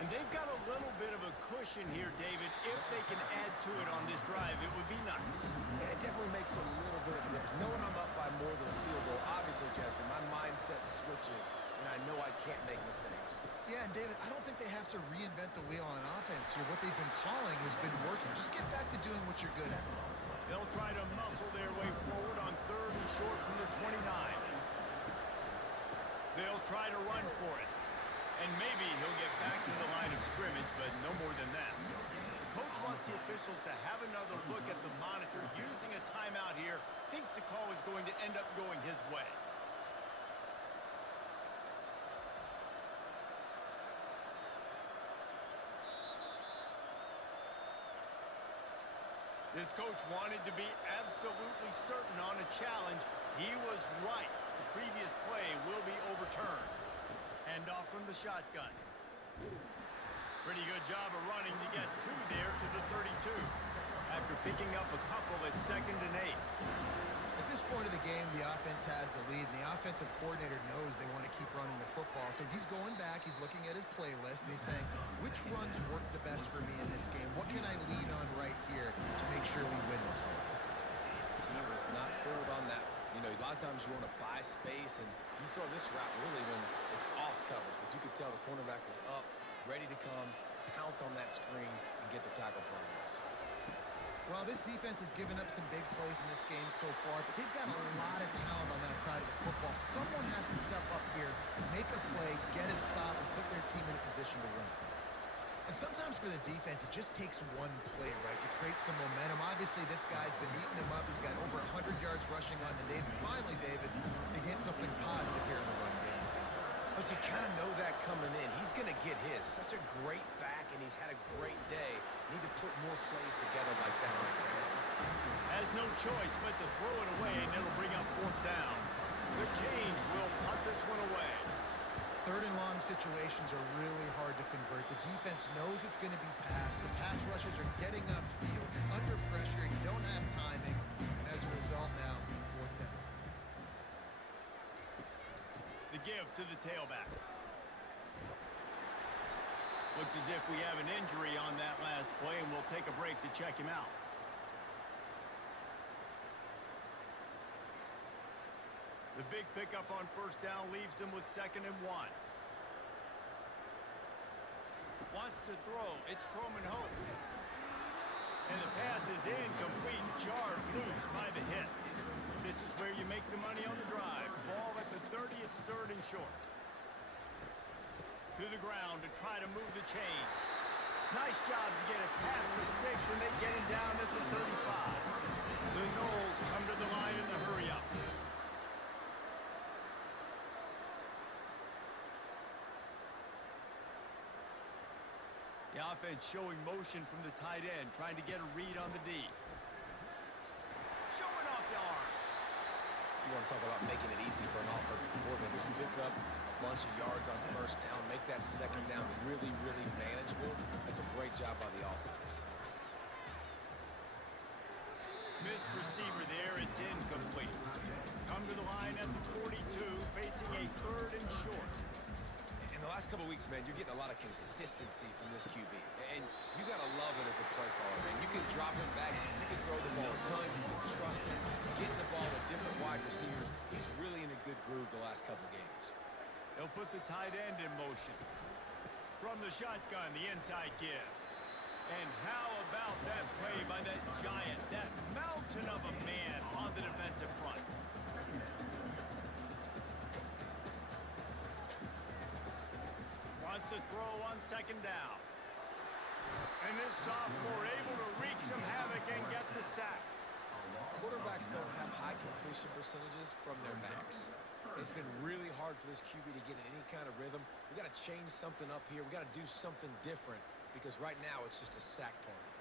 And they've got a little bit of a cushion here, David. If they can add to it on this drive, it would be nice. And it definitely makes a little bit of a difference. Knowing I'm up by more than a field goal, obviously, Jesse, my mindset switches, and I know I can't make mistakes. Yeah, and David, I don't think they have to reinvent the wheel on offense here. What they've been calling has been working. Just get back to doing what you're good at. They'll try to muscle their way forward on 3rd and short from the 29. They'll try to run for it. And maybe he'll get back to the line of scrimmage, but no more than that. The coach wants the officials to have another look at the monitor using a timeout here. Thinks the call is going to end up going his way. This coach wanted to be absolutely certain on a challenge. He was right. The previous play will be overturned. Hand off from the shotgun. Pretty good job of running to get 2 there to the 32. After picking up a couple at 2nd and 8. At this point of the game, the offense has the lead, and the offensive coordinator knows they want to keep running the football. So he's going back, he's looking at his playlist, and he's saying, which runs work the best for me in this game? What can I lean on right here to make sure we win this one? He was not fooled on that. You know, a lot of times you want to buy space, and you throw this route really when it's off coverage. But you could tell the cornerback was up, ready to come, pounce on that screen, and get the tackle for him. Well, this defense has given up some big plays in this game so far, but they've got a lot of talent on that side of the football. Someone has to step up here, make a play, get a stop, and put their team in a position to win. And sometimes for the defense, it just takes one play, right, to create some momentum. Obviously, this guy's been heating him up. He's got over 100 yards rushing on the day. But finally, David, they get something positive here in the run game defensively. But you kind of know that coming in. He's going to get his. Such a great back, and he's had a great day. Need to put more plays together like that right there. Has no choice but to throw it away, and it'll bring up 4th down. The Canes will punt this one away. 3rd and long situations are really hard to convert. The defense knows it's going to be passed. The pass rushers are getting upfield. You're under pressure. You don't have timing. And as a result now, 4th down. The give to the tailback. Looks as if we have an injury on that last play, and we'll take a break to check him out. The big pickup on 1st down leaves them with 2nd and 1. Wants to throw. It's Croman Hope. And the pass is incomplete. Jarred loose by the hit. This is where you make the money on the drive. Ball at the 30. It's 3rd and short. To the ground to try to move the chains. Nice job to get it past the sticks, and they get him down at the 35. The Noles come to the line in the hurry-up. The offense showing motion from the tight end, trying to get a read on the D. Showing off want to talk about making it easy for an offensive coordinator to pick up a bunch of yards on first down, make that second down really, really manageable. That's a great job by the offense. Missed receiver there. It's incomplete. Come to the line at the 42, facing a 3rd and short. In the last couple of weeks, man, you're getting a lot of consistency from this QB. And you got to love it as a play caller, man. You can drop him back. You can throw the ball a ton. You can trust him. Getting the ball to different wide receivers. He's really in a good groove the last couple games. They'll put the tight end in motion. From the shotgun, the inside give. And how about that play by that giant, that mountain of a man on the defensive front? Wants to throw on 2nd down. And this sophomore able to wreak some havoc and get the sack. Quarterbacks don't have high completion percentages from their backs. It's been really hard for this QB to get in any kind of rhythm. We got to change something up here. We got to do something different because right now it's just a sack party.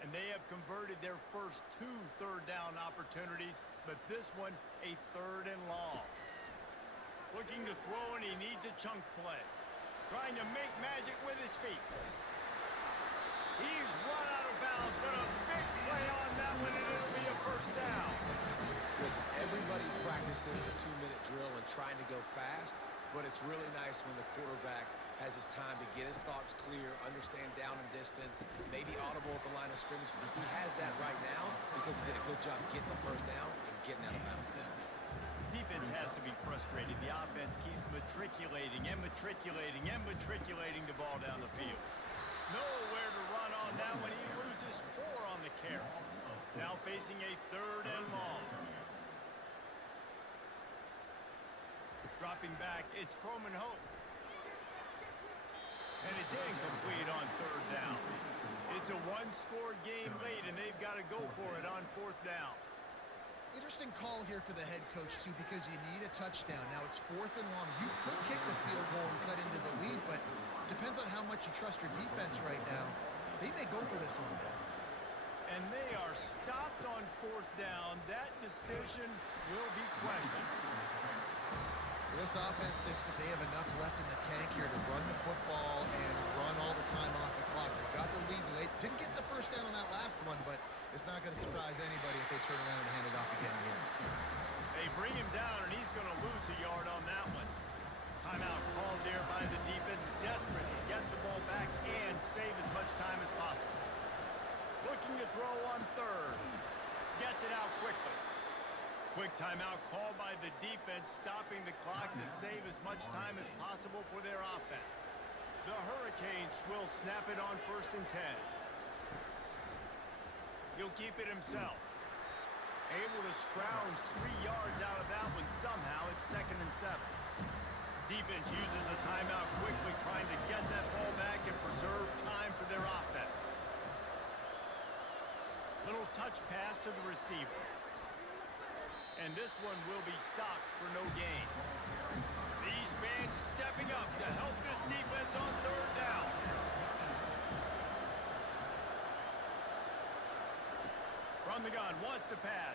And they have converted their first 2 third down opportunities, but this one a 3rd and long. Looking to throw, and he needs a chunk play. Trying to make magic with his feet. He's run out of bounds, but a big play on that one, and it'll be a 1st down. Listen, everybody practices the 2-minute drill and trying to go fast, but it's really nice when the quarterback has his time to get his thoughts clear, understand down and distance, maybe audible at the line of scrimmage. He has that right now because he did a good job getting the 1st down and getting out of bounds. Defense has to be frustrated. The offense keeps matriculating and matriculating and matriculating the ball down the field. Nowhere to run on that when he loses 4 on the carry. Now facing a 3rd and long. Dropping back, it's Croman Hope. And it's incomplete on 3rd down. It's a 1-score game late, and they've got to go for it on 4th down. Interesting call here for the head coach, too, because you need a touchdown. Now it's 4th and long. You could kick the field goal and cut into the lead, but it depends on how much you trust your defense right now. They may go for this one, guys. And they are stopped on 4th down. That decision will be questioned. This offense thinks that they have enough left in the tank here to run the football and run all the time off the clock. They got the lead late. Didn't get the 1st down on that last one, but it's not going to surprise anybody if they turn around and hand it off again here. They bring him down, and he's going to lose a yard on that one. Timeout called there by the defense, desperate to get the ball back and save as much time as possible. Looking to throw on 3rd. Gets it out quickly. Quick timeout called by the defense, stopping the clock to save as much time as possible for their offense. The Hurricanes will snap it on 1st and 10. He'll keep it himself. Able to scrounge 3 yards out of that one somehow. It's 2nd and 7. Defense uses a timeout quickly, trying to get that ball back and preserve time for their offense. Little touch pass to the receiver. And this one will be stopped for no gain. These fans stepping up to help this defense on 3rd down. From the gun, wants to pass.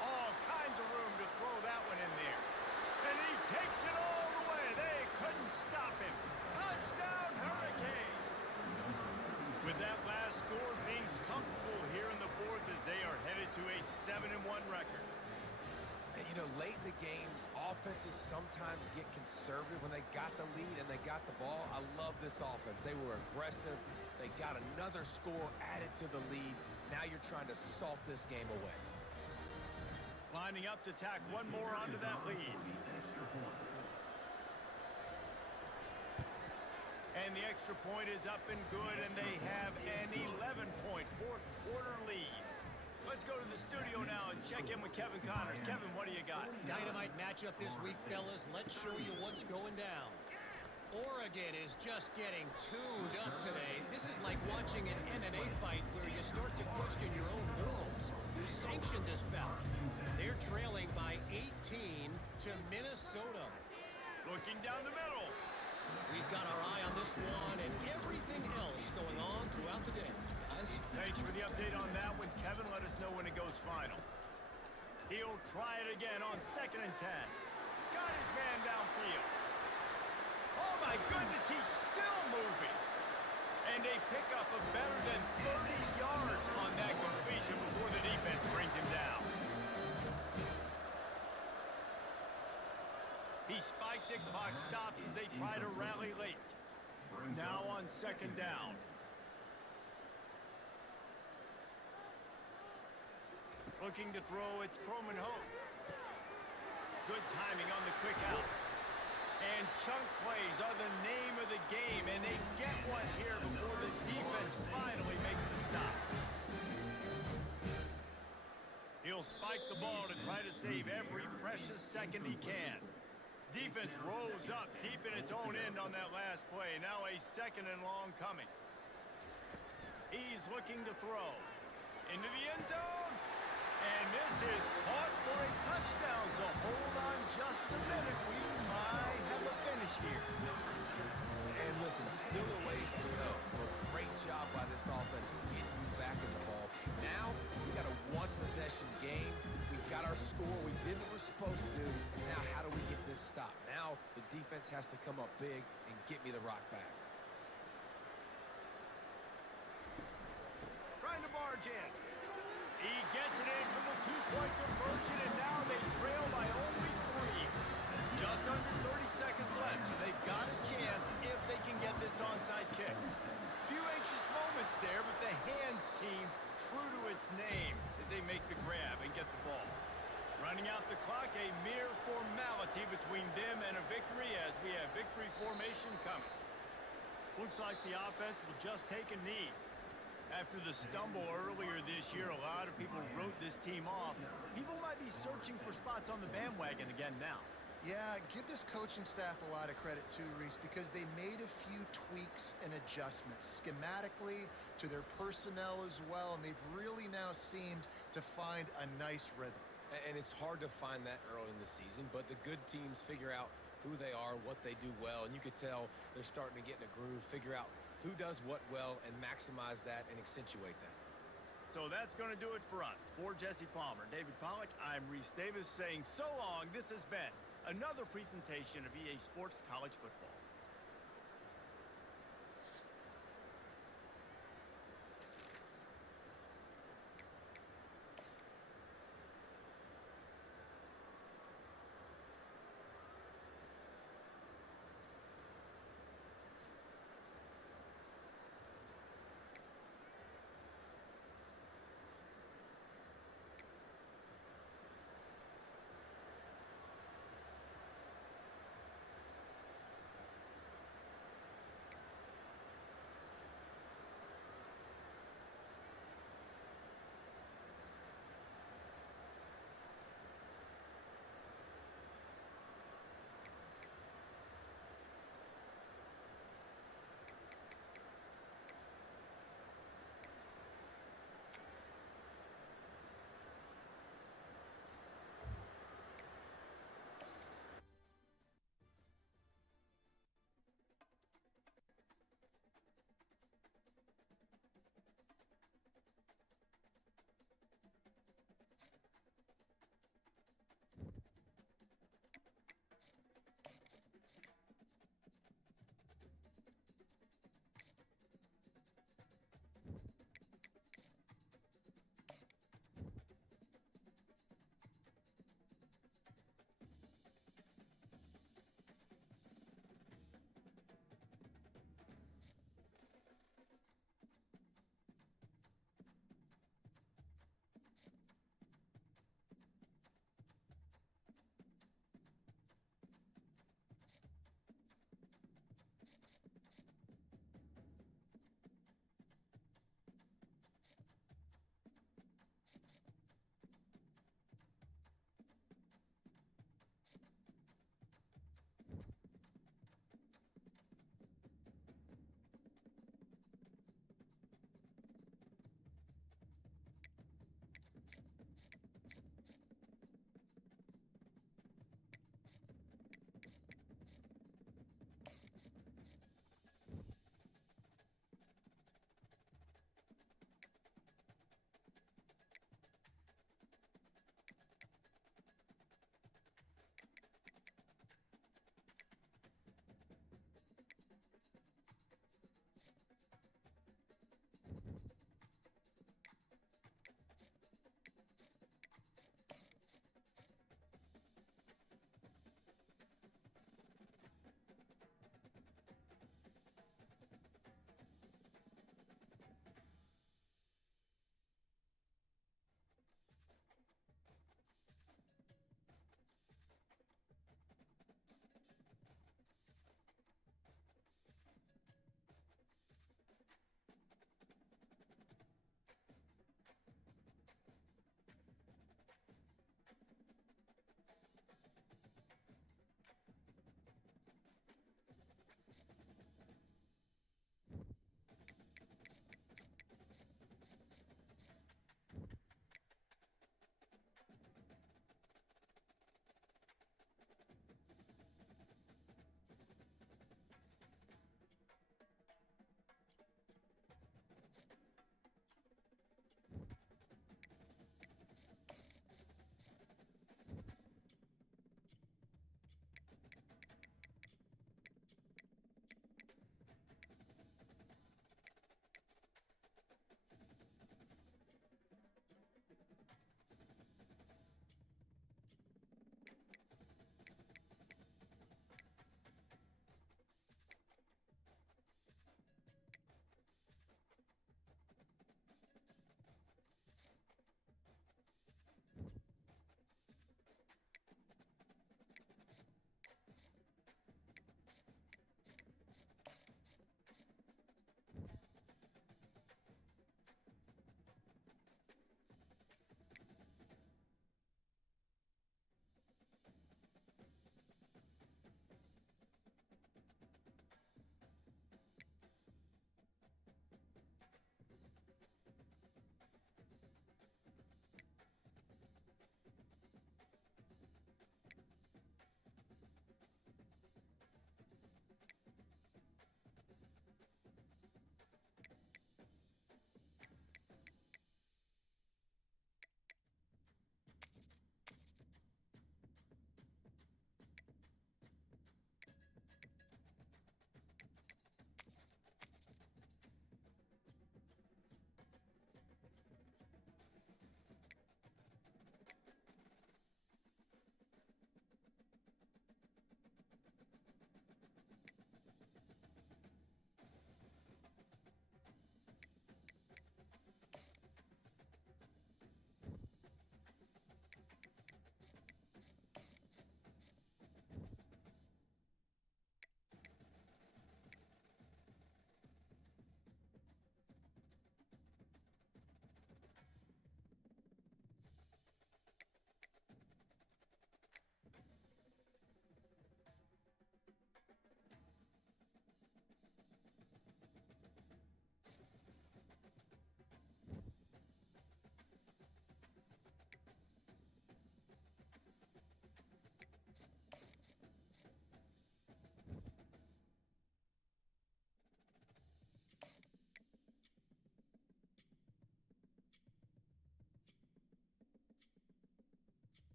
All kinds of room to throw that one in there. And he takes it all the way. They couldn't stop him. Touchdown, Hurricanes! With that last score, things comfortable here in the 4th as they are headed to a 7-1 record. And, you know, late in the games, offenses sometimes get conservative when they got the lead and they got the ball. I love this offense. They were aggressive. They got another score added to the lead. Now you're trying to salt this game away. Lining up to tack one more onto that lead. And the extra point is up and good, and they have an 11-point 4th quarter lead. Let's go to the studio now and check in with Kevin Connors. Kevin, what do you got? Dynamite matchup this week, fellas. Let's show you what's going down. Oregon is just getting tuned up today. This is like watching an MMA fight where you start to question your own morals. Who sanctioned this bout? They're trailing by 18 to Minnesota. Looking down the middle. We've got our eye on this one and everything else going on throughout the day. guys. Thanks for the update on that one, Kevin. Let us know when it goes final. He'll try it again on 2nd and 10. Got his man downfield. Oh, my goodness, he's still moving. And a pickup of better than 30 yards on that completion before the defense brings him down. He spikes it, clock stops as they try to rally late. Now on 2nd down. Looking to throw, it's Croman Hope. Good timing on the quick out. And chunk plays are the name of the game, and they get one here before the defense finally makes the stop. He'll spike the ball to try to save every precious second he can. Defense rose up deep in its own end on that last play. Now a 2nd and long coming. He's looking to throw. Into the end zone. And this is caught for a touchdown. So hold on just a minute. We might have a finish here. And listen, still a ways to go. But great job by this offense getting you back in the ball. Now, we got a one-possession game. We got our score. We did what we're supposed to do. Now, how do we get this stop? Now, the defense has to come up big and get me the rock back. Trying to barge in. He gets it in from the two-point conversion, and now they trail by only 3. Just under 30 seconds left, so they've got a chance if they can get this onside kick. Few anxious moments there, but the hands team true to its name as they make the grab and get the ball. Running out the clock, a mere formality between them and a victory as we have victory formation coming. Looks like the offense will just take a knee. After the stumble earlier this year, a lot of people wrote this team off. People might be searching for spots on the bandwagon again now. Yeah, give this coaching staff a lot of credit too, Reese, because they made a few tweaks and adjustments schematically to their personnel as well, and they've really now seemed to find a nice rhythm. And it's hard to find that early in the season, but the good teams figure out who they are, what they do well, and you could tell they're starting to get in a groove, figure out who does what well, and maximize that and accentuate that. So that's going to do it for us. For Jesse Palmer, David Pollack, I'm Reese Davis saying so long. This has been another presentation of EA Sports College Football.